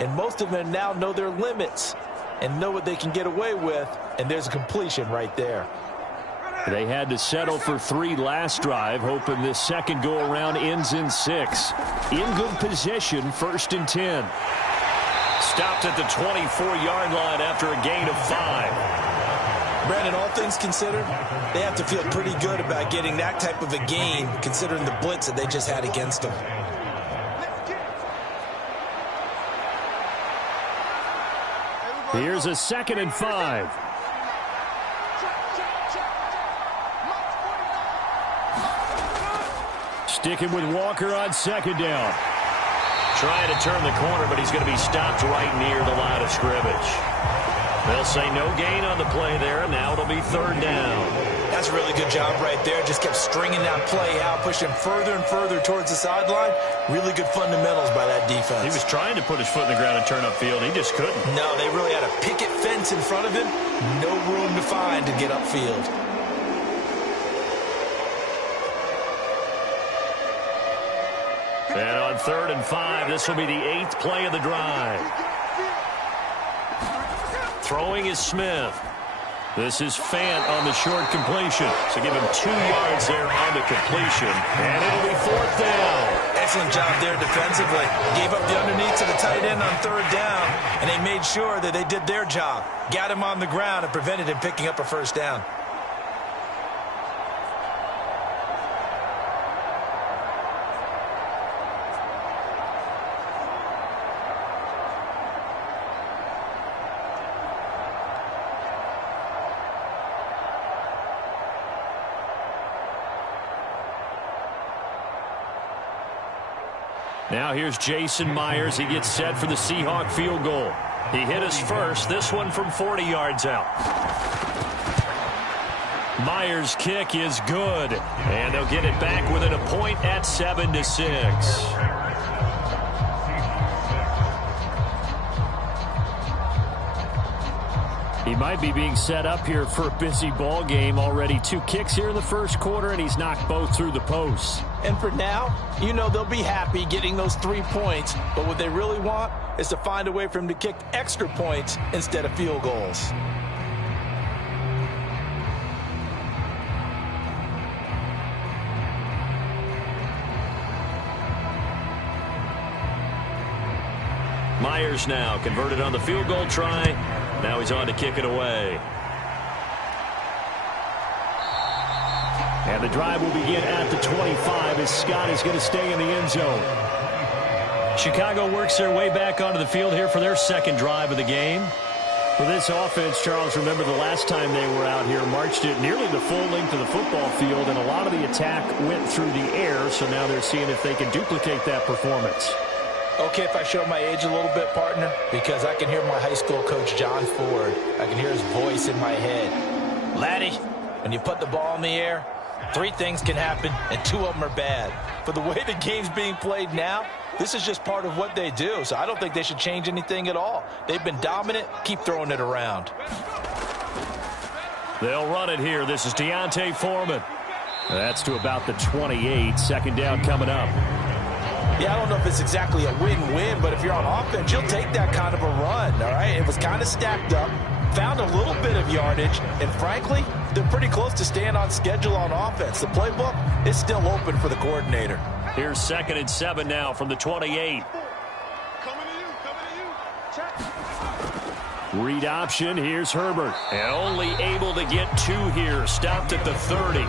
And most of them now know their limits and know what they can get away with. And there's a completion right there. They had to settle for 3 last drive, hoping this second go-around ends in 6. In good position, 1st and 10. Stopped at the 24-yard line after a gain of 5. Brandon, all things considered, they have to feel pretty good about getting that type of a gain, considering the blitz that they just had against them. Here's a 2nd and 5. Sticking with Walker on 2nd down. Trying to turn the corner, but he's going to be stopped right near the line of scrimmage. They'll say no gain on the play there, and now it'll be 3rd down. That's a really good job right there. Just kept stringing that play out, pushing him further and further towards the sideline. Really good fundamentals by that defense. He was trying to put his foot in the ground and turn upfield. He just couldn't. No, they really had a picket fence in front of him. No room to find to get upfield. And on 3rd and 5, this will be the 8th play of the drive. Throwing is Smith. This is Fant on the short completion. So give him 2 yards there on the completion. And it'll be 4th down. Excellent job there defensively. Gave up the underneath to the tight end on 3rd down, and they made sure that they did their job. Got him on the ground and prevented him picking up a 1st down. Now here's Jason Myers. He gets set for the Seahawk field goal. He hit us first. This one from 40 yards out. Myers' kick is good. And they'll get it back within a point at 7-6. He might be being set up here for a busy ball game. Already 2 kicks here in the first quarter, and he's knocked both through the posts. And for now, you know they'll be happy getting those 3 points. But what they really want is to find a way for him to kick extra points instead of field goals. Myers now converted on the field goal try. Now he's on to kick it away. And the drive will begin at the 25 as Scott is going to stay in the end zone. Chicago works their way back onto the field here for their 2nd drive of the game. For this offense, Charles, remember the last time they were out here, marched it nearly the full length of the football field, and a lot of the attack went through the air, so now they're seeing if they can duplicate that performance. Okay, if I show my age a little bit, partner, because I can hear my high school coach, John Ford. I can hear his voice in my head. Laddie, when you put the ball in the air, 3 things can happen, and 2 of them are bad. For the way the game's being played now, this is just part of what they do, so I don't think they should change anything at all. They've been dominant. Keep throwing it around. They'll run it here. This is Deontay Foreman. That's to about the 28. 2nd down coming up. Yeah, I don't know if it's exactly a win-win, but if you're on offense, you'll take that kind of a run, all right? It was kind of stacked up, found a little bit of yardage, and frankly, they're pretty close to staying on schedule on offense. The playbook is still open for the coordinator. Here's 2nd and 7 now from the 28. Read option. Here's Herbert. And only able to get 2 here. Stopped at the 30.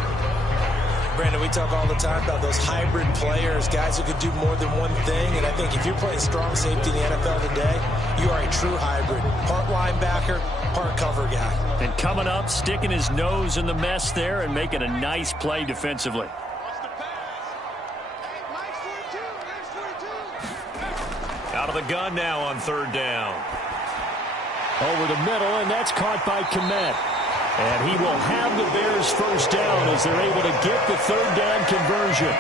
Brandon, we talk all the time about those hybrid players, guys who could do more than one thing. And I think if you're playing strong safety in the NFL today, you are a true hybrid. Part linebacker, part cover guy. And coming up, sticking his nose in the mess there and making a nice play defensively. Out of the gun now on 3rd down. Over the middle, and that's caught by Kmet. And he will have the Bears 1st down as they're able to get the 3rd down conversion.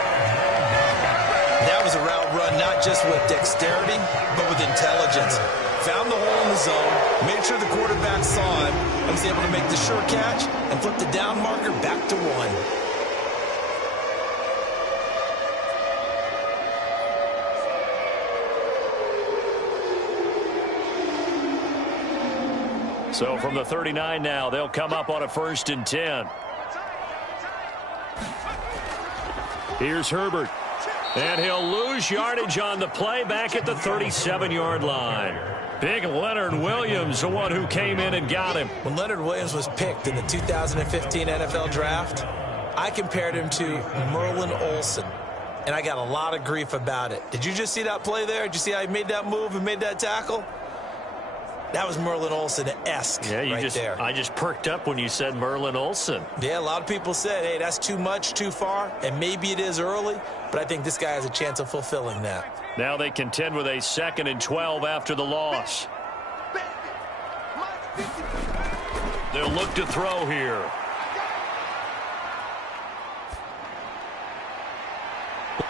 That was a route run not just with dexterity, but with intelligence. Found the hole in the zone, made sure the quarterback saw him, and was able to make the sure catch and flip the down marker back to 1. So from the 39 now, they'll come up on a 1st and 10. Here's Herbert. And he'll lose yardage on the play back at the 37-yard line. Big Leonard Williams, the one who came in and got him. When Leonard Williams was picked in the 2015 NFL Draft, I compared him to Merlin Olsen, and I got a lot of grief about it. Did you just see that play there? Did you see how he made that move and made that tackle? That was Merlin Olsen-esque there. I just perked up when you said Merlin Olsen. Yeah, a lot of people said, hey, that's too much, too far, and maybe it is early, but I think this guy has a chance of fulfilling that. Now they contend with a 2nd and 12 after the loss. They'll look to throw here.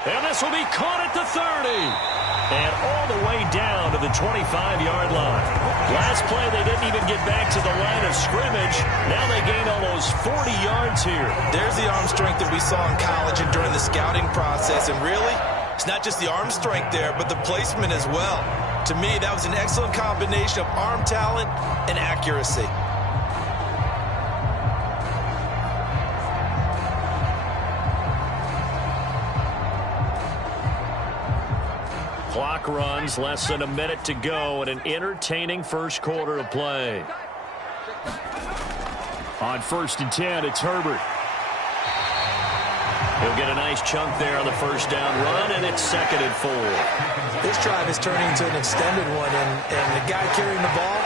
And this will be caught at the 30. And all the way down to the 25-yard line. Last play, they didn't even get back to the line of scrimmage. Now they gain almost 40 yards here. There's the arm strength that we saw in college and during the scouting process. And really, it's not just the arm strength there, but the placement as well. To me, that was an excellent combination of arm talent and accuracy. Clock runs, less than a minute to go, and an entertaining first quarter of play. On 1st and 10, it's Herbert. He'll get a nice chunk there on the first down run, and it's 2nd and 4. This drive is turning into an extended one, and the guy carrying the ball,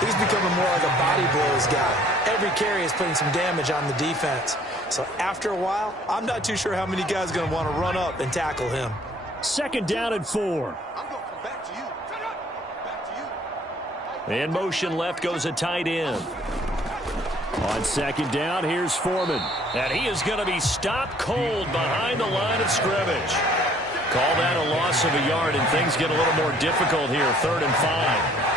he's becoming more like a body blows guy. Every carry is putting some damage on the defense. So after a while, I'm not too sure how many guys are going to want to run up and tackle him. 2nd down and 4. And motion left goes a tight end. On 2nd down, here's Foreman. And he is going to be stopped cold behind the line of scrimmage. Call that a loss of a yard, and things get a little more difficult here. 3rd and 5.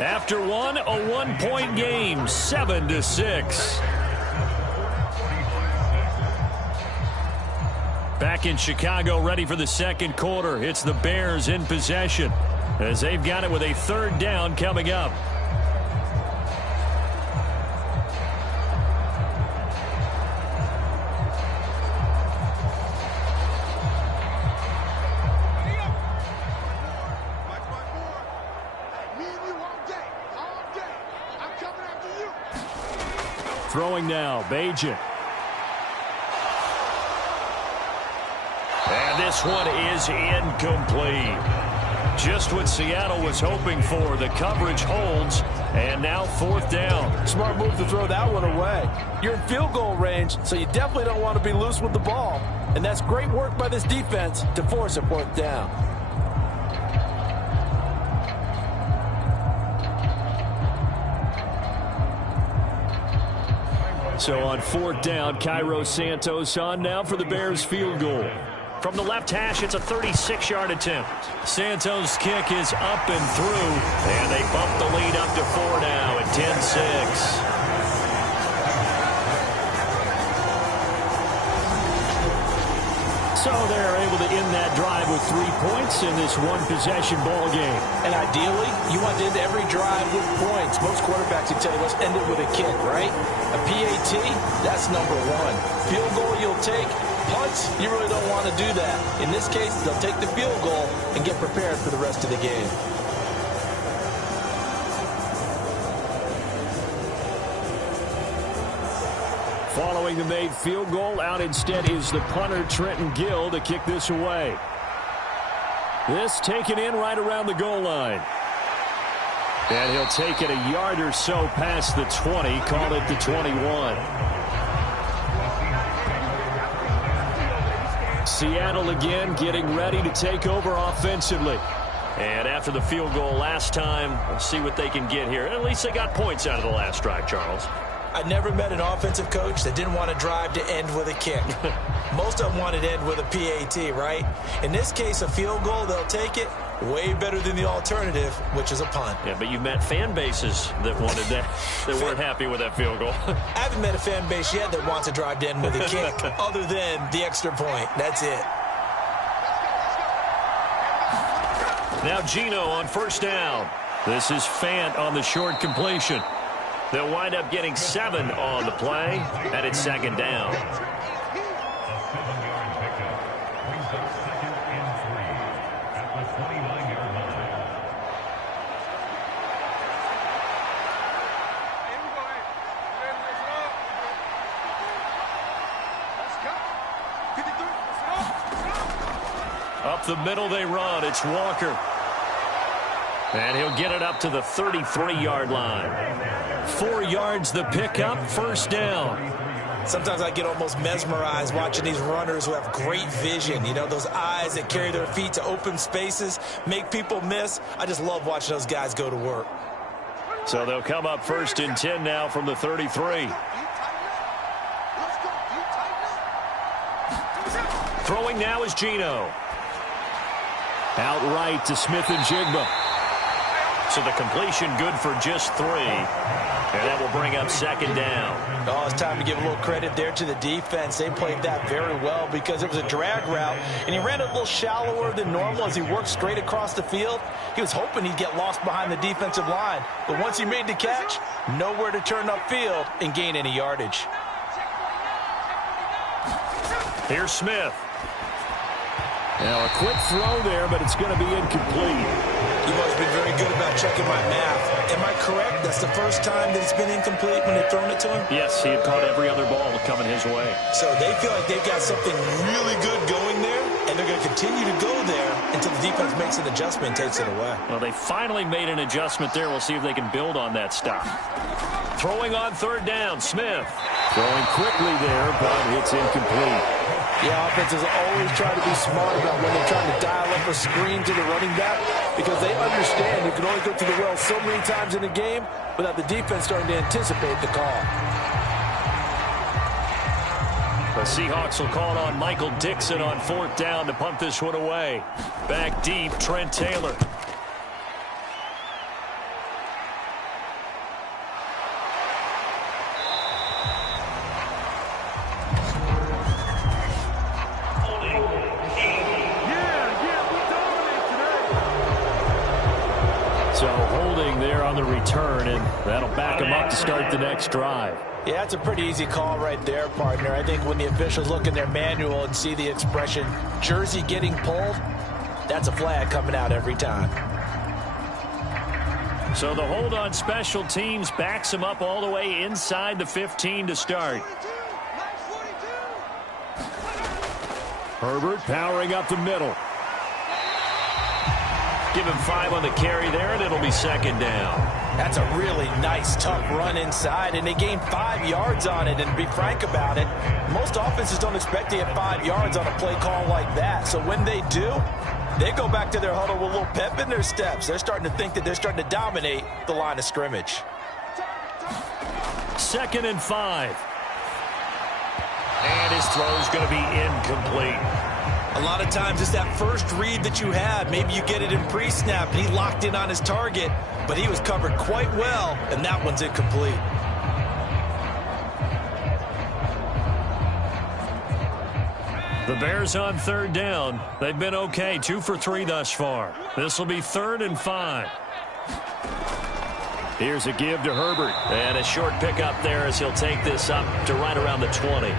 After one, a 1-point game, 7-6. Back in Chicago, ready for the 2nd quarter. It's the Bears in possession as they've got it with a 3rd down coming up. Throwing now, Bajan. And this one is incomplete. Just what Seattle was hoping for. The coverage holds, and now 4th down. Smart move to throw that one away. You're in field goal range, so you definitely don't want to be loose with the ball. And that's great work by this defense to force a 4th down. So on 4th down, Cairo Santos on now for the Bears field goal. From the left hash, it's a 36-yard attempt. Santos' kick is up and through, and they bump the lead up to 4 now at 10-6. So they're able to end that drive with 3 points in this one-possession ball game. And ideally, you want to end every drive with points. Most quarterbacks would tell you, let's end it with a kick, right? A PAT, that's number 1. Field goal you'll take. Punts, you really don't want to do that. In this case, they'll take the field goal and get prepared for the rest of the game. Following the made field goal, out instead is the punter, Trenton Gill, to kick this away. This taken in right around the goal line. And he'll take it a yard or so past the 20, call it the 21. Seattle again getting ready to take over offensively. And after the field goal last time, we'll see what they can get here. At least they got points out of the last drive, Charles. I never met an offensive coach that didn't want to drive to end with a kick. Most of them wanted to end with a PAT, right? In this case, a field goal, they'll take it. Way better than the alternative, which is a punt. Yeah, but you met fan bases that wanted that, that weren't happy with that field goal. I haven't met a fan base yet that wants to drive to end with a kick, other than the extra point. That's it. Now Gino on first down. This is Fant on the short completion. They'll wind up getting 7 on the play, and it's second down. Up the middle they run. It's Walker. And he'll get it up to the 33-yard line. 4 yards the pickup, first down. Sometimes I get almost mesmerized watching these runners who have great vision. You know, those eyes that carry their feet to open spaces, make people miss. I just love watching those guys go to work. So they'll come up first and 10 now from the 33. Throwing now is Gino. Outright to Smith and Jigba. So the completion good for just 3. And that will bring up second down. Oh, it's time to give a little credit there to the defense. They played that very well because it was a drag route, and he ran a little shallower than normal as he worked straight across the field. He was hoping he'd get lost behind the defensive line. But once he made the catch, nowhere to turn upfield and gain any yardage. Here's Smith. Now a quick throw there, but it's going to be incomplete. You've always been very good about checking my math. Am I correct? That's the first time that it's been incomplete when they've thrown it to him? Yes, he had caught every other ball coming his way. So they feel like they've got something really good going there, and they're going to continue to go there until the defense makes an adjustment and takes it away. Well, they finally made an adjustment there. We'll see if they can build on that stop. Throwing on third down, Smith. Throwing quickly there, but it's incomplete. Yeah, offenses always try to be smart about when they're trying to dial up a screen to the running back because they understand you can only go to the well so many times in a game without the defense starting to anticipate the call. The Seahawks will call on Michael Dixon on fourth down to punt this one away. Back deep, Trent Taylor. So holding there on the return, and that'll back them up to start the next drive. Yeah, that's a pretty easy call right there, partner. I think when the officials look in their manual and see the expression, jersey getting pulled, that's a flag coming out every time. So the hold on special teams backs them up all the way inside the 15 to start. Herbert powering up the middle. Give him 5 on the carry there, and it'll be second down. That's a really nice, tough run inside, and they gained 5 yards on it. And to be frank about it, most offenses don't expect to get 5 yards on a play call like that. So when they do, they go back to their huddle with a little pep in their steps. They're starting to think that they're starting to dominate the line of scrimmage. 2nd and 5. And his throw's going to be incomplete. A lot of times it's that first read that you have. Maybe you get it in pre-snap, and he locked in on his target, but he was covered quite well, and that one's incomplete. The Bears on third down. They've been okay, 2 for 3 thus far. This will be 3rd and 5. Here's a give to Herbert. And a short pickup there as he'll take this up to right around the 20.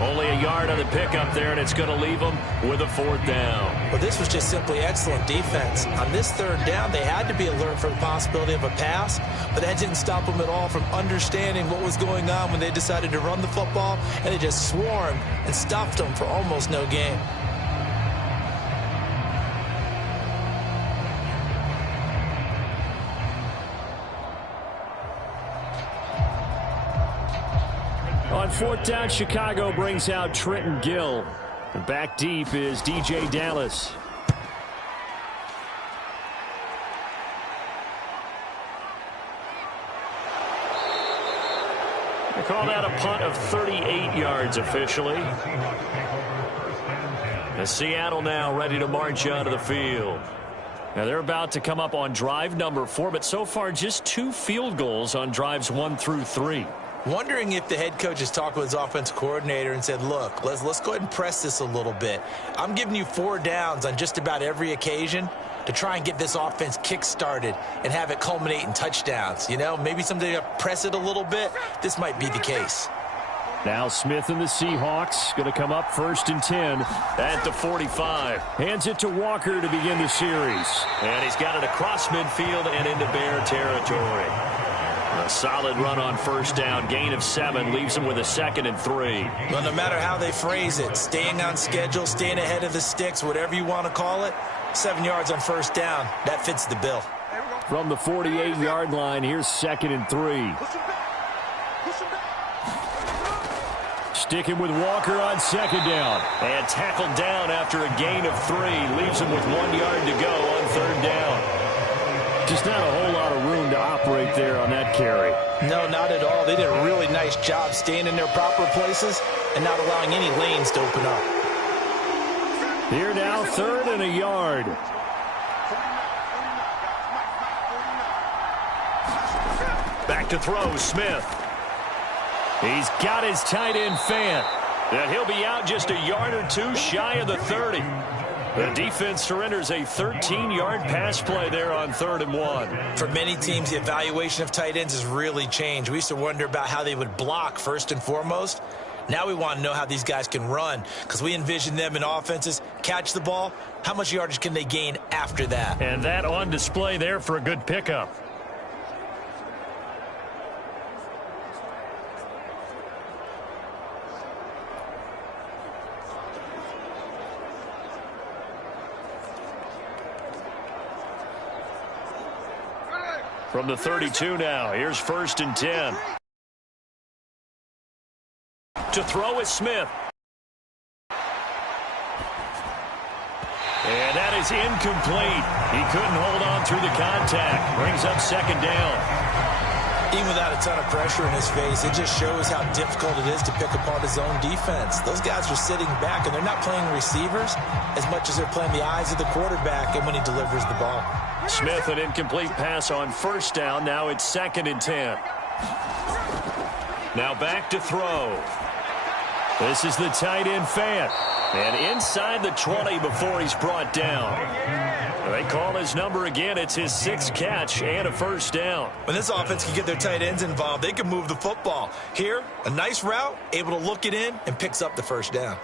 Only a yard on the pickup there, and it's going to leave them with a 4th down. Well, this was just simply excellent defense. On this 3rd down, they had to be alert for the possibility of a pass, but that didn't stop them at all from understanding what was going on when they decided to run the football, and they just swarmed and stuffed them for almost no gain. On 4th down, Chicago brings out Trenton Gill. And back deep is DJ Dallas. Call that a punt of 38 yards officially. And Seattle now ready to march onto the field. Now they're about to come up on drive number 4, but so far just 2 field goals on drives 1 through 3. Wondering if the head coach has talked with his offensive coordinator and said, look, let's go ahead and press this a little bit. I'm giving you 4 downs on just about every occasion to try and get this offense kick-started and have it culminate in touchdowns. You know, maybe someday to press it a little bit. This might be the case. Now Smith and the Seahawks going to come up 1st and 10 at the 45. Hands it to Walker to begin the series. And he's got it across midfield and into Bear territory. A solid run on 1st down. Gain of 7 leaves him with a 2nd and 3. Well, no matter how they phrase it, staying on schedule, staying ahead of the sticks, whatever you want to call it, 7 yards on 1st down. That fits the bill. From the 48-yard line, here's 2nd and 3. Sticking with Walker on 2nd down. And tackled down after a gain of 3. Leaves him with 1 yard to go on 3rd down. Just not a whole lot of room to operate there on that carry. No, not at all. They did a really nice job staying in their proper places and not allowing any lanes to open up. Here now, 3rd and a yard. Back to throw, Smith. He's got his tight end Fant. And he'll be out just a yard or 2 shy of the 30. The defense surrenders a 13-yard pass play there on 3rd and 1. For many teams, the evaluation of tight ends has really changed. We used to wonder about how they would block first and foremost. Now we want to know how these guys can run, because we envision them in offenses, catch the ball, how much yardage can they gain after that? And that on display there for a good pickup. From the 32 now, here's 1st and 10. To throw is Smith. And that is incomplete. He couldn't hold on through the contact. Brings up 2nd down. Even without a ton of pressure in his face, it just shows how difficult it is to pick apart his own defense. Those guys are sitting back, and they're not playing receivers as much as they're playing the eyes of the quarterback and when he delivers the ball. Smith, an incomplete pass on 1st down. Now it's 2nd and 10. Now back to throw. This is the tight end Fant. And inside the 20 before he's brought down. They call his number again. It's his 6th catch and a 1st down. When this offense can get their tight ends involved, they can move the football. Here, a nice route, able to look it in, and picks up the 1st down.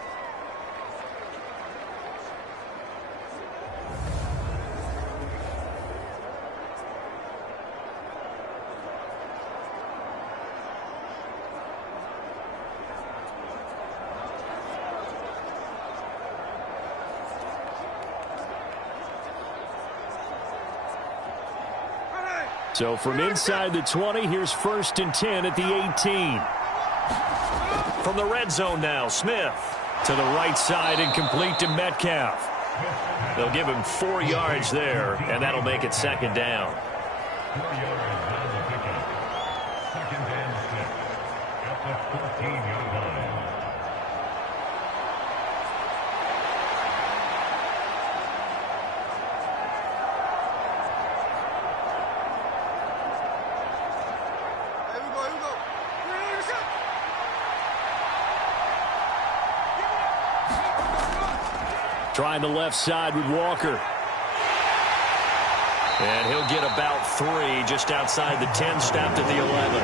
So from inside the 20, here's 1st and 10 at the 18. From the red zone now, Smith to the right side and complete to Metcalf. They'll give him 4 yards there, and that'll make it 2nd down. Trying the left side with Walker. And he'll get about 3 just outside the 10, stopped at the 11.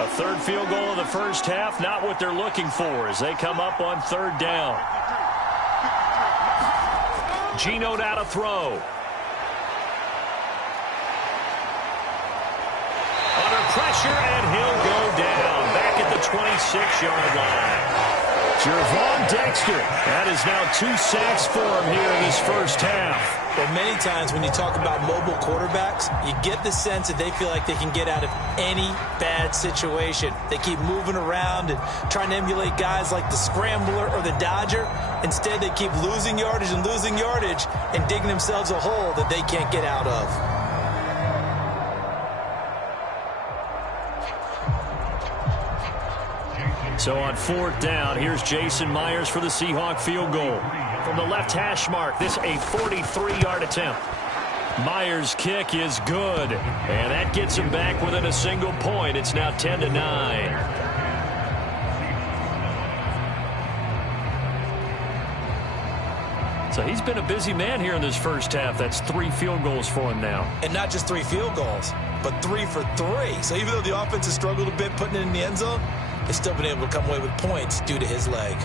A 3rd field goal of the 1st half, not what they're looking for as they come up on 3rd down. Geno now to throw. Under pressure, and he'll go down back at the 26-yard line. Jervon Dexter. That is now 2 sacks for him here in this first half. Well, many times when you talk about mobile quarterbacks, you get the sense that they feel like they can get out of any bad situation. They keep moving around and trying to emulate guys like the Scrambler or the Dodger. Instead, they keep losing yardage and digging themselves a hole that they can't get out of. So on 4th down, here's Jason Myers for the Seahawk field goal. From the left hash mark, this a 43-yard attempt. Myers' kick is good, and that gets him back within a single point. It's now 10-9. So he's been a busy man here in this first half. That's 3 field goals for him now. And not just 3 field goals, but 3 for 3. So even though the offense has struggled a bit putting it in the end zone, they've still been able to come away with points due to his leg.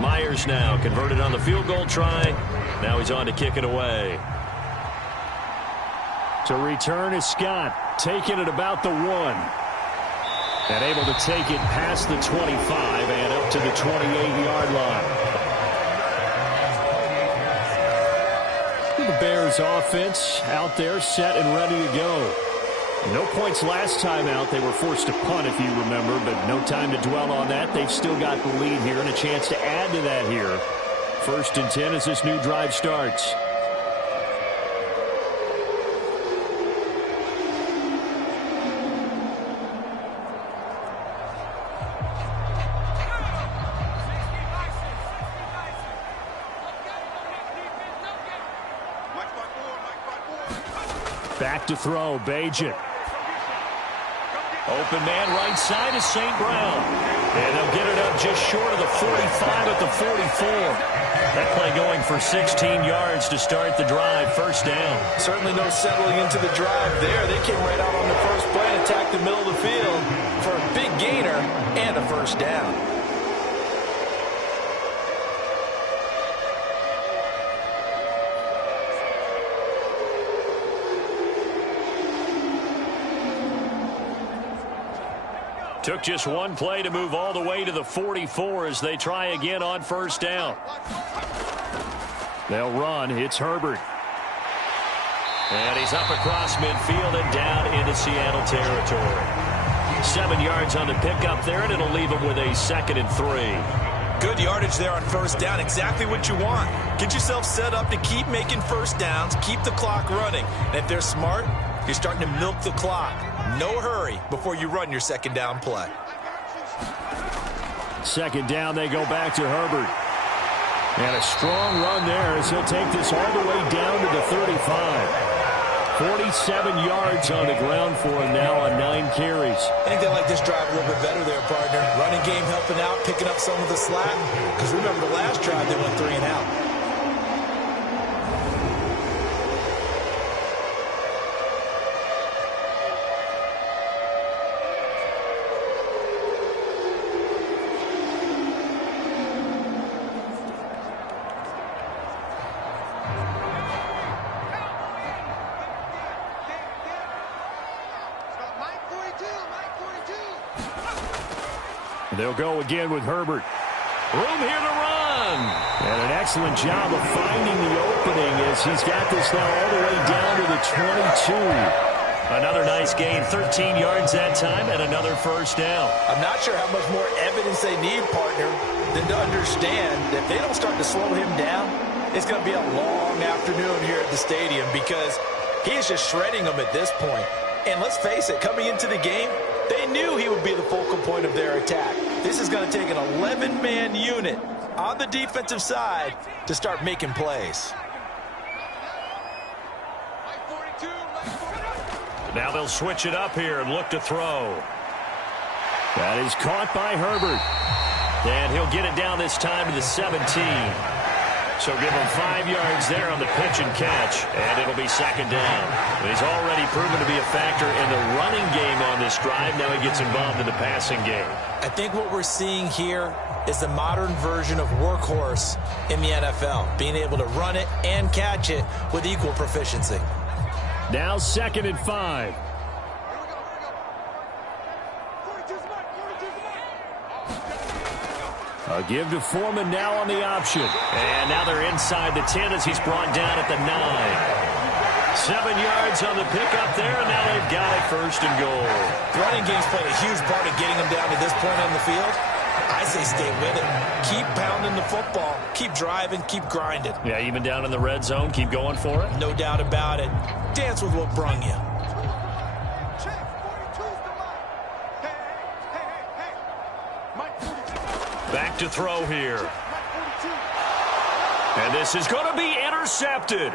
Myers now converted on the field goal try. Now he's on to kick it away. To return is Scott, taking it about the 1. And able to take it past the 25 and up to the 28-yard line. The Bears offense out there set and ready to go. No points last time out. They were forced to punt, if you remember, but no time to dwell on that. They've still got the lead here and a chance to add to that here. 1st and 10 as this new drive starts. Back to throw, Bajan. Open man right side is St. Brown. And they'll get it up just short of the 45 at the 44. That play going for 16 yards to start the drive. 1st down. Certainly no settling into the drive there. They came right out on the first play and attacked the middle of the field for a big gainer and a 1st down. Took just 1 play to move all the way to the 44 as they try again on 1st down. They'll run. It's Herbert. And he's up across midfield and down into Seattle territory. 7 yards on the pickup there, and it'll leave him with a 2nd and 3. Good yardage there on 1st down. Exactly what you want. Get yourself set up to keep making 1st downs, keep the clock running. And if they're smart, you're starting to milk the clock. No hurry before you run your 2nd down play. 2nd down, they go back to Herbert. And a strong run there as he'll take this all the way down to the 35. 47 yards on the ground for him now on 9 carries. I think they like this drive a little bit better there, partner. Running game helping out, picking up some of the slack. Because remember the last drive, they went 3 and out. They'll go again with Herbert. Room here to run. And an excellent job of finding the opening as he's got this now all the way down to the 22. Another nice gain, 13 yards that time, and another 1st down. I'm not sure how much more evidence they need, partner, than to understand that if they don't start to slow him down, it's going to be a long afternoon here at the stadium because he is just shredding them at this point. And let's face it, coming into the game, they knew he would be the focal point of their attack. This is going to take an 11-man unit on the defensive side to start making plays. Now they'll switch it up here and look to throw. That is caught by Herbert. And he'll get it down this time to the 17. So give him 5 yards there on the pitch and catch, and it'll be second down. He's already proven to be a factor in the running game on this drive. Now he gets involved in the passing game. I think what we're seeing here is the modern version of workhorse in the NFL, being able to run it and catch it with equal proficiency. Now 2nd and 5. A give to Foreman now on the option. And now they're inside the 10 as he's brought down at the 9. 7 yards on the pickup there, and now they've got it 1st and goal. The running game's played a huge part in getting them down to this point on the field. I say stay with it. Keep pounding the football. Keep driving. Keep grinding. Yeah, even down in the red zone, keep going for it. No doubt about it. Dance with what brung you. Back to throw here. And this is going to be intercepted.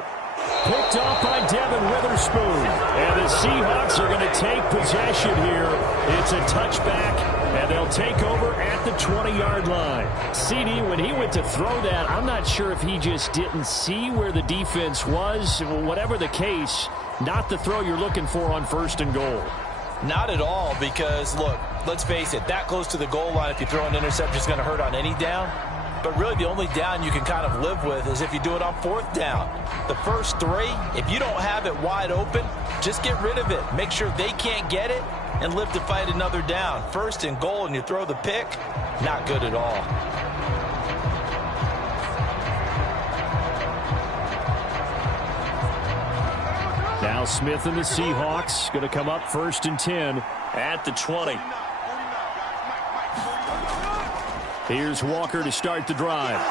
Picked off by Devin Witherspoon. And the Seahawks are going to take possession here. It's a touchback, and they'll take over at the 20-yard line. CD, when he went to throw that, I'm not sure if he just didn't see where the defense was. Whatever the case, not the throw you're looking for on 1st and goal. Not at all, because, look, let's face it, that close to the goal line, if you throw an interception, is going to hurt on any down. But really, the only down you can kind of live with is if you do it on 4th down. The first 3, if you don't have it wide open, just get rid of it. Make sure they can't get it and live to fight another down. 1st and goal, and you throw the pick, not good at all. Now Smith and the Seahawks going to come up 1st and 10 at the 20. Here's Walker to start the drive.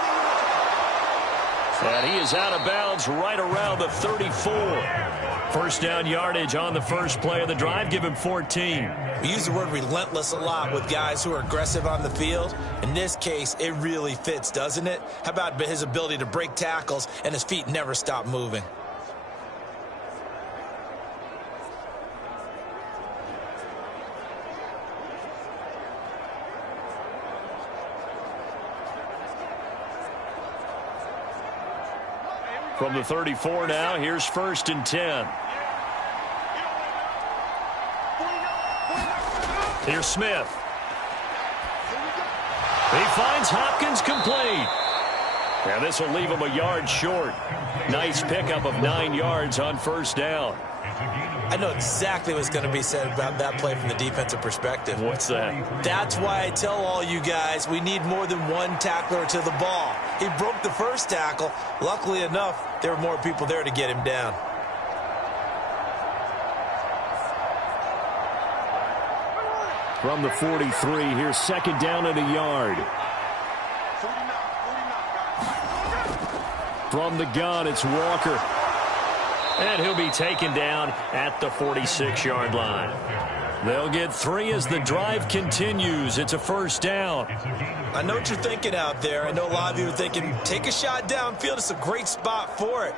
And he is out of bounds right around the 34. 1st down yardage on the first play of the drive. Give him 14. We use the word relentless a lot with guys who are aggressive on the field. In this case, it really fits, doesn't it? How about his ability to break tackles and his feet never stop moving? From the 34 now, here's 1st and 10. Here's Smith. He finds Hopkins complete. And this will leave him a yard short. Nice pickup of 9 yards on 1st down. I know exactly what's going to be said about that play from the defensive perspective. What's that? That's why I tell all you guys we need more than one tackler to the ball. He broke the first tackle. Luckily enough, there were more people there to get him down. From the 43, here's 2nd down and a yard. From the gun, it's Walker. And he'll be taken down at the 46-yard line. They'll get 3 as the drive continues. It's a 1st down. I know what you're thinking out there. I know a lot of you are thinking, take a shot downfield. It's a great spot for it.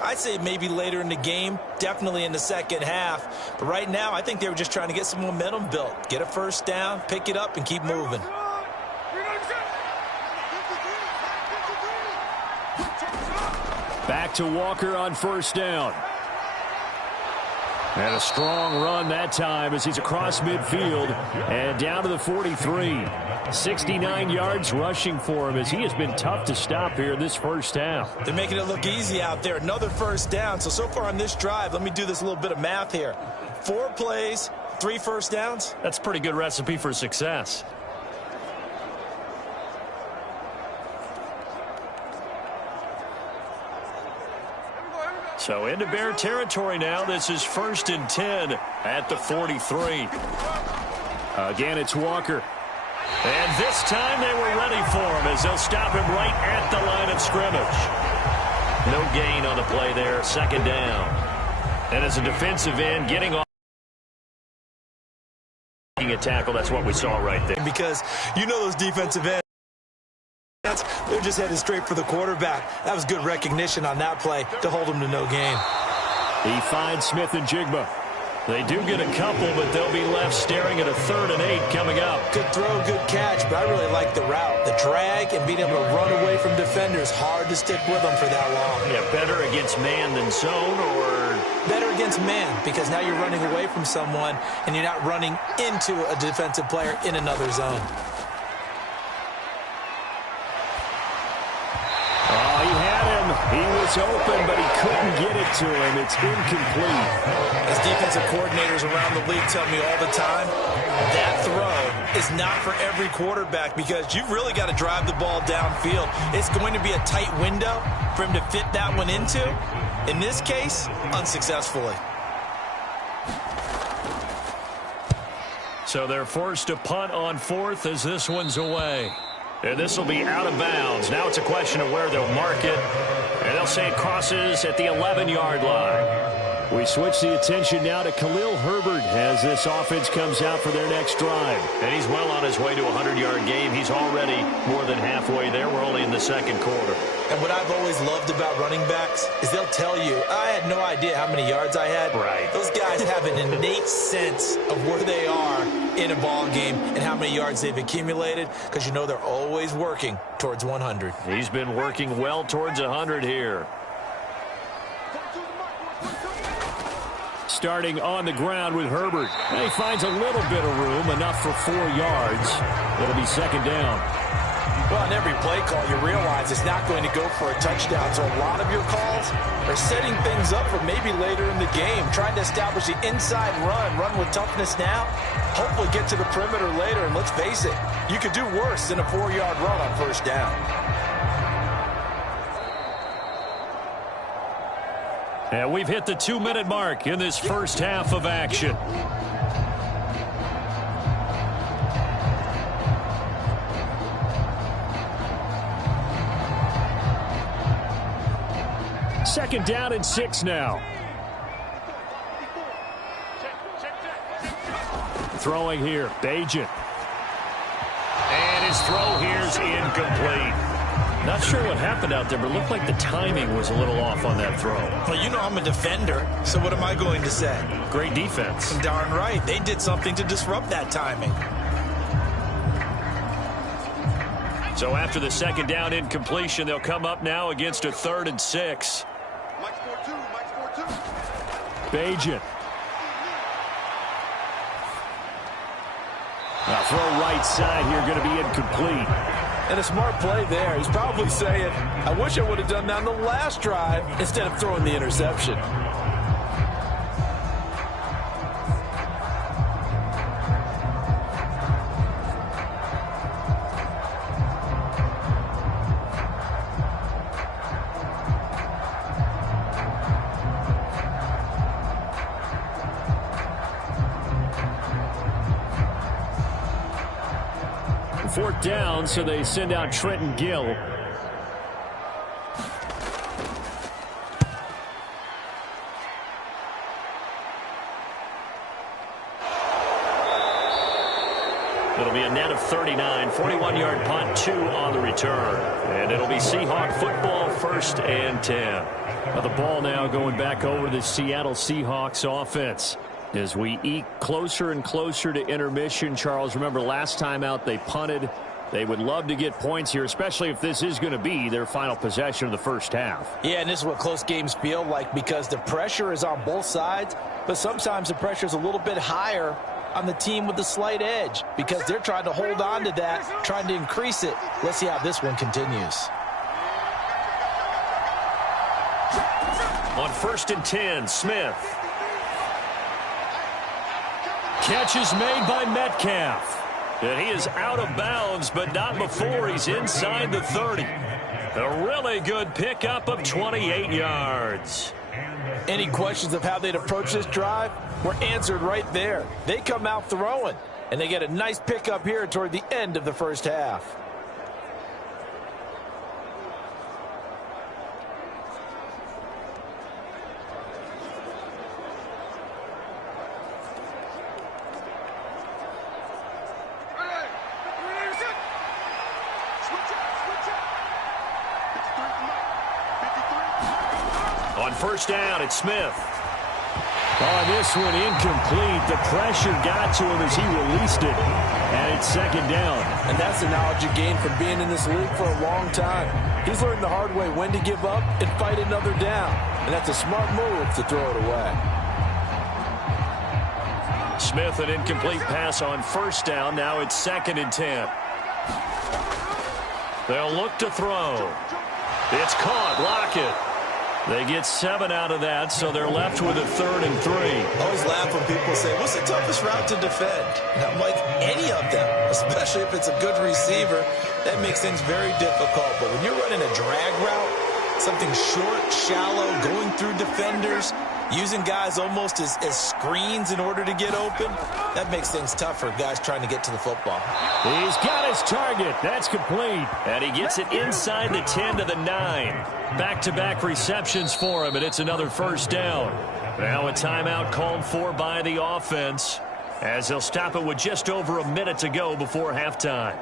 I'd say maybe later in the game, definitely in the second half. But right now, I think they were just trying to get some momentum built. Get a 1st down, pick it up, and keep moving. Back to Walker on 1st down. And a strong run that time as he's across midfield and down to the 43. 69 yards rushing for him as he has been tough to stop here this 1st half. They're making it look easy out there. Another 1st down. So far on this drive, let me do this little bit of math here. 4 plays, 3 1st downs. That's a pretty good recipe for success. So into Bear territory now. This is 1st and 10 at the 43. Again, it's Walker. And this time they were ready for him as they'll stop him right at the line of scrimmage. No gain on the play there. 2nd down. And as a defensive end, getting off a tackle, that's what we saw right there. Because you know those defensive ends, they're just headed straight for the quarterback. That was good recognition on that play to hold him to no gain. He finds Smith and Jigba. They do get a couple, but they'll be left staring at a 3rd and 8 coming up. Good throw, good catch, but I really like the route. The drag and being able to run away from defenders. Hard to stick with them for that long. Yeah, better against man than zone, or? Better against man, because now you're running away from someone and you're not running into a defensive player in another zone. Oh, he had him. He was open, but he couldn't get it to him. It's incomplete. As defensive coordinators around the league tell me all the time, that throw is not for every quarterback because you've really got to drive the ball downfield. It's going to be a tight window for him to fit that one into. In this case, unsuccessfully. So they're forced to punt on fourth as this one's away. And this will be out of bounds. Now it's a question of where they'll mark it. And they'll say it crosses at the 11-yard line. We switch the attention now to Khalil Herbert as this offense comes out for their next drive. And he's well on his way to a 100-yard game. He's already more than halfway there. We're only in the second quarter. And what I've always loved about running backs is they'll tell you, I had no idea how many yards I had. Right. Those guys have an innate sense of where they are in a ball game and how many yards they've accumulated because you know they're always working towards 100. He's been working well towards 100 here. Starting on the ground with Herbert. And he finds a little bit of room, enough for 4 yards. It'll be second down. Well, on every play call, you realize it's not going to go for a touchdown. So a lot of your calls are setting things up for maybe later in the game, trying to establish the inside run with toughness now, hopefully get to the perimeter later. And let's face it, you could do worse than a 4-yard run on first down. And we've hit the 2-minute mark in this first half of action. Second down and 6 now. Throwing here, Bajan. And his throw here's incomplete. Not sure what happened out there, but it looked like the timing was a little off on that throw. Well, you know I'm a defender, so what am I going to say? Great defense. Darn right. They did something to disrupt that timing. So after the second down incompletion, they'll come up now against a 3rd and 6. Bajan. Now throw right side here, going to be incomplete. And a smart play there. He's probably saying, I wish I would have done that on the last drive instead of throwing the interception. Fourth down, so they send out Trenton Gill. It'll be a net of 39, 41-yard punt, 2 on the return. And it'll be Seahawk football, 1st and 10. Now the ball now going back over to the Seattle Seahawks offense. As we eke closer and closer to intermission, Charles, remember last time out they punted. They would love to get points here, especially if this is going to be their final possession of the first half. Yeah, and this is what close games feel like because the pressure is on both sides, but sometimes the pressure is a little bit higher on the team with the slight edge because they're trying to hold on to that, trying to increase it. Let's see how this one continues. On 1st and 10, Smith. Catch is made by Metcalf. And he is out of bounds, but not before he's inside the 30. A really good pickup of 28 yards. Any questions of how they'd approach this drive were answered right there. They come out throwing, and they get a nice pickup here toward the end of the first half. On first down, it's Smith. On this one, incomplete. The pressure got to him as he released it. And it it's second down. And that's the knowledge you gain from being in this league for a long time. He's learned the hard way when to give up and fight another down. And that's a smart move to throw it away. Smith, an incomplete pass on first down. Now it's 2nd and 10. They'll look to throw. It's caught. Lockett. They get 7 out of that, so they're left with a 3rd and 3. I always laugh when people say, what's the toughest route to defend? And I'm like, any of them, especially if it's a good receiver. That makes things very difficult. But when you're running a drag route, something short, shallow, going through defenders, using guys almost as screens in order to get open, that makes things tough for guys trying to get to the football. He's got his target. That's complete. And he gets it inside the 10 to the 9. Back-to-back receptions for him, and it's another first down. Now a timeout called for by the offense, as they'll stop it with just over a minute to go before halftime.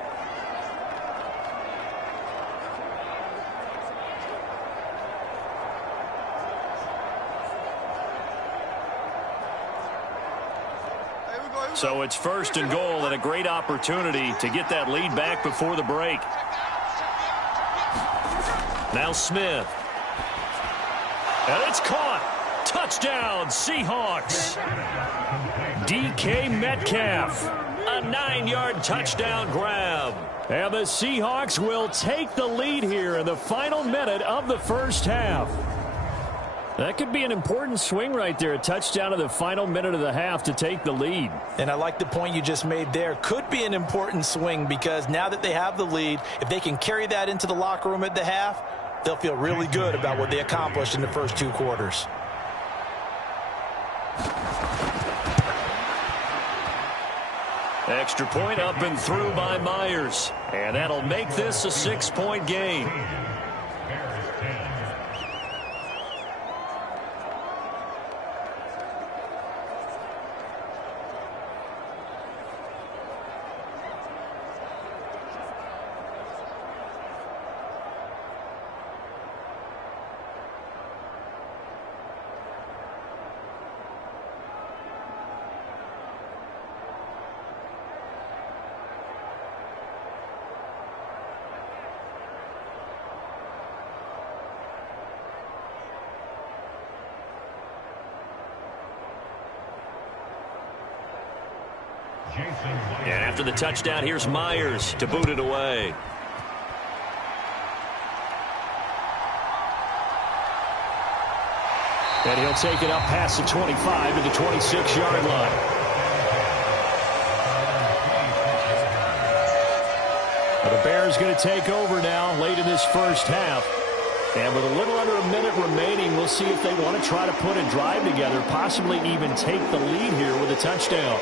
So it's 1st and goal and a great opportunity to get that lead back before the break. Now Smith. And it's caught. Touchdown, Seahawks. DK Metcalf. A 9-yard touchdown grab. And the Seahawks will take the lead here in the final minute of the first half. That could be an important swing right there. A touchdown in the final minute of the half to take the lead. And I like the point you just made there. Could be an important swing because now that they have the lead, if they can carry that into the locker room at the half, they'll feel really good about what they accomplished in the first 2 quarters. Extra point up and through by Myers. And that'll make this a 6-point game. And after the touchdown, here's Myers to boot it away. And he'll take it up past the 25 to the 26-yard line. The Bears going to take over now late in this first half. And with a little under a minute remaining, we'll see if they want to try to put a drive together, possibly even take the lead here with a touchdown.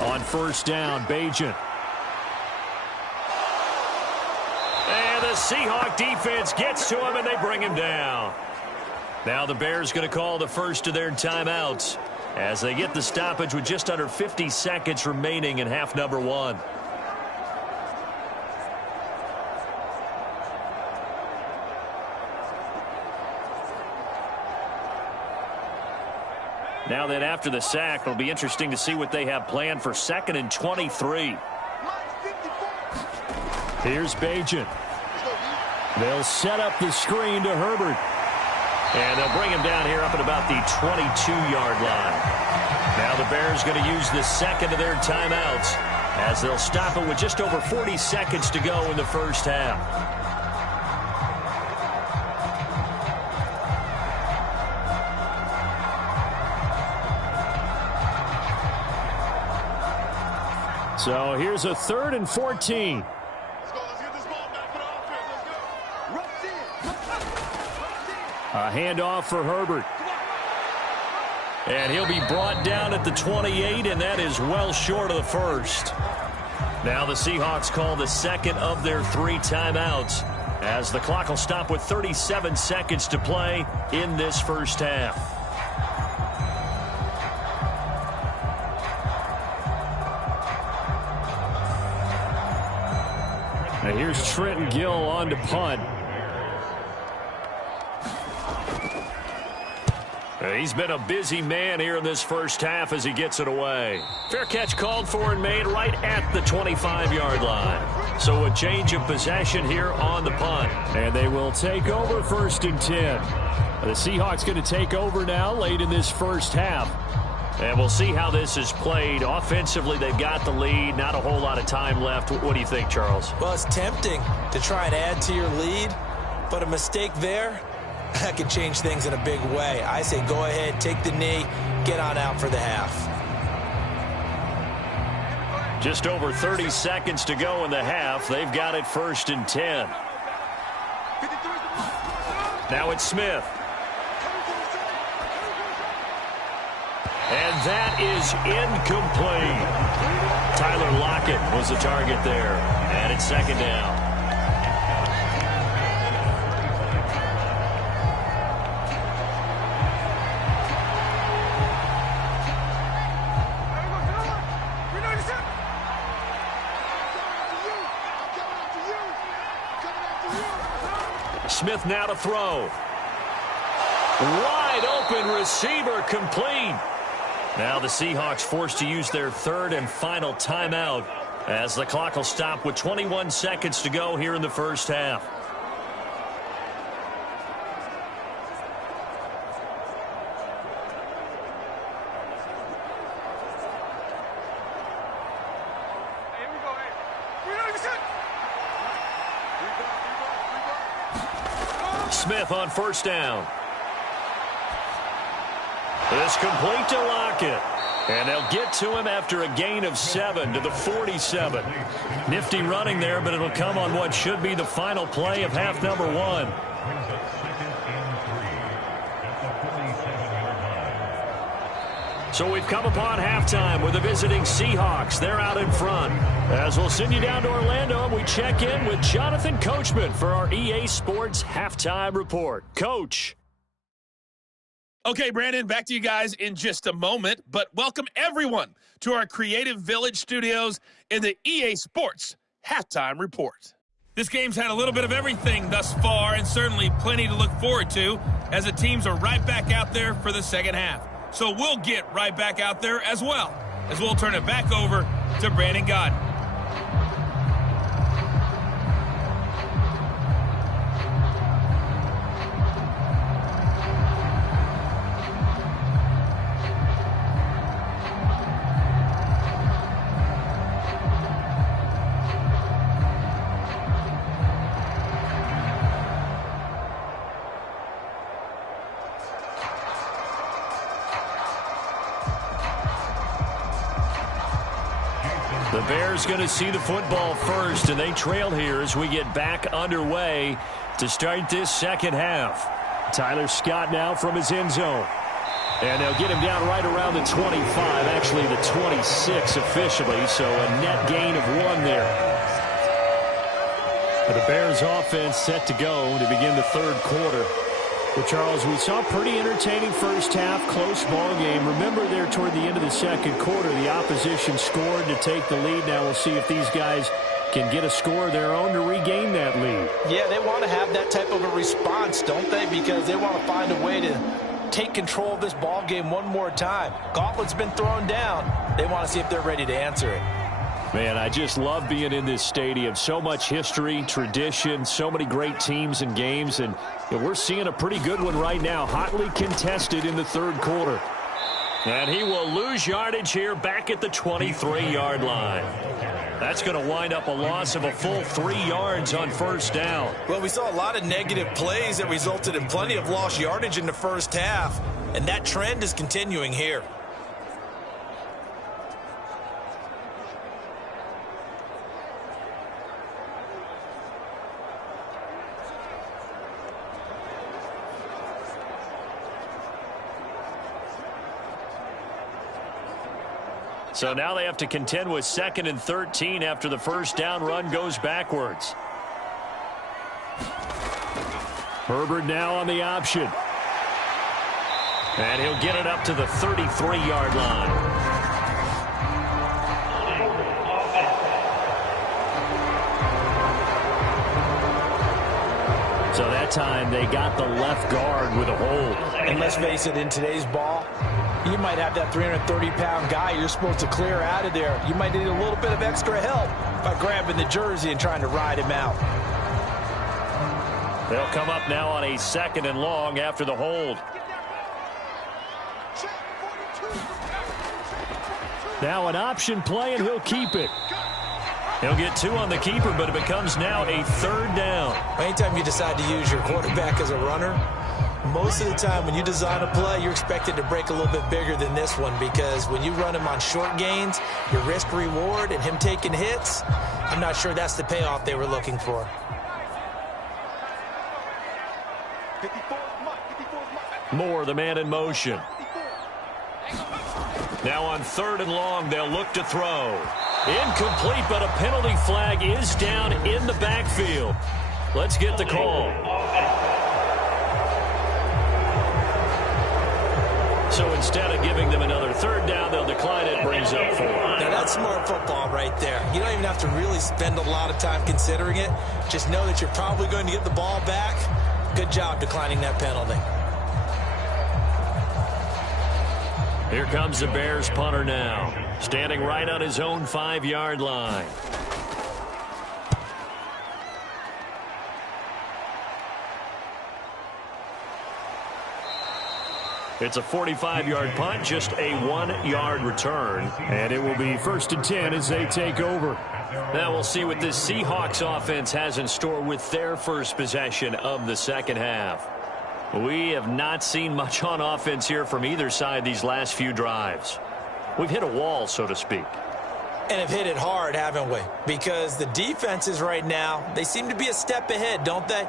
On first down, Bajan. And the Seahawk defense gets to him, and they bring him down. Now the Bears going to call the first of their timeouts as they get the stoppage with just under 50 seconds remaining in half number 1. Now then, after the sack, it'll be interesting to see what they have planned for 2nd and 23. Here's Bajan. They'll set up the screen to Herbert. And they'll bring him down here up at about the 22-yard line. Now the Bears going to use the second of their timeouts as they'll stop it with just over 40 seconds to go in the first half. So here's a 3rd and 14. Let's go. Let's get this ball back for the offense. Let's go. A handoff for Herbert. And he'll be brought down at the 28, and that is well short of the first. Now the Seahawks call the second of their 3 timeouts as the clock will stop with 37 seconds to play in this first half. And here's Trenton Gill on to punt. He's been a busy man here in this first half as he gets it away. Fair catch called for and made right at the 25-yard line. So a change of possession here on the punt. And they will take over 1st and 10. The Seahawks going to take over now late in this first half. And we'll see how this is played. Offensively, they've got the lead. Not a whole lot of time left. What do you think, Charles? Well, it's tempting to try and add to your lead, but a mistake there, that could change things in a big way. I say go ahead, take the knee, get on out for the half. Just over 30 seconds to go in the half. They've got it 1st and 10. Now it's Smith. And that is incomplete. Tyler Marcotte was the target there. And it's 2nd down. Smith now to throw. Wide open receiver complete. Now the Seahawks forced to use their 3rd and final timeout as the clock will stop with 21 seconds to go here in the first half. Smith on 1st down. This complete to Lockett. And they'll get to him after a gain of 7 to the 47. Nifty running there, but it'll come on what should be the final play of half number 1. So we've come upon halftime with the visiting Seahawks. They're out in front. As we'll send you down to Orlando, and we check in with Jonathan Coachman for our EA Sports Halftime Report. Coach. Okay, Brandon, back to you guys in just a moment, but welcome everyone to our Creative Village studios in the EA Sports Halftime Report. This game's had a little bit of everything thus far, and certainly plenty to look forward to as the teams are right back out there for the second half. So we'll get right back out there as well, as we'll turn it back over to Brandon Godden. The Bears going to see the football first, and they trail here as we get back underway to start this second half. Tyler Scott now from his end zone. And they'll get him down right around the 25, actually the 26 officially, so a net gain of 1 there. The Bears offense set to go to begin the third quarter. Well, Charles, we saw a pretty entertaining first half, close ball game. Remember there toward the end of the second quarter, the opposition scored to take the lead. Now we'll see if these guys can get a score of their own to regain that lead. Yeah, they want to have that type of a response, don't they? Because they want to find a way to take control of this ball game one more time. Gauntlet's been thrown down. They want to see if they're ready to answer it. Man, I just love being in this stadium. So much history, tradition, so many great teams and games, and we're seeing a pretty good one right now, hotly contested in the third quarter. And he will lose yardage here back at the 23-yard line. That's going to wind up a loss of a full 3 yards on first down. Well, we saw a lot of negative plays that resulted in plenty of lost yardage in the first half, and that trend is continuing here. So now they have to contend with 2nd and 13 after the first down run goes backwards. Herbert now on the option. And he'll get it up to the 33-yard line. That time they got the left guard with a hold. And let's face it, in today's ball, you might have that 330-pound guy you're supposed to clear out of there. You might need a little bit of extra help by grabbing the jersey and trying to ride him out. They'll come up now on a 2nd and long after the hold. Now an option play, and he'll keep it. He'll get 2 on the keeper, but it becomes now a 3rd down. Anytime you decide to use your quarterback as a runner, most of the time when you design a play, you're expected to break a little bit bigger than this one, because when you run him on short gains, your risk-reward and him taking hits, I'm not sure that's the payoff they were looking for. Moore, the man in motion. Now on 3rd and long, they'll look to throw. Incomplete, but a penalty flag is down in the backfield. Let's get the call. So instead of giving them another 3rd down, they'll decline it. Brings up 4. Now that's smart football right there. You don't even have to really spend a lot of time considering it. Just know that you're probably going to get the ball back. Good job declining that penalty. Here comes the Bears punter now, standing right on his own 5-yard line. It's a 45-yard punt, just a 1-yard return, and it will be 1st and 10 as they take over. Now we'll see what this Seahawks offense has in store with their first possession of the 2nd half. We have not seen much on offense here from either side these last few drives. We've hit a wall, so to speak. And have hit it hard, haven't we? Because the defenses right now, they seem to be a step ahead, don't they?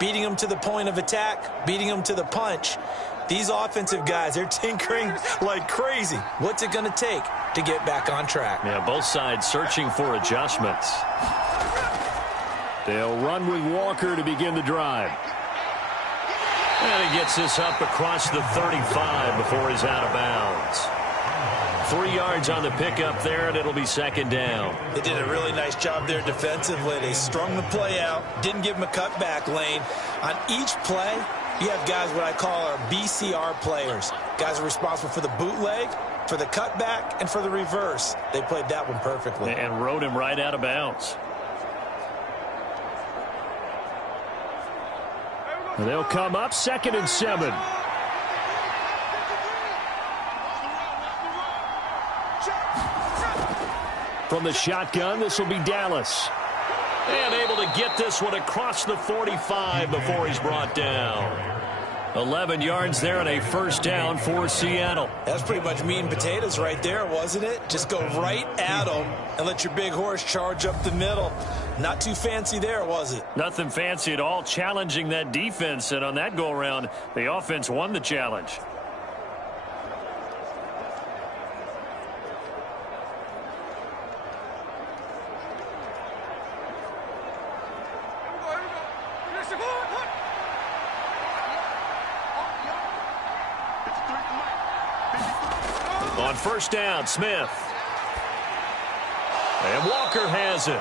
Beating them to the point of attack, beating them to the punch. These offensive guys, they're tinkering like crazy. What's it going to take to get back on track? Yeah, both sides searching for adjustments. They'll run with Walker to begin the drive. And he gets this up across the 35 before he's out of bounds. 3 yards on the pickup there, and it'll be 2nd down. They did a really nice job there defensively. They strung the play out, didn't give him a cutback lane. On each play, you have guys what I call our BCR players. Guys are responsible for the bootleg, for the cutback, and for the reverse. They played that one perfectly. And rode him right out of bounds. And they'll come up 2nd and 7. From the shotgun, this will be Dallas. And able to get this one across the 45 before he's brought down. 11 yards there and a 1st down for Seattle. That's pretty much meat and potatoes right there, wasn't it? Just go right at them and let your big horse charge up the middle. Not too fancy there, was it? Nothing fancy at all, challenging that defense. And on that go-around, the offense won the challenge. On 1st down, Smith. And Walker has it.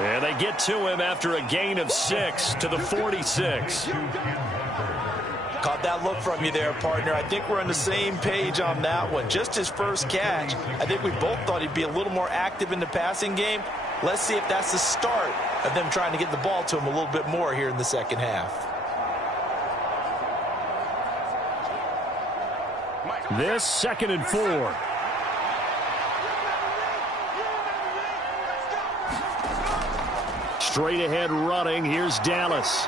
And they get to him after a gain of 6 to the 46. Caught that look from you there, partner. I think we're on the same page on that one. Just his first catch. I think we both thought he'd be a little more active in the passing game. Let's see if that's the start of them trying to get the ball to him a little bit more here in the 2nd half. This 2nd and 4. Straight ahead running. Here's Dallas.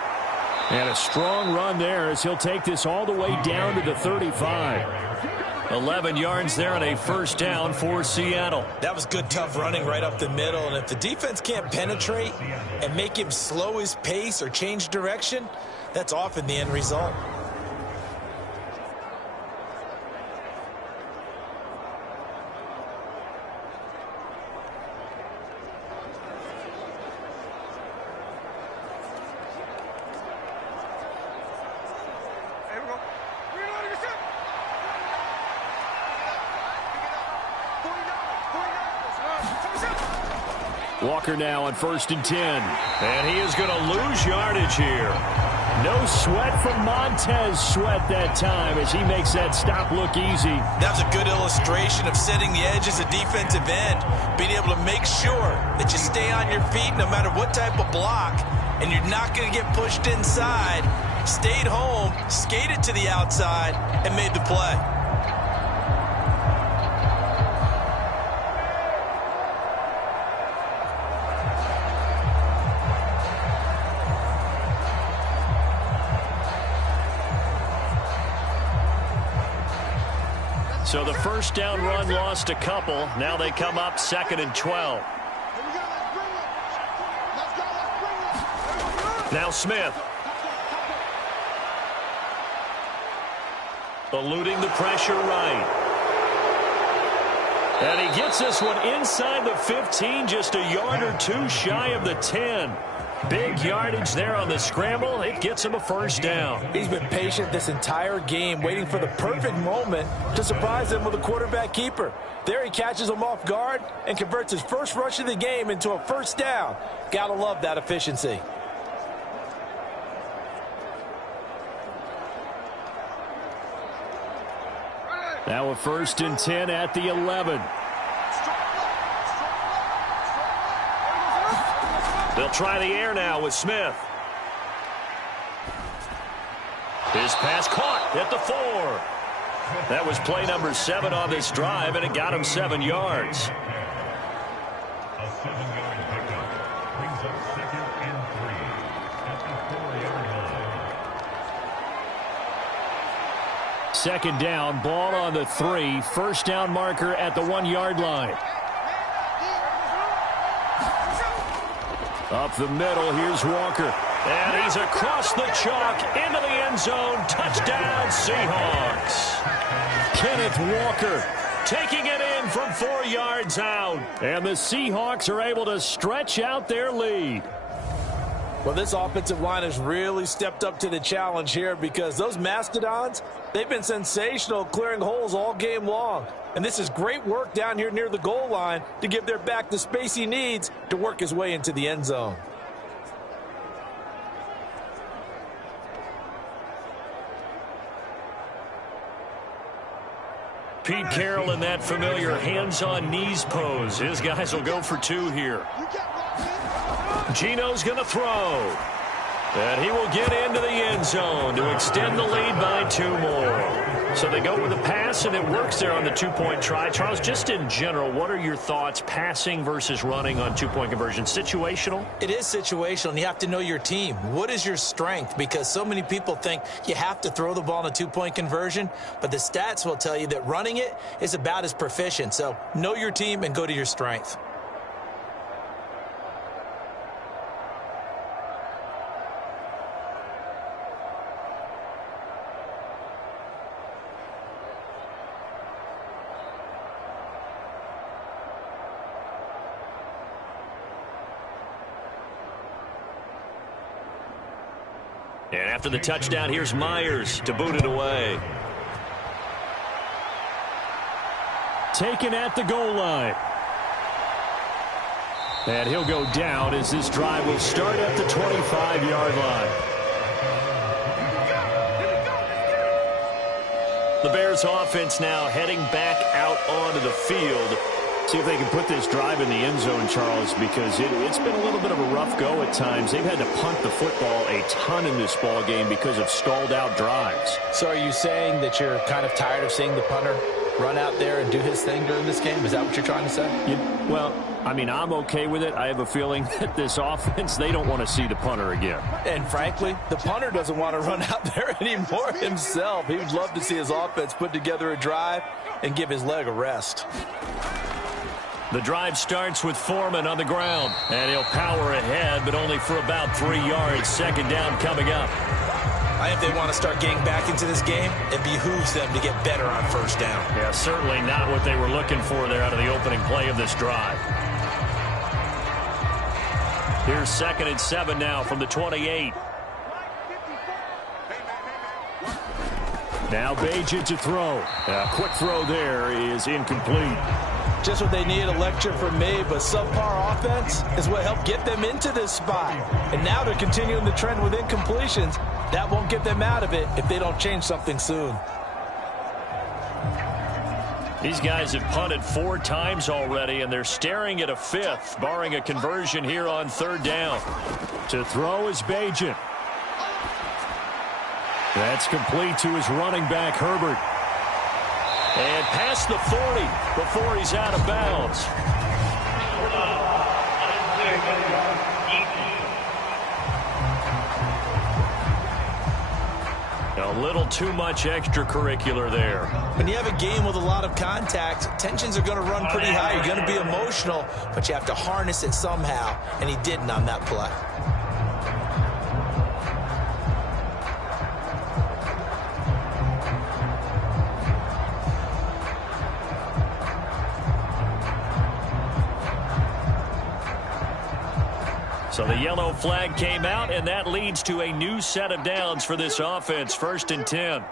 And a strong run there as he'll take this all the way down to the 35. 11 yards there and a 1st down for Seattle. That was good, tough running right up the middle. And if the defense can't penetrate and make him slow his pace or change direction, that's often the end result. Walker now on 1st and 10. And he is going to lose yardage here. No sweat from Montez Sweat that time as he makes that stop look easy. That's a good illustration of setting the edge as a defensive end. Being able to make sure that you stay on your feet no matter what type of block, and you're not going to get pushed inside. Stayed home, skated to the outside, and made the play. So the first down run lost a couple. Now they come up 2nd and 12. Now Smith. Eluding the pressure right. And he gets this one inside the 15, just a yard or two shy of the 10. Big yardage there on the scramble. It gets him a first down. He's been patient this entire game, waiting for the perfect moment to surprise them with a quarterback keeper. There he catches him off guard and converts his first rush of the game into a first down. Gotta love that efficiency. Now a 1st and 10 at the 11. They'll try the air now with Smith. His pass caught at the 4. That was play number 7 on this drive, and it got him 7 yards. A 7-yard pickup brings up 2nd and 3 at the 4-yard line. 2nd down, ball on the 3. First down marker at the 1-yard line. Up the middle, here's Walker. And he's across the chalk into the end zone. Touchdown, Seahawks. Kenneth Walker taking it in from 4 yards out. And the Seahawks are able to stretch out their lead. Well, this offensive line has really stepped up to the challenge here because those Mastodons, they've been sensational clearing holes all game long. And this is great work down here near the goal line to give their back the space he needs to work his way into the end zone. Pete Carroll in that familiar hands-on knees pose. His guys will go for 2 here. Gino's going to throw. And he will get into the end zone to extend the lead by 2 more. So they go with a pass, and it works there on the 2-point try. Charles, just in general, what are your thoughts passing versus running on 2-point conversion? Situational? It is situational, and you have to know your team. What is your strength? Because so many people think you have to throw the ball in a 2-point conversion, but the stats will tell you that running it is about as proficient. So know your team and go to your strength. And after the touchdown, here's Myers to boot it away. Taken at the goal line. And he'll go down as this drive will start at the 25-yard line. The Bears offense now heading back out onto the field. See if they can put this drive in the end zone, Charles, because it's been a little bit of a rough go at times. They've had to punt the football a ton in this ball game because of stalled out drives. So are you saying that you're kind of tired of seeing the punter run out there and do his thing during this game? Is that what you're trying to say? Well, I mean, I'm okay with it. I have a feeling that this offense, they don't want to see the punter again. And frankly, the punter doesn't want to run out there anymore himself. He would love to see his offense put together a drive and give his leg a rest. The drive starts with Foreman on the ground, and he'll power ahead, but only for about 3 yards. 2nd down coming up. I think they want to start getting back into this game. It behooves them to get better on 1st down. Yeah, certainly not what they were looking for there out of the opening play of this drive. Here's 2nd and 7 now from the 28. Now Bagent to throw. A quick throw there is incomplete. Just what they need, a lecture from me, but subpar offense is what helped get them into this spot. And now they're continuing the trend with incompletions. That won't get them out of it if they don't change something soon. These guys have punted 4 times already, and they're staring at a 5th, barring a conversion here on 3rd down. To throw is Bajan. That's complete to his running back, Herbert. And past the 40 before he's out of bounds. A little too much extracurricular there. When you have a game with a lot of contact, tensions are going to run pretty high. You're going to be emotional, but you have to harness it somehow, and he didn't on that play. So the yellow flag came out, and that leads to a new set of downs for this offense. 1st and 10.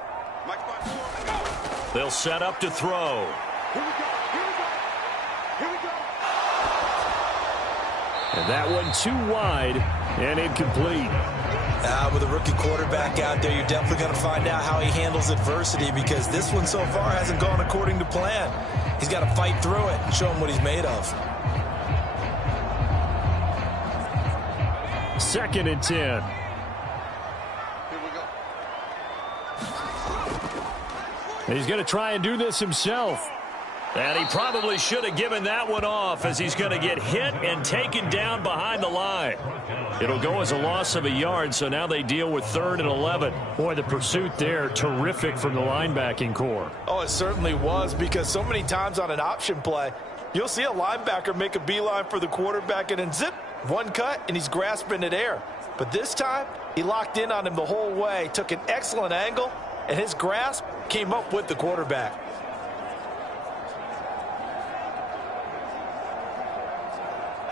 They'll set up to throw. And that one too wide and incomplete. With a rookie quarterback out there, you're definitely going to find out how he handles adversity, because this one so far hasn't gone according to plan. He's got to fight through it and show him what he's made of. 2nd and 10. Here we go. He's going to try and do this himself. And he probably should have given that one off, as he's going to get hit and taken down behind the line. It'll go as a loss of a yard, so now they deal with 3rd and 11. Boy, the pursuit there, terrific from the linebacking core. Oh, it certainly was, because so many times on an option play, you'll see a linebacker make a beeline for the quarterback and then zip, one cut, and he's grasping at air. But this time, he locked in on him the whole way, took an excellent angle, and his grasp came up with the quarterback.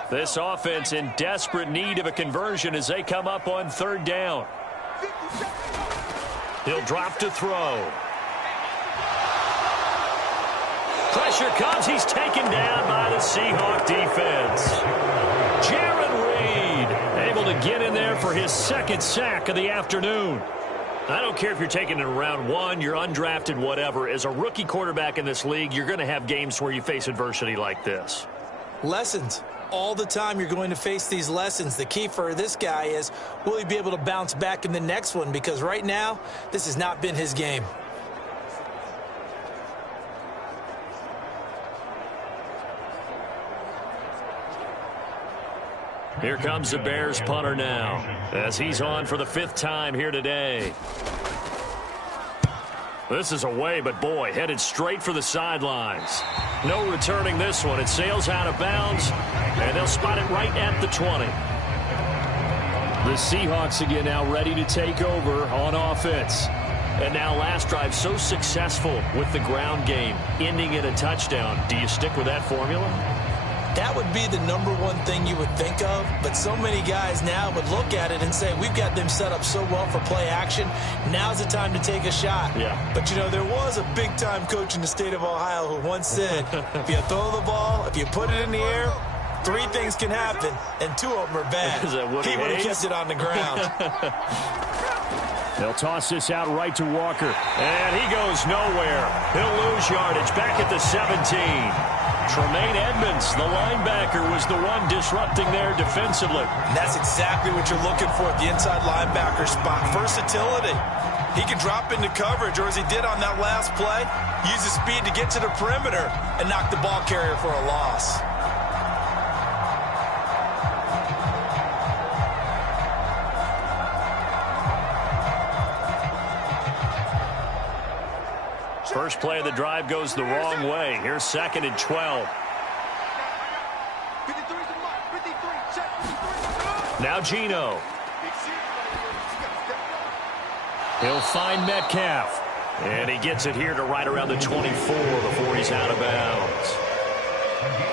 This offense in desperate need of a conversion as they come up on 3rd down. He'll drop to throw. Pressure comes. He's taken down by the Seahawk defense. Jared Reed able to get in there for his 2nd sack of the afternoon. I don't care if you're taking it in round 1, you're undrafted, whatever. As a rookie quarterback in this league, you're going to have games where you face adversity like this. Lessons. All the time you're going to face these lessons. The key for this guy is, will he be able to bounce back in the next one? Because right now, this has not been his game. Here comes the Bears punter now, as he's on for the 5th time here today. This is away, but boy, headed straight for the sidelines. No returning this one. It sails out of bounds, and they'll spot it right at the 20. The Seahawks again now ready to take over on offense. And now last drive so successful with the ground game, ending in a touchdown. Do you stick with that formula? That would be the #1 thing you would think of, but so many guys now would look at it and say, we've got them set up so well for play action, now's the time to take a shot. Yeah. But, you know, there was a big-time coach in the state of Ohio who once said, if you throw the ball, if you put it in the air, 3 things can happen, and 2 of them are bad. Is that Woody he would have Hayes? kept it on the ground. They'll toss this out right to Walker. And he goes nowhere. He'll lose yardage back at the 17. Tremaine Edmonds, the linebacker, was the one disrupting there defensively. And that's exactly what you're looking for at the inside linebacker spot. Versatility. He can drop into coverage, or as he did on that last play, use his speed to get to the perimeter and knock the ball carrier for a loss. First play of the drive goes the wrong way. Here's 2nd and 12. Now Geno. He'll find Metcalf. And he gets it here to right around the 24 before he's out of bounds.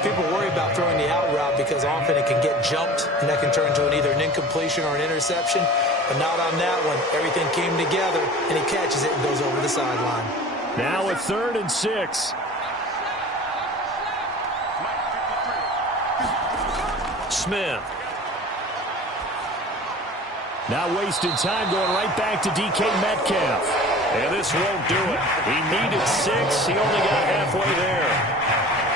People worry about throwing the out route because often it can get jumped, and that can turn into either an incompletion or an interception. But not on that one. Everything came together, and he catches it and goes over the sideline. Now a 3rd and 6. Smith. Now wasting time going right back to DK Metcalf. And this won't do it. He needed 6. He only got halfway there.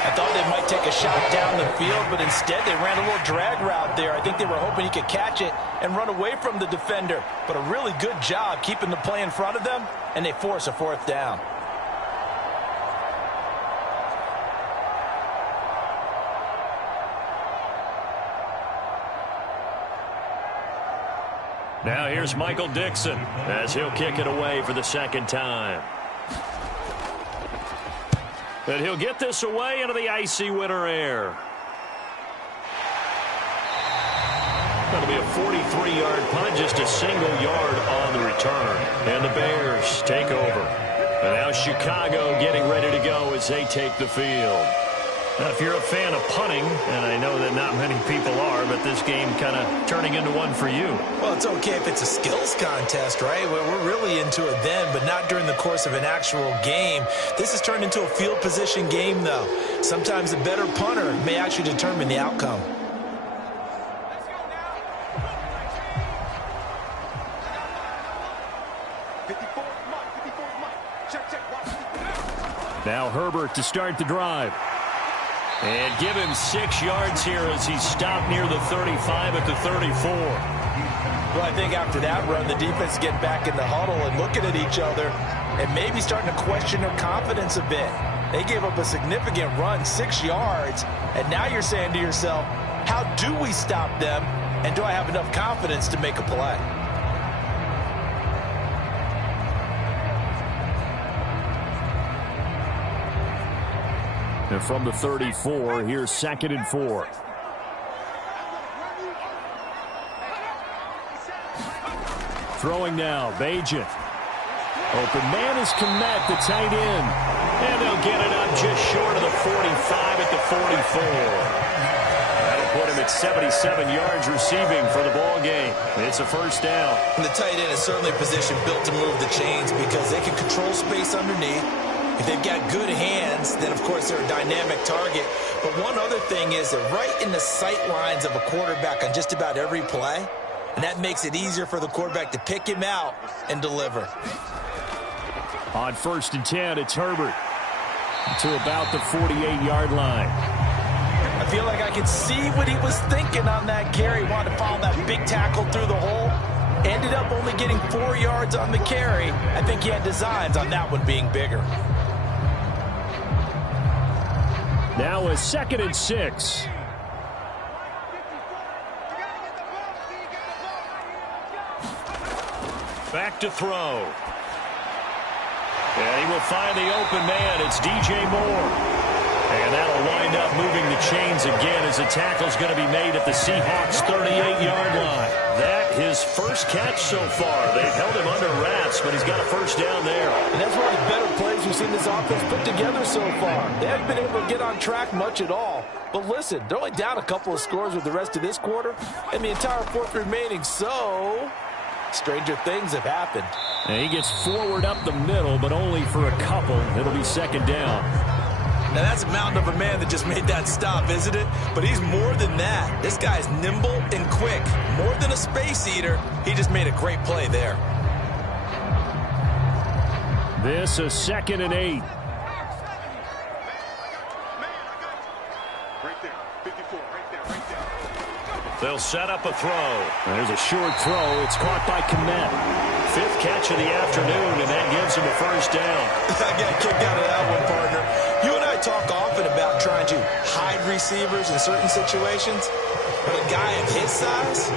I thought they might take a shot down the field, but instead they ran a little drag route there. I think they were hoping he could catch it and run away from the defender. But a really good job keeping the play in front of them, and they force a 4th down. Now here's Michael Dixon as he'll kick it away for the 2nd time. And he'll get this away into the icy winter air. That'll be a 43-yard punt, just a single yard on the return. And the Bears take over. And now Chicago getting ready to go as they take the field. Now, if you're a fan of punting, and I know that not many people are, but this game kind of turning into one for you. Well, it's okay if it's a skills contest, right? We're really into it then, but not during the course of an actual game. This has turned into a field position game, though. Sometimes the better punter may actually determine the outcome. Now Herbert to start the drive. And give him 6 yards here as he's stopped near the 35 at the 34. Well, I think after that run, the defense is getting back in the huddle and looking at each other and maybe starting to question their confidence a bit. They gave up a significant run, 6 yards, and now you're saying to yourself, how do we stop them, and do I have enough confidence to make a play? And from the 34, here's 2nd and 4. Throwing now, Bajan. Open man is Kmet, the tight end. And they'll get it up just short of the 45 at the 44. That'll put him at 77 yards receiving for the ball game. It's a 1st down. And the tight end is certainly a position built to move the chains because they can control space underneath. If they've got good hands, then, of course, they're a dynamic target. But one other thing is they're right in the sight lines of a quarterback on just about every play, and that makes it easier for the quarterback to pick him out and deliver. On 1st and 10, it's Herbert to about the 48-yard line. I feel like I could see what he was thinking on that carry. Wanted to follow that big tackle through the hole. Ended up only getting 4 yards on the carry. I think he had designs on that one being bigger. Now a 2nd and 6. Back to throw. And he will find the open man. It's DJ Moore. And that'll wind up moving the chains again as the tackle's going to be made at the Seahawks 38-yard line. That his 1st catch so far. They've held him under wraps, but he's got a 1st down there. And that's one of the better plays we've seen this offense put together so far. They haven't been able to get on track much at all. But listen, they're only down a couple of scores with the rest of this quarter and the entire 4th remaining. So stranger things have happened. And he gets forward up the middle, but only for a couple. It'll be 2nd down. Now, that's a mountain of a man that just made that stop, isn't it? But he's more than that. This guy's nimble and quick. More than a space eater, he just made a great play there. This is 2nd and 8. They'll set up a throw. There's a short throw. It's caught by Kmet. 5th catch of the afternoon, and that gives him a 1st down. I got kicked out of that one, partner. You and I talk often about trying to hide receivers in certain situations, but a guy of his size,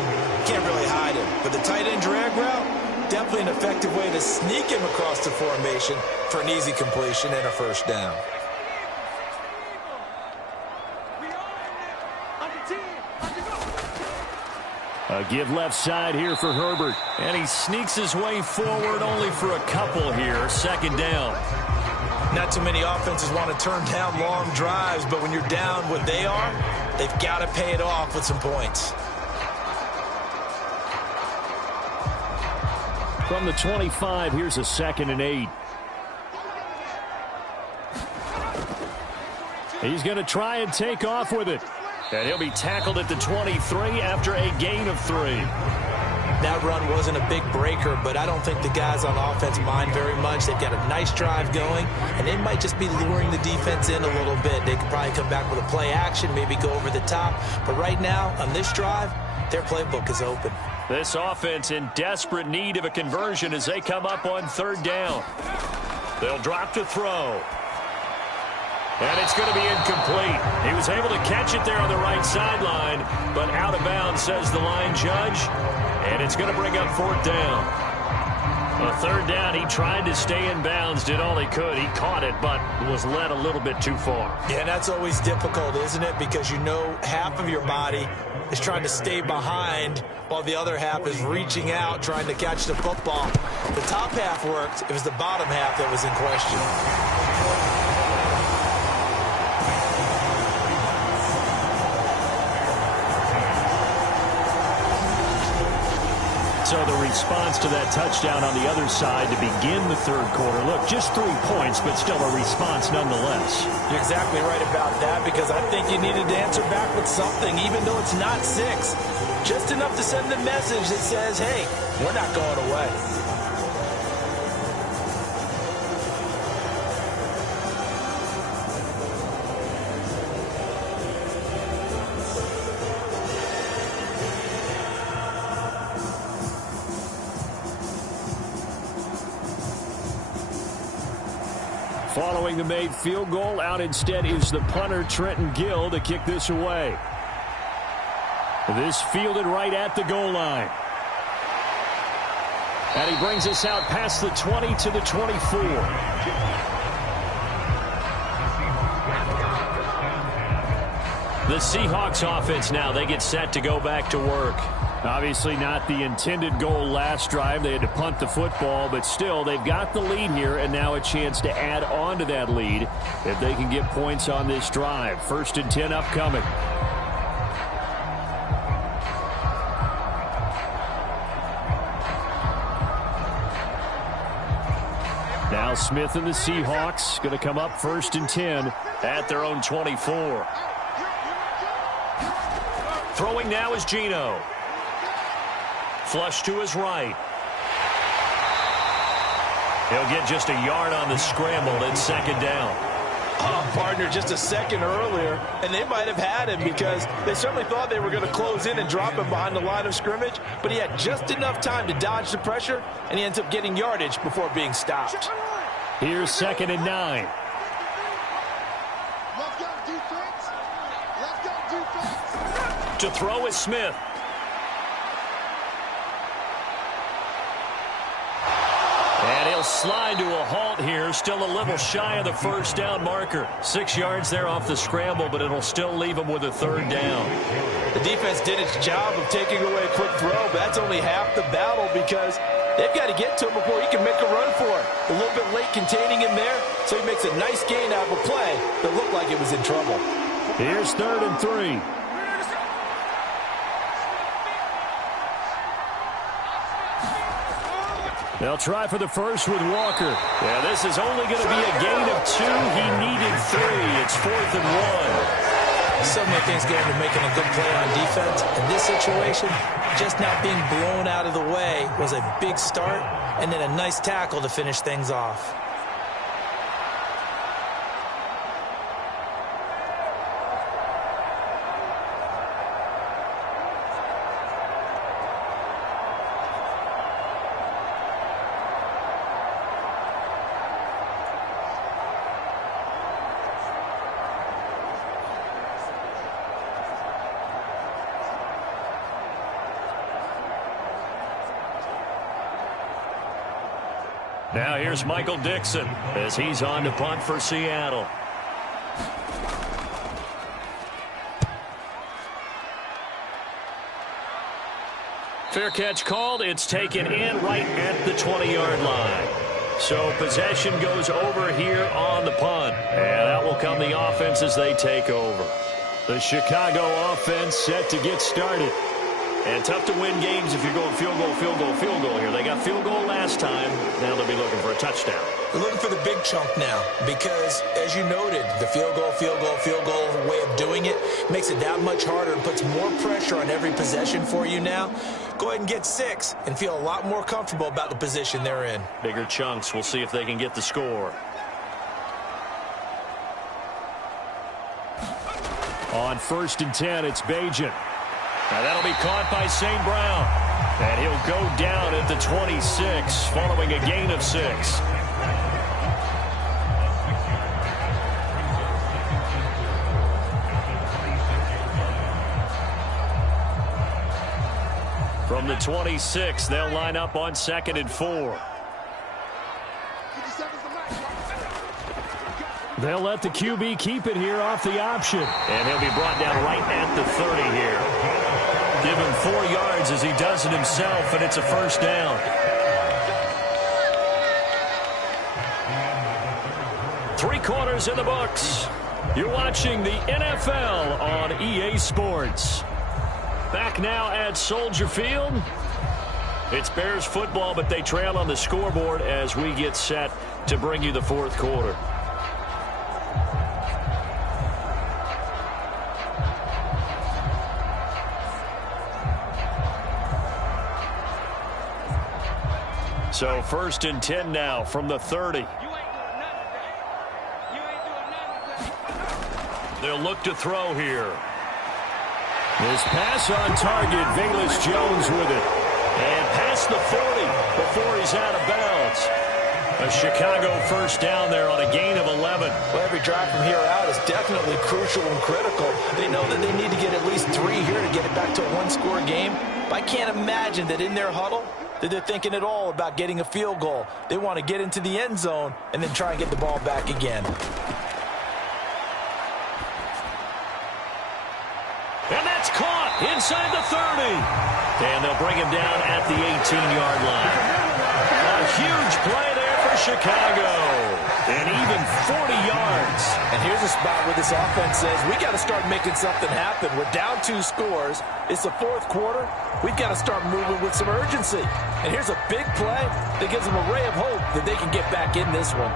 can't really hide him. But the tight end drag route, definitely an effective way to sneak him across the formation for an easy completion and a 1st down. A give left side here for Herbert. And he sneaks his way forward only for a couple here. 2nd down. Not too many offenses want to turn down long drives, but when you're down what they are, they've got to pay it off with some points. From the 25, here's a 2nd and 8. He's going to try and take off with it. And he'll be tackled at the 23 after a gain of 3. That run wasn't a big breaker, but I don't think the guys on offense mind very much. They've got a nice drive going, and they might just be luring the defense in a little bit. They could probably come back with a play action, maybe go over the top. But right now, on this drive, their playbook is open. This offense in desperate need of a conversion as they come up on 3rd down. They'll drop to throw. And it's going to be incomplete. He was able to catch it there on the right sideline, but out of bounds, says the line judge. And it's going to bring up 4th down. On 3rd down, he tried to stay in bounds, did all he could. He caught it, but was led a little bit too far. Yeah, that's always difficult, isn't it? Because you know half of your body is trying to stay behind while the other half is reaching out, trying to catch the football. The top half worked. It was the bottom half that was in question. So the response to that touchdown on the other side to begin the 3rd quarter. Look, just 3 points, but still a response nonetheless. You're exactly right about that, because I think you needed to answer back with something, even though it's not 6. Just enough to send the message that says, hey, we're not going away. Following the made field goal, out instead is the punter, Trenton Gill, to kick this away. This fielded right at the goal line. And he brings us out past the 20 to the 24. The Seahawks offense now, they get set to go back to work. Obviously not the intended goal last drive. They had to punt the football, but still they've got the lead here, and now a chance to add on to that lead if they can get points on this drive. 1st and 10 upcoming. Now Smith and the Seahawks going to come up 1st and 10 at their own 24. Throwing now is Geno. Flush to his right. He'll get just a yard on the scramble at 2nd down. Oh, partner, just a second earlier, and they might have had him because they certainly thought they were going to close in and drop him behind the line of scrimmage, but he had just enough time to dodge the pressure, and he ends up getting yardage before being stopped. Here's 2nd and 9. Let's go defense. Let's go defense. To throw is Smith. And he'll slide to a halt here, still a little shy of the 1st down marker. 6 yards there off the scramble, but it'll still leave him with a 3rd down. The defense did its job of taking away a quick throw, but that's only half the battle because they've got to get to him before he can make a run for it. A little bit late containing him there, so he makes a nice gain out of a play that looked like it was in trouble. Here's 3rd and 3. They'll try for the first with Walker. Yeah, this is only going to be a gain of 2. He needed 3. It's 4th and 1. So many things go into making a good play on defense. In this situation, just not being blown out of the way was a big start, and then a nice tackle to finish things off. Now here's Michael Dixon as he's on to punt for Seattle. Fair catch called. It's taken in right at the 20-yard line. So possession goes over here on the punt. And out will come the offense as they take over. The Chicago offense set to get started. And tough to win games if you're going field goal, field goal, field goal here. They got field goal last time. Now they'll be looking for a touchdown. They're looking for the big chunk now because, as you noted, the field goal way of doing it makes it that much harder and puts more pressure on every possession for you now. Go ahead and get 6 and feel a lot more comfortable about the position they're in. Bigger chunks. We'll see if they can get the score. On 1st and 10, it's Bajan. Now that'll be caught by St. Brown. And he'll go down at the 26 following a gain of 6. From the 26, they'll line up on 2nd and 4. They'll let the QB keep it here off the option. And he'll be brought down right at the 30 here. Give him 4 yards as he does it himself, and it's a first down. Three quarters in the books. You're watching the NFL on EA Sports. Back now at Soldier Field. It's Bears football, but they trail on the scoreboard as we get set to bring you the 4th quarter. So 1st and 10 now from the 30. They'll look to throw here. This pass on target. Velus Jones with it. And past the 40 before he's out of bounds. A Chicago first down there on a gain of 11. Well, every drive from here out is definitely crucial and critical. They know that they need to get at least 3 here to get it back to a 1-score game. But I can't imagine that in their huddle that they're thinking at all about getting a field goal. They want to get into the end zone and then try and get the ball back again. And that's caught inside the 30. And they'll bring him down at the 18-yard line. A huge play there for Chicago. And even 40 yards. And here's a spot where this offense says, we got to start making something happen. We're down 2 scores. It's the 4th quarter. We've got to start moving with some urgency. And here's a big play that gives them a ray of hope that they can get back in this one.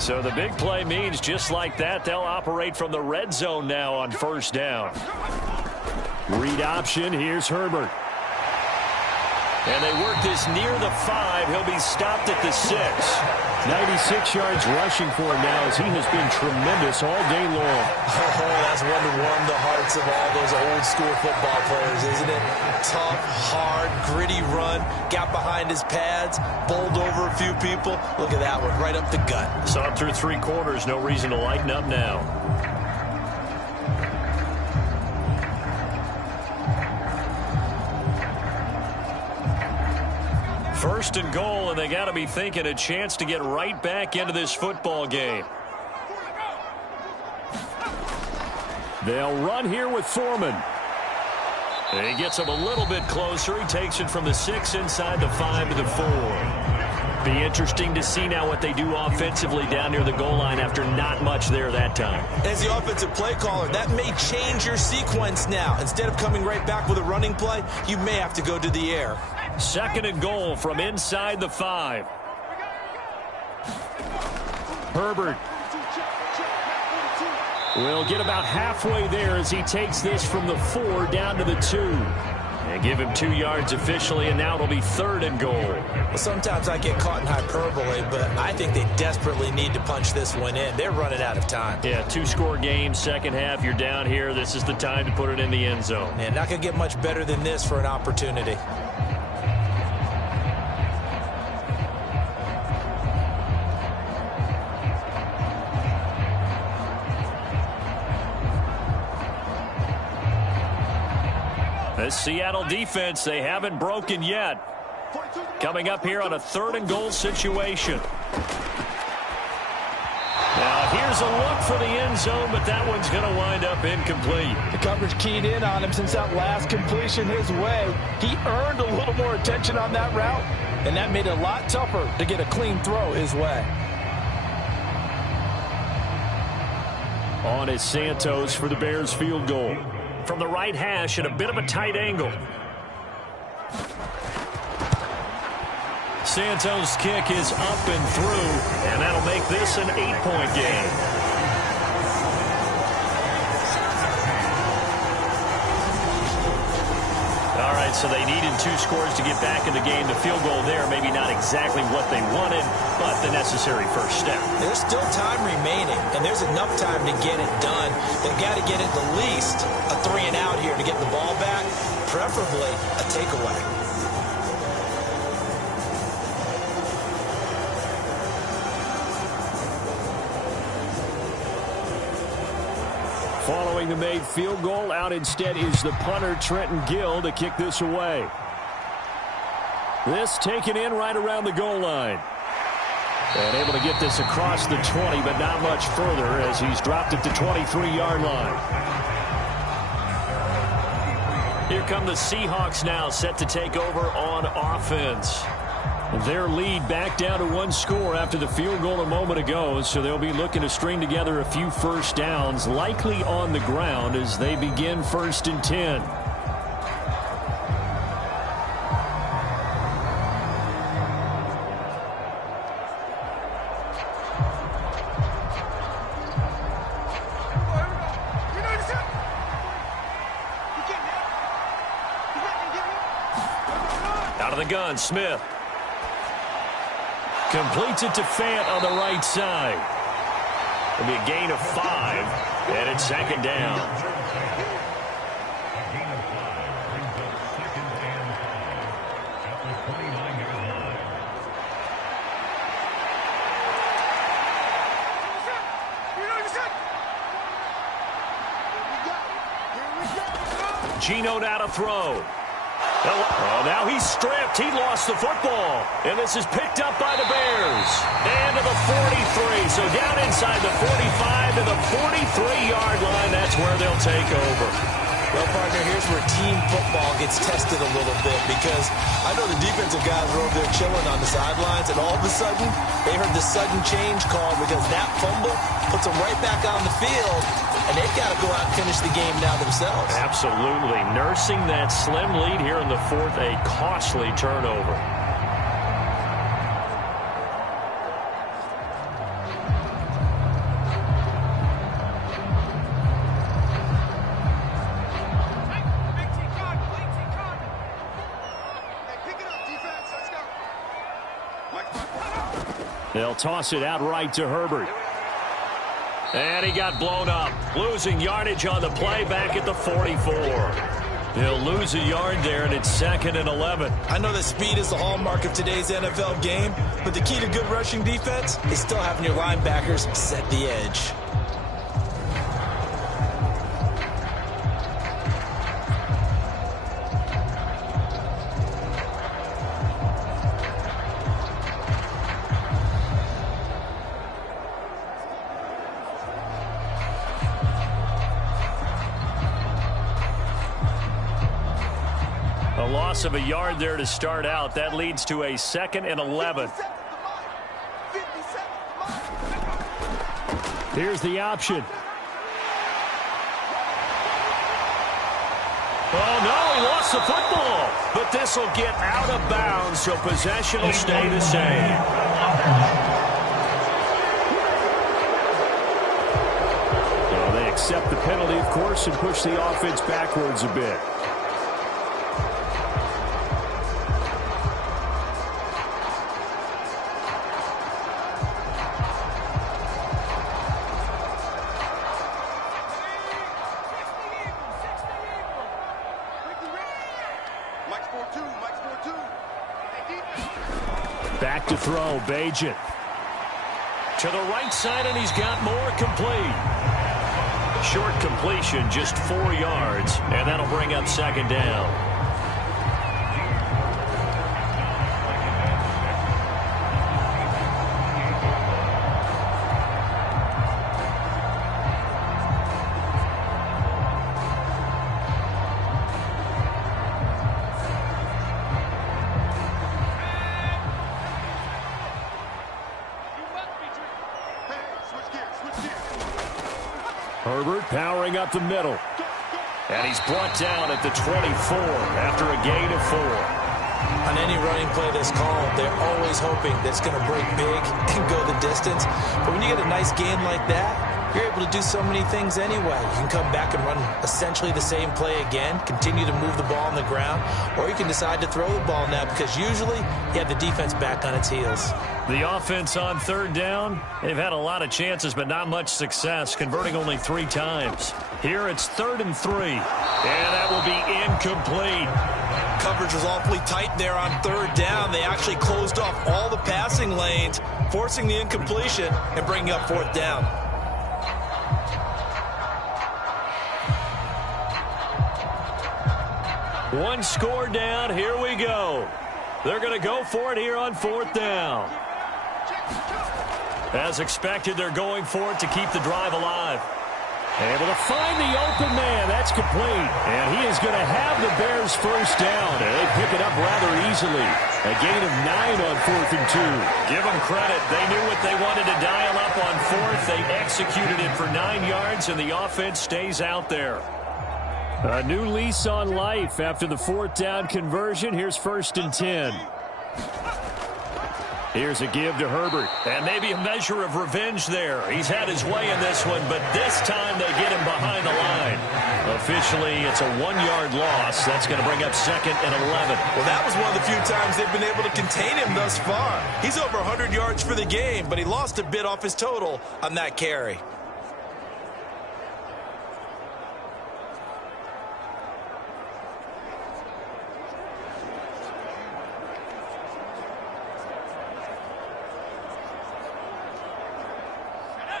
So the big play means just like that, they'll operate from the red zone now on 1st down. Read option. Here's Herbert. And they work this near the 5. He'll be stopped at the 6. 96 yards rushing for him now as he has been tremendous all day long. Oh, that's one to warm the hearts of all those old school football players, isn't it? Tough, hard, gritty run. Got behind his pads, bowled over a few people. Look at that one, right up the gut. Saw it through 3 quarters. No reason to lighten up now. First and goal, and they got to be thinking a chance to get right back into this football game. They'll run here with Foreman. And he gets him a little bit closer. He takes it from the 6 inside the 5 to the 4. Be interesting to see now what they do offensively down near the goal line after not much there that time. As the offensive play caller, that may change your sequence now. Instead of coming right back with a running play, you may have to go to the air. 2nd and goal from inside the 5. Herbert will get about halfway there as he takes this from the 4 down to the 2. And give him 2 yards officially, and now it'll be 3rd and goal. Well, sometimes I get caught in hyperbole, but I think they desperately need to punch this one in. They're running out of time. Yeah, 2-score game, second half, you're down here. This is the time to put it in the end zone. Man, not going to get much better than this for an opportunity. This Seattle defense, they haven't broken yet. Coming up here on a 3rd and goal situation. Now here's a look for the end zone, but that one's going to wind up incomplete. The coverage keyed in on him since that last completion his way. He earned a little more attention on that route, and that made it a lot tougher to get a clean throw his way. On is Santos for the Bears field goal. From the right hash at a bit of a tight angle. Santos' kick is up and through, and that'll make this an 8-point game. All right, so they needed 2 scores to get back in the game. The field goal there, maybe not exactly what they wanted, but the necessary first step. There's still time remaining, and there's enough time to get it done. They've got to get at the least a 3-and-out here to get the ball back, preferably a takeaway. Following the made field goal, out instead is the punter, Trenton Gill, to kick this away. This taken in right around the goal line. And able to get this across the 20, but not much further as he's dropped it to 23-yard line. Here come the Seahawks now, set to take over on offense. Their lead back down to 1 score after the field goal a moment ago, so they'll be looking to string together a few first downs, likely on the ground as they begin 1st and 10. Out of the gun, Smith. Completes it to Fant on the right side. It'll be a gain of 5, and it's 2nd down. A gain of 5 brings up 2nd and 5 at the 29-yard line. Gino now to throw. Oh, now he's stripped. He lost the football. And this is picked up by the Bears. And to the 43. So down inside the 45 to the 43-yard line. That's where they'll take over. Well, partner, here's where team football gets tested a little bit because I know the defensive guys were over there chilling on the sidelines, and all of a sudden, they heard the sudden change call because that fumble puts them right back on the field, and they've got to go out and finish the game now themselves. Absolutely. Nursing that slim lead here in the 4th, a costly turnover. They'll toss it outright to Herbert. And he got blown up. Losing yardage on the play back at the 44. He'll lose a yard there, and it's 2nd and 11. I know that speed is the hallmark of today's NFL game, but the key to good rushing defense is still having your linebackers set the edge. A loss of a yard there to start out. That leads to a 2nd and 11. Here's the option. Oh, no, he lost the football. But this will get out of bounds, so possession will stay the same. Well, they accept the penalty, of course, and push the offense backwards a bit. Back to throw, Bajan. To the right side, and he's got more complete. Short completion, just 4 yards, and that'll bring up 2nd down. Herbert powering up the middle. And he's brought down at the 24 after a gain of 4. On any running play that's called, they're always hoping that it's going to break big and go the distance. But when you get a nice gain like that, you're able to do so many things anyway. You can come back and run essentially the same play again, continue to move the ball on the ground, or you can decide to throw the ball now because usually you have the defense back on its heels. The offense on third down, they've had a lot of chances but not much success, converting only 3 times. Here it's 3rd and 3, and that will be incomplete. Coverage was awfully tight there on 3rd down. They actually closed off all the passing lanes, forcing the incompletion and bringing up 4th down. One score down. Here we go. They're going to go for it here on 4th down. As expected, they're going for it to keep the drive alive. Able to find the open man. That's complete. And he is going to have the Bears first down. And they pick it up rather easily. A gain of 9 on 4th and 2. Give them credit. They knew what they wanted to dial up on 4th. They executed it for 9 yards, and the offense stays out there. A new lease on life after the 4th down conversion. Here's 1st and 10. Here's a give to Herbert. And maybe a measure of revenge there. He's had his way in this one, but this time they get him behind the line. Officially, it's a 1-yard loss. That's going to bring up 2nd and 11. Well, that was one of the few times they've been able to contain him thus far. He's over 100 yards for the game, but he lost a bit off his total on that carry.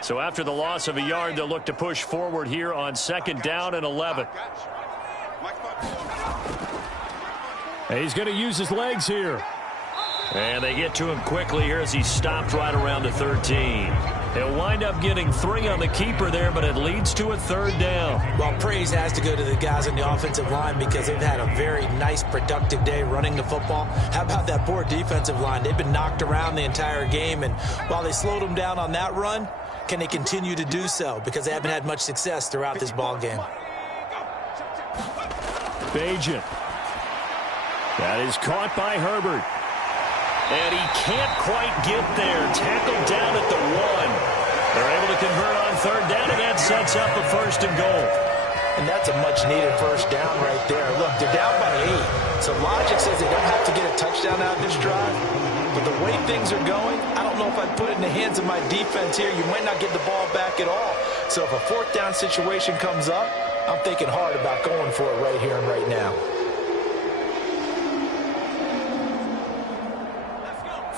So after the loss of a yard, they'll look to push forward here on 2nd down and 11. He's going to use his legs here. And they get to him quickly here as he stopped right around the 13. He'll wind up getting 3 on the keeper there, but it leads to a 3rd down. Well, praise has to go to the guys on the offensive line because they've had a very nice, productive day running the football. How about that poor defensive line? They've been knocked around the entire game, and while they slowed them down on that run, can they continue to do so? Because they haven't had much success throughout this ball game. Bajan. That is caught by Herbert. And he can't quite get there. Tackled down at the 1. They're able to convert on 3rd down, and that sets up a 1st and goal. And that's a much-needed first down right there. Look, they're down by 8. So logic says they don't have to get a touchdown out of this drive. But the way things are going, I don't know if I'd put it in the hands of my defense here. You might not get the ball back at all. So if a 4th down situation comes up, I'm thinking hard about going for it right here and right now.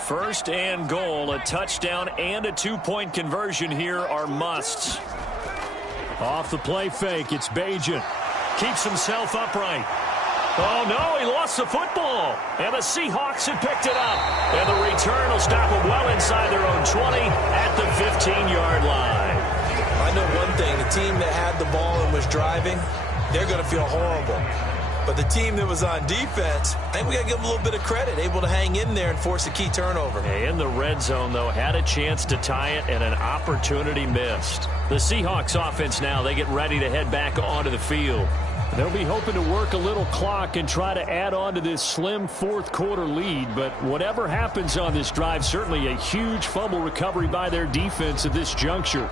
1st and goal, a touchdown and a 2-point conversion here are musts. Off the play fake, it's Bajan. Keeps himself upright. Oh, no, he lost the football. And the Seahawks have picked it up. And the return will stop them well inside their own 20 at the 15-yard line. I know one thing. The team that had the ball and was driving, they're going to feel horrible. But the team that was on defense, I think we got to give them a little bit of credit, able to hang in there and force a key turnover. In the red zone, though, had a chance to tie it and an opportunity missed. The Seahawks offense now, they get ready to head back onto the field. They'll be hoping to work a little clock and try to add on to this slim 4th quarter lead. But whatever happens on this drive, certainly a huge fumble recovery by their defense at this juncture.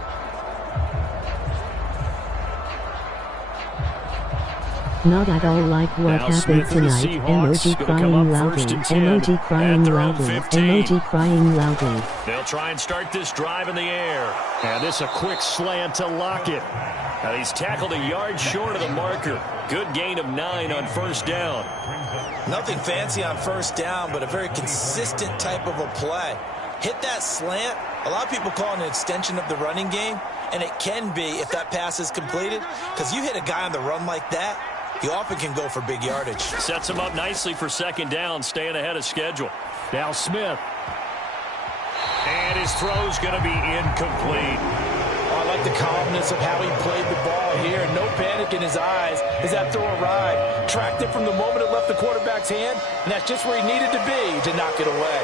Not at all like what Now happened tonight. Emoji crying loudly. Emoji crying loudly. Emoji crying loudly. They'll try and start this drive in the air. And this a quick slant to Lockett. And he's tackled a yard short of the marker. Good gain of 9 on 1st down. Nothing fancy on 1st down, but a very consistent type of a play. Hit that slant. A lot of people call it an extension of the running game, and it can be if that pass is completed, because you hit a guy on the run like that, you often can go for big yardage. Sets him up nicely for 2nd down, staying ahead of schedule. Now Smith. And his throw's going to be incomplete. I like the calmness of how he played the ball here. No panic in his eyes as that throw arrived. Tracked it from the moment it left the quarterback's hand, and that's just where he needed to be to knock it away.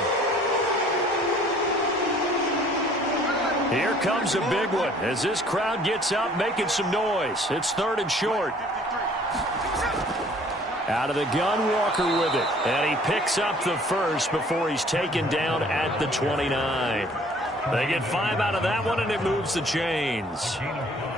Here comes a big one as this crowd gets up making some noise. It's 3rd and short. Out of the gun, Walker with it. And he picks up the first before he's taken down at the 29. They get 5 out of that one, and it moves the chains.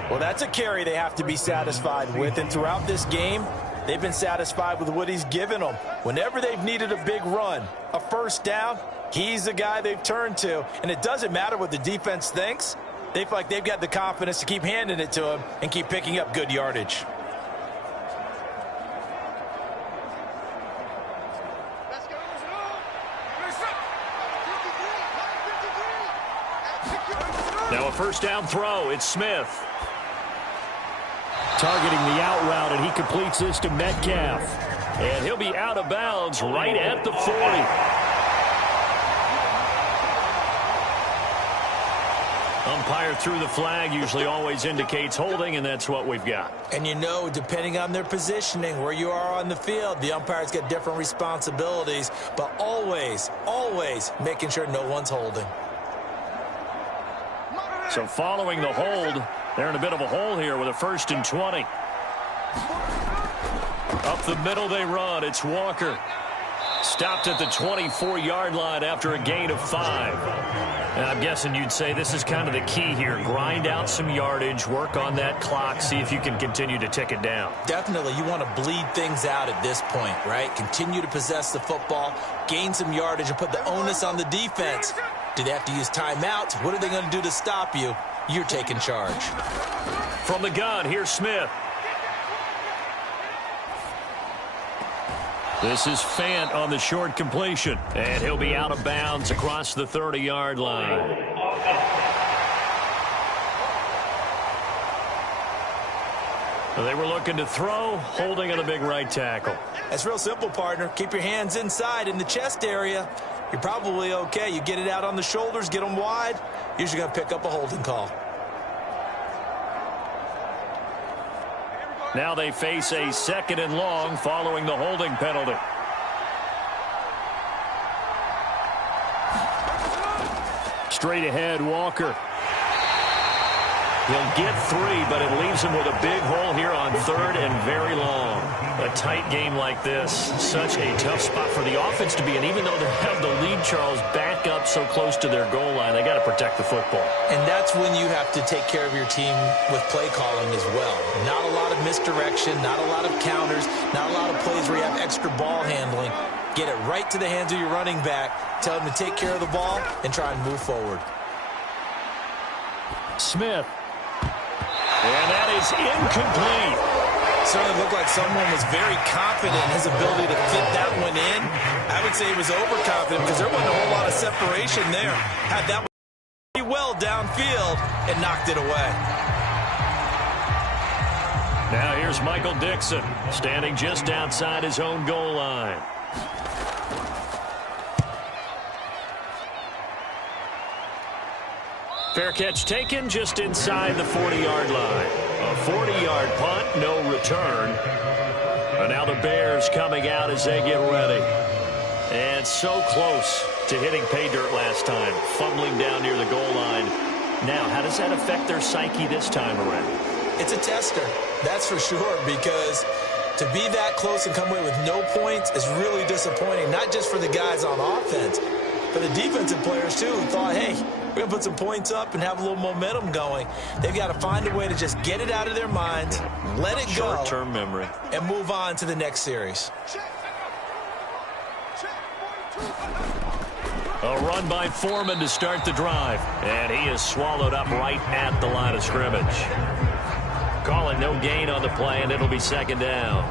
Well, that's a carry they have to be satisfied with. And throughout this game, they've been satisfied with what he's given them. Whenever they've needed a big run, a first down, he's the guy they've turned to. And it doesn't matter what the defense thinks. They feel like they've got the confidence to keep handing it to him and keep picking up good yardage. Now a first down throw. It's Smith. Targeting the out route, and he completes this to Metcalf. And he'll be out of bounds right at the 40. Umpire threw the flag, usually always indicates holding, and that's what we've got. And you know, depending on their positioning, where you are on the field, the umpire's got different responsibilities, but always, always making sure no one's holding. So following the hold, they're in a bit of a hole here with a 1st and 20. Up the middle they run. It's Walker. Stopped at the 24-yard line after a gain of 5. And I'm guessing you'd say this is kind of the key here. Grind out some yardage, work on that clock, see if you can continue to tick it down. Definitely, you want to bleed things out at this point, right? Continue to possess the football, gain some yardage, and put the onus on the defense. Do they have to use timeouts? What are they going to do to stop you? You're taking charge. From the gun, here's Smith. This is Fant on the short completion. And he'll be out of bounds across the 30-yard line. They were looking to throw, holding on a big right tackle. That's real simple, partner. Keep your hands inside in the chest area. You're probably okay. You get it out on the shoulders, get them wide. Usually going to pick up a holding call. Now they face a 2nd and long following the holding penalty. Straight ahead, Walker. He'll get 3, but it leaves him with a big hole here on 3rd and very long. A tight game like this, such a tough spot for the offense to be in. Even though they have the lead, Charles, back up so close to their goal line, they got to protect the football. And that's when you have to take care of your team with play calling as well. Not a lot of misdirection, not a lot of counters, not a lot of plays where you have extra ball handling. Get it right to the hands of your running back. Tell him to take care of the ball and try and move forward. Smith. And that is incomplete. Certainly looked like someone was very confident in his ability to fit that one in. I would say he was overconfident because there wasn't a whole lot of separation there. Had that one pretty well downfield and knocked it away. Now here's Michael Dixon standing just outside his own goal line. Fair catch taken just inside the 40-yard line. A 40-yard punt, no return. And now the Bears coming out as they get ready. And so close to hitting pay dirt last time, fumbling down near the goal line. Now, how does that affect their psyche this time around? It's a tester, that's for sure, because to be that close and come away with no points is really disappointing, not just for the guys on offense, but the defensive players, too, who thought, hey, we're going to put some points up and have a little momentum going. They've got to find a way to just get it out of their minds, let it go. Short-term memory. And move on to the next series. A run by Foreman to start the drive. And he is swallowed up right at the line of scrimmage. Call it no gain on the play, and it'll be 2nd down.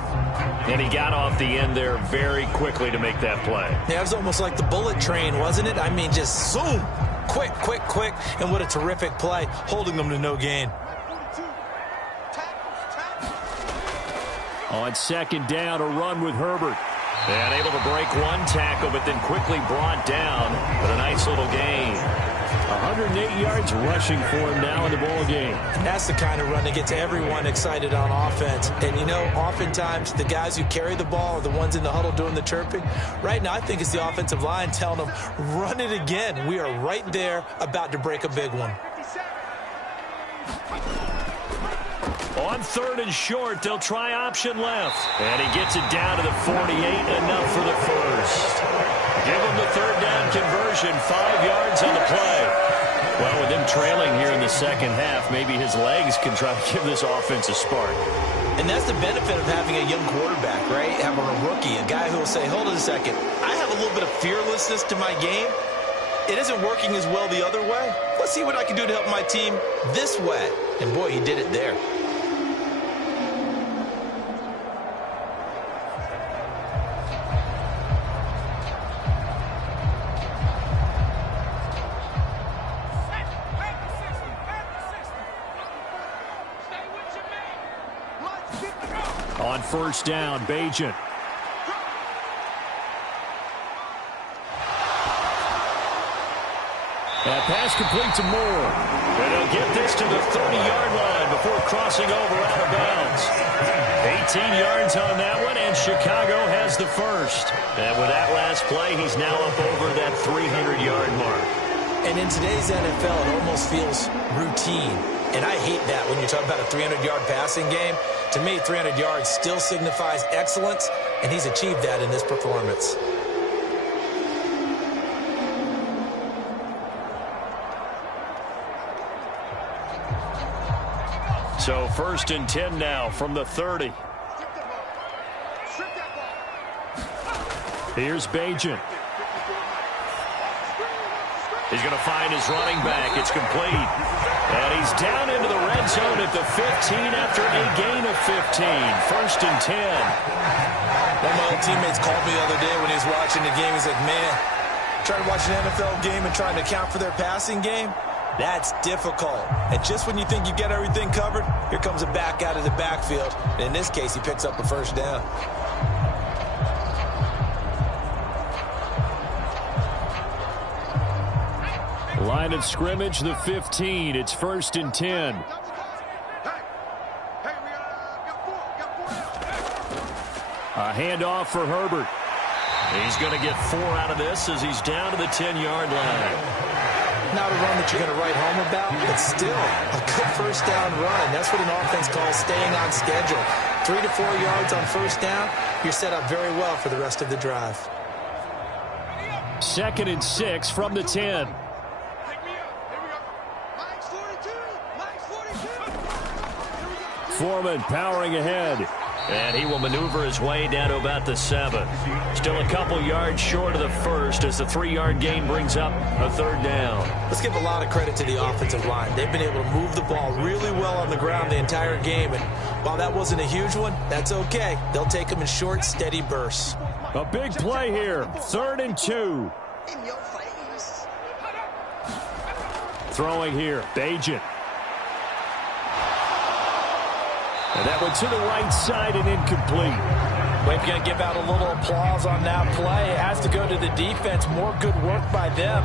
And he got off the end there very quickly to make that play. Yeah, it was almost like the bullet train, wasn't it? I mean, just zoom. Quick, quick, quick. And what a terrific play, holding them to no gain. On 2nd down, a run with Herbert. And able to break one tackle, but then quickly brought down with a nice little gain. 108 yards rushing for him now in the ball game. And that's the kind of run that gets everyone excited on offense. And, you know, oftentimes the guys who carry the ball are the ones in the huddle doing the chirping. Right now, I think it's the offensive line telling them, run it again. We are right there about to break a big one. On 3rd and short, they'll try option left. And he gets it down to the 48, enough for the first. Give him the 3rd down conversion, 5 yards on the play. Well, with him trailing here in the second half, maybe his legs can try to give this offense a spark. And that's the benefit of having a young quarterback, right? Having a rookie, a guy who will say, hold on a second, I have a little bit of fearlessness to my game. It isn't working as well the other way. Let's see what I can do to help my team this way. And boy, he did it there. On 1st down, Bajan. That pass complete to Moore. And he'll get this to the 30-yard line before crossing over out of bounds. 18 yards on that one, and Chicago has the first. And with that last play, he's now up over that 300-yard mark. And in today's NFL, it almost feels routine. And I hate that when you talk about a 300-yard passing game. To me, 300 yards still signifies excellence, and he's achieved that in this performance. So 1st and 10 now from the 30. Here's Bajan. He's going to find his running back. It's complete. And he's down into the red zone at the 15 after a gain of 15. 1st and 10. One of my old teammates called me the other day when he was watching the game. He's like, man, trying to watch an NFL game and trying to account for their passing game, that's difficult. And just when you think you get everything covered, here comes a back out of the backfield. And in this case, he picks up a 1st down. Line of scrimmage, the 15. It's 1st and 10. A handoff for Herbert. He's going to get 4 out of this as he's down to the 10-yard line. Not a run that you're going to write home about, but still a good 1st down run. That's what an offense calls staying on schedule. 3 to 4 yards on 1st down, you're set up very well for the rest of the drive. 2nd and 6 from the 10. Foreman powering ahead. And he will maneuver his way down to about the 7. Still a couple yards short of the first as the 3-yard gain brings up a 3rd down. Let's give a lot of credit to the offensive line. They've been able to move the ball really well on the ground the entire game. And while that wasn't a huge one, that's okay. They'll take them in short, steady bursts. A big play here. 3rd and 2. Throwing here, Bajan. And that went to the right side and incomplete. We've got to give out a little applause on that play. It has to go to the defense. More good work by them.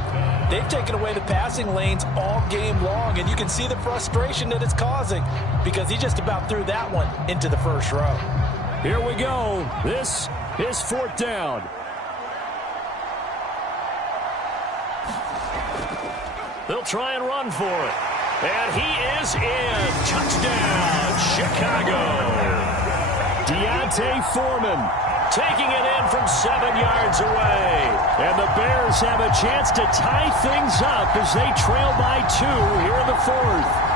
They've taken away the passing lanes all game long, and you can see the frustration that it's causing because he just about threw that one into the first row. Here we go. This is 4th down. They'll try and run for it. And he is in. Touchdown, Chicago. D'Onta Foreman taking it in from 7 yards away. And the Bears have a chance to tie things up as they trail by 2 here in the 4th.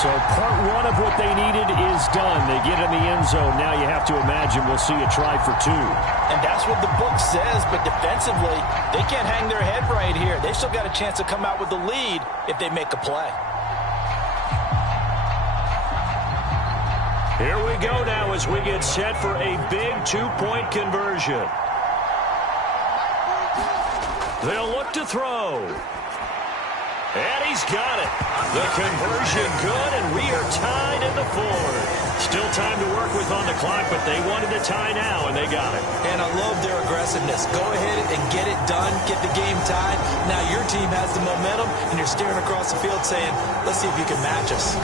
So part 1 of what they needed is done. They get in the end zone. Now you have to imagine we'll see a try for 2. And that's what the book says, but defensively, they can't hang their head right here. They've still got a chance to come out with the lead if they make a play. Here we go now as we get set for a big 2-point conversion. They'll look to throw. And he's got it. The conversion good, and we are tied in the 4th. Still time to work with on the clock, but they wanted the tie now, and they got it. And I love their aggressiveness. Go ahead and get it done, get the game tied. Now your team has the momentum, and you're staring across the field saying, let's see if you can match us.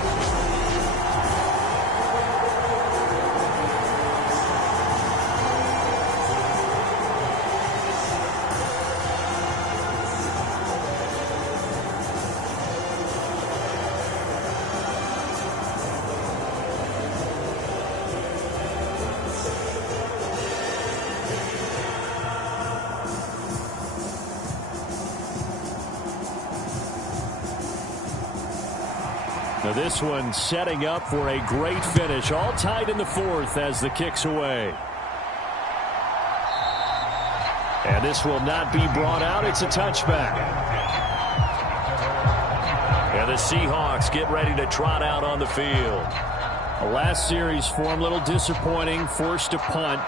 Now this one setting up for a great finish. All tied in the fourth as the kick's away. And this will not be brought out. It's a touchback. And the Seahawks get ready to trot out on the field. The last series for them, a little disappointing, forced a punt.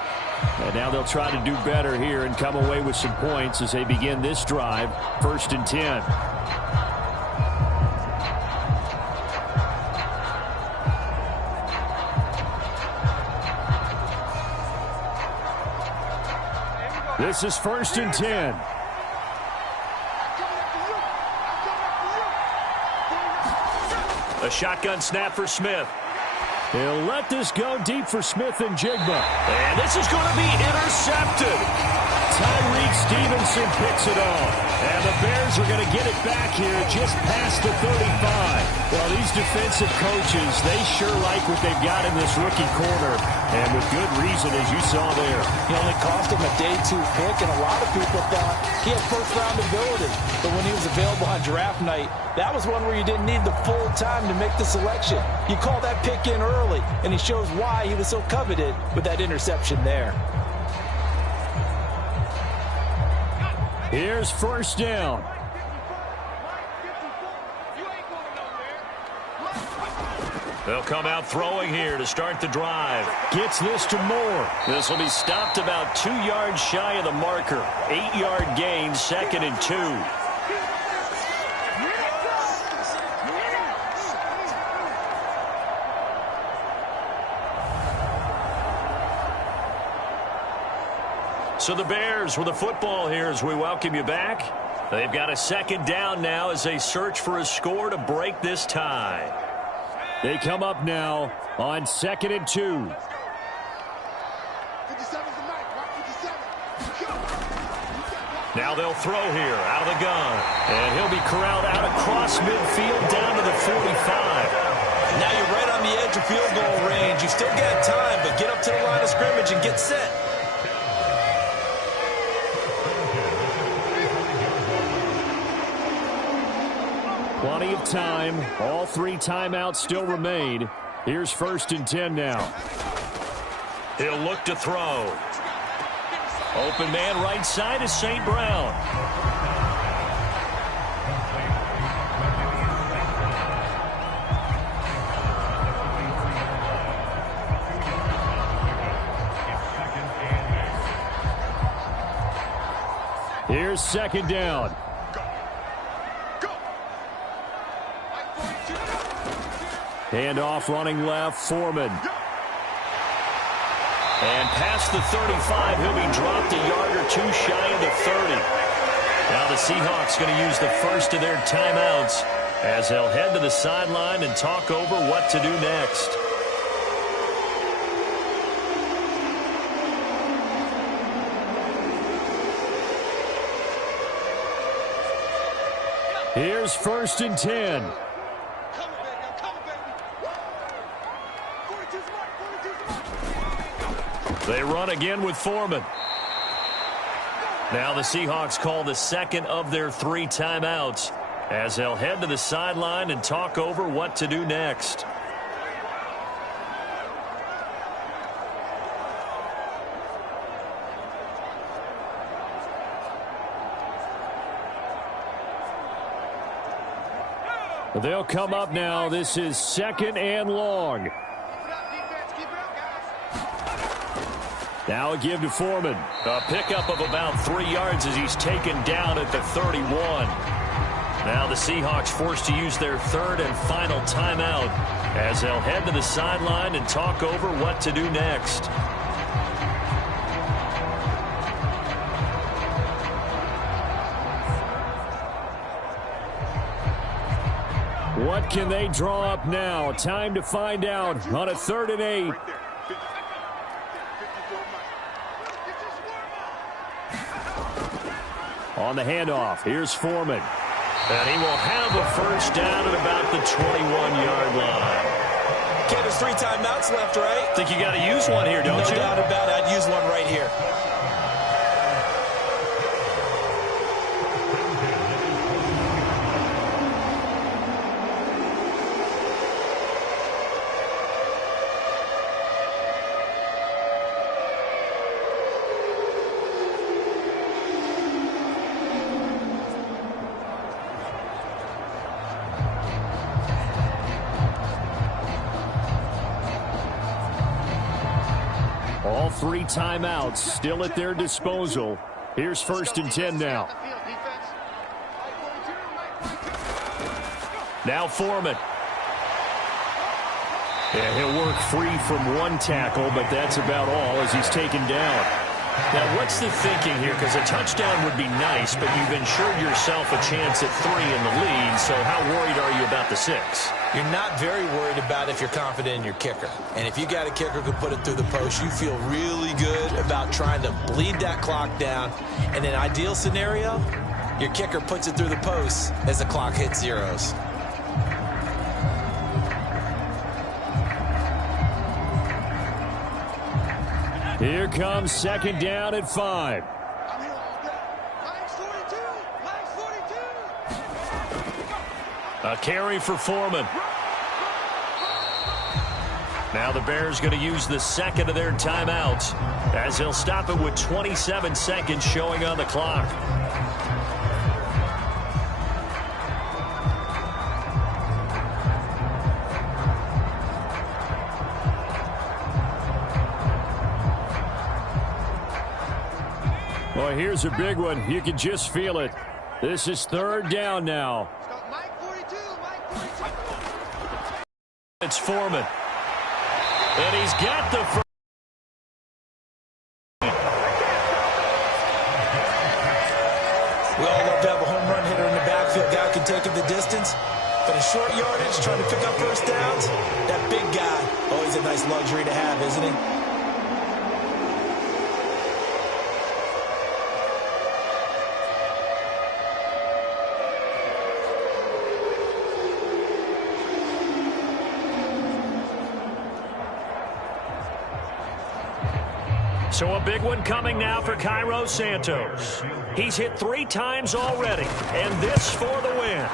And now they'll try to do better here and come away with some points as they begin this drive, 1st and 10. This is 1st and 10. A shotgun snap for Smith. He'll let this go deep for Smith and Jigba. And this is going to be intercepted. Tyreek Stevenson picks it off. And the Bears are going to get it back here just past the 35. Well, these defensive coaches, they sure like what they've got in this rookie corner. And with good reason, as you saw there. He only cost him a day 2 pick, and a lot of people thought he had first-round ability. But when he was available on draft night, that was one where you didn't need the full time to make the selection. You call that pick in early, and he shows why he was so coveted with that interception there. Here's 1st down. They'll come out throwing here to start the drive. Gets this to Moore. This will be stopped about 2 yards shy of the marker. 8-yard gain, 2nd and 2. So the Bears with the football here as we welcome you back. They've got a 2nd down now as they search for a score to break this tie. They come up now on 2nd and 2. Now they'll throw here out of the gun. And he'll be corralled out across midfield down to the 45. Now you're right on the edge of field goal range. You still got time, but get up to the line of scrimmage and get set. Plenty of time. All 3 timeouts still remain. Here's 1st and 10 now. He'll look to throw. Open man right side is St. Brown. Here's 2nd down. Handoff running left, Foreman. And past the 35, he'll be dropped a yard or 2 shy of the 30. Now the Seahawks going to use the first of their timeouts as they'll head to the sideline and talk over what to do next. Here's 1st and 10. They run again with Foreman. Now the Seahawks call the 2nd of their 3 timeouts as they'll head to the sideline and talk over what to do next. They'll come up now. This is 2nd and long. Now a give to Foreman. A pickup of about 3 yards as he's taken down at the 31. Now the Seahawks forced to use their 3rd and final timeout as they'll head to the sideline and talk over what to do next. What can they draw up now? Time to find out on a 3rd and 8. On the handoff, here's Foreman. And he will have a first down at about the 21-yard line. Okay, there's 3 timeouts left, right? Think you got to use one here, don't you? No doubt about it. I'd use one right here. All 3 timeouts still at their disposal. Here's 1st and 10 now. Now Foreman. Yeah, he'll work free from 1 tackle, but that's about all as he's taken down. Now, what's the thinking here? Because a touchdown would be nice, but you've ensured yourself a chance at 3 in the lead, so how worried are you about the 6? You're not very worried about if you're confident in your kicker. And if you got a kicker who can put it through the post, you feel really good about trying to bleed that clock down. In an ideal scenario, your kicker puts it through the post as the clock hits zeros. Here comes 2nd down at 5. A carry for Foreman. Now the Bears going to use the 2nd of their timeouts as they'll stop it with 27 seconds showing on the clock. Well, here's a big one. You can just feel it. This is 3rd down now. It's Foreman. And he's got the first. We all love to have a home run hitter in the backfield. Guy can take it the distance. But in short yardage, trying to pick up first downs, that big guy, always a nice luxury to have, isn't he? So a big one coming now for Cairo Santos. He's hit 3 times already, and this for the win.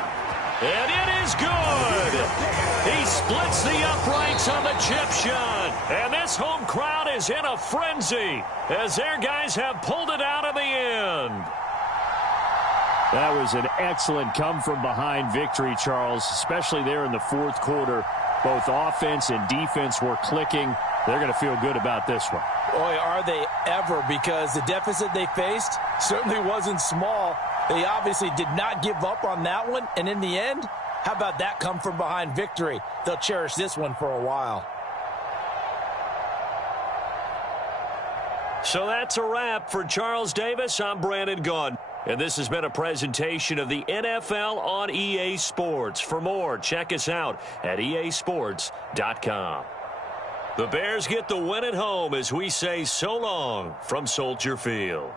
And it is good. He splits the uprights on the chip shot. And this home crowd is in a frenzy as their guys have pulled it out in the end. That was an excellent come-from-behind victory, Charles, especially there in the 4th quarter. Both offense and defense were clicking. They're going to feel good about this one. Boy, are they ever, because the deficit they faced certainly wasn't small. They obviously did not give up on that one, and in the end, how about that come-from-behind victory? They'll cherish this one for a while. So that's a wrap for Charles Davis. I'm Brandon Gaudin. And this has been a presentation of the NFL on EA Sports. For more, check us out at easports.com. The Bears get the win at home as we say so long from Soldier Field.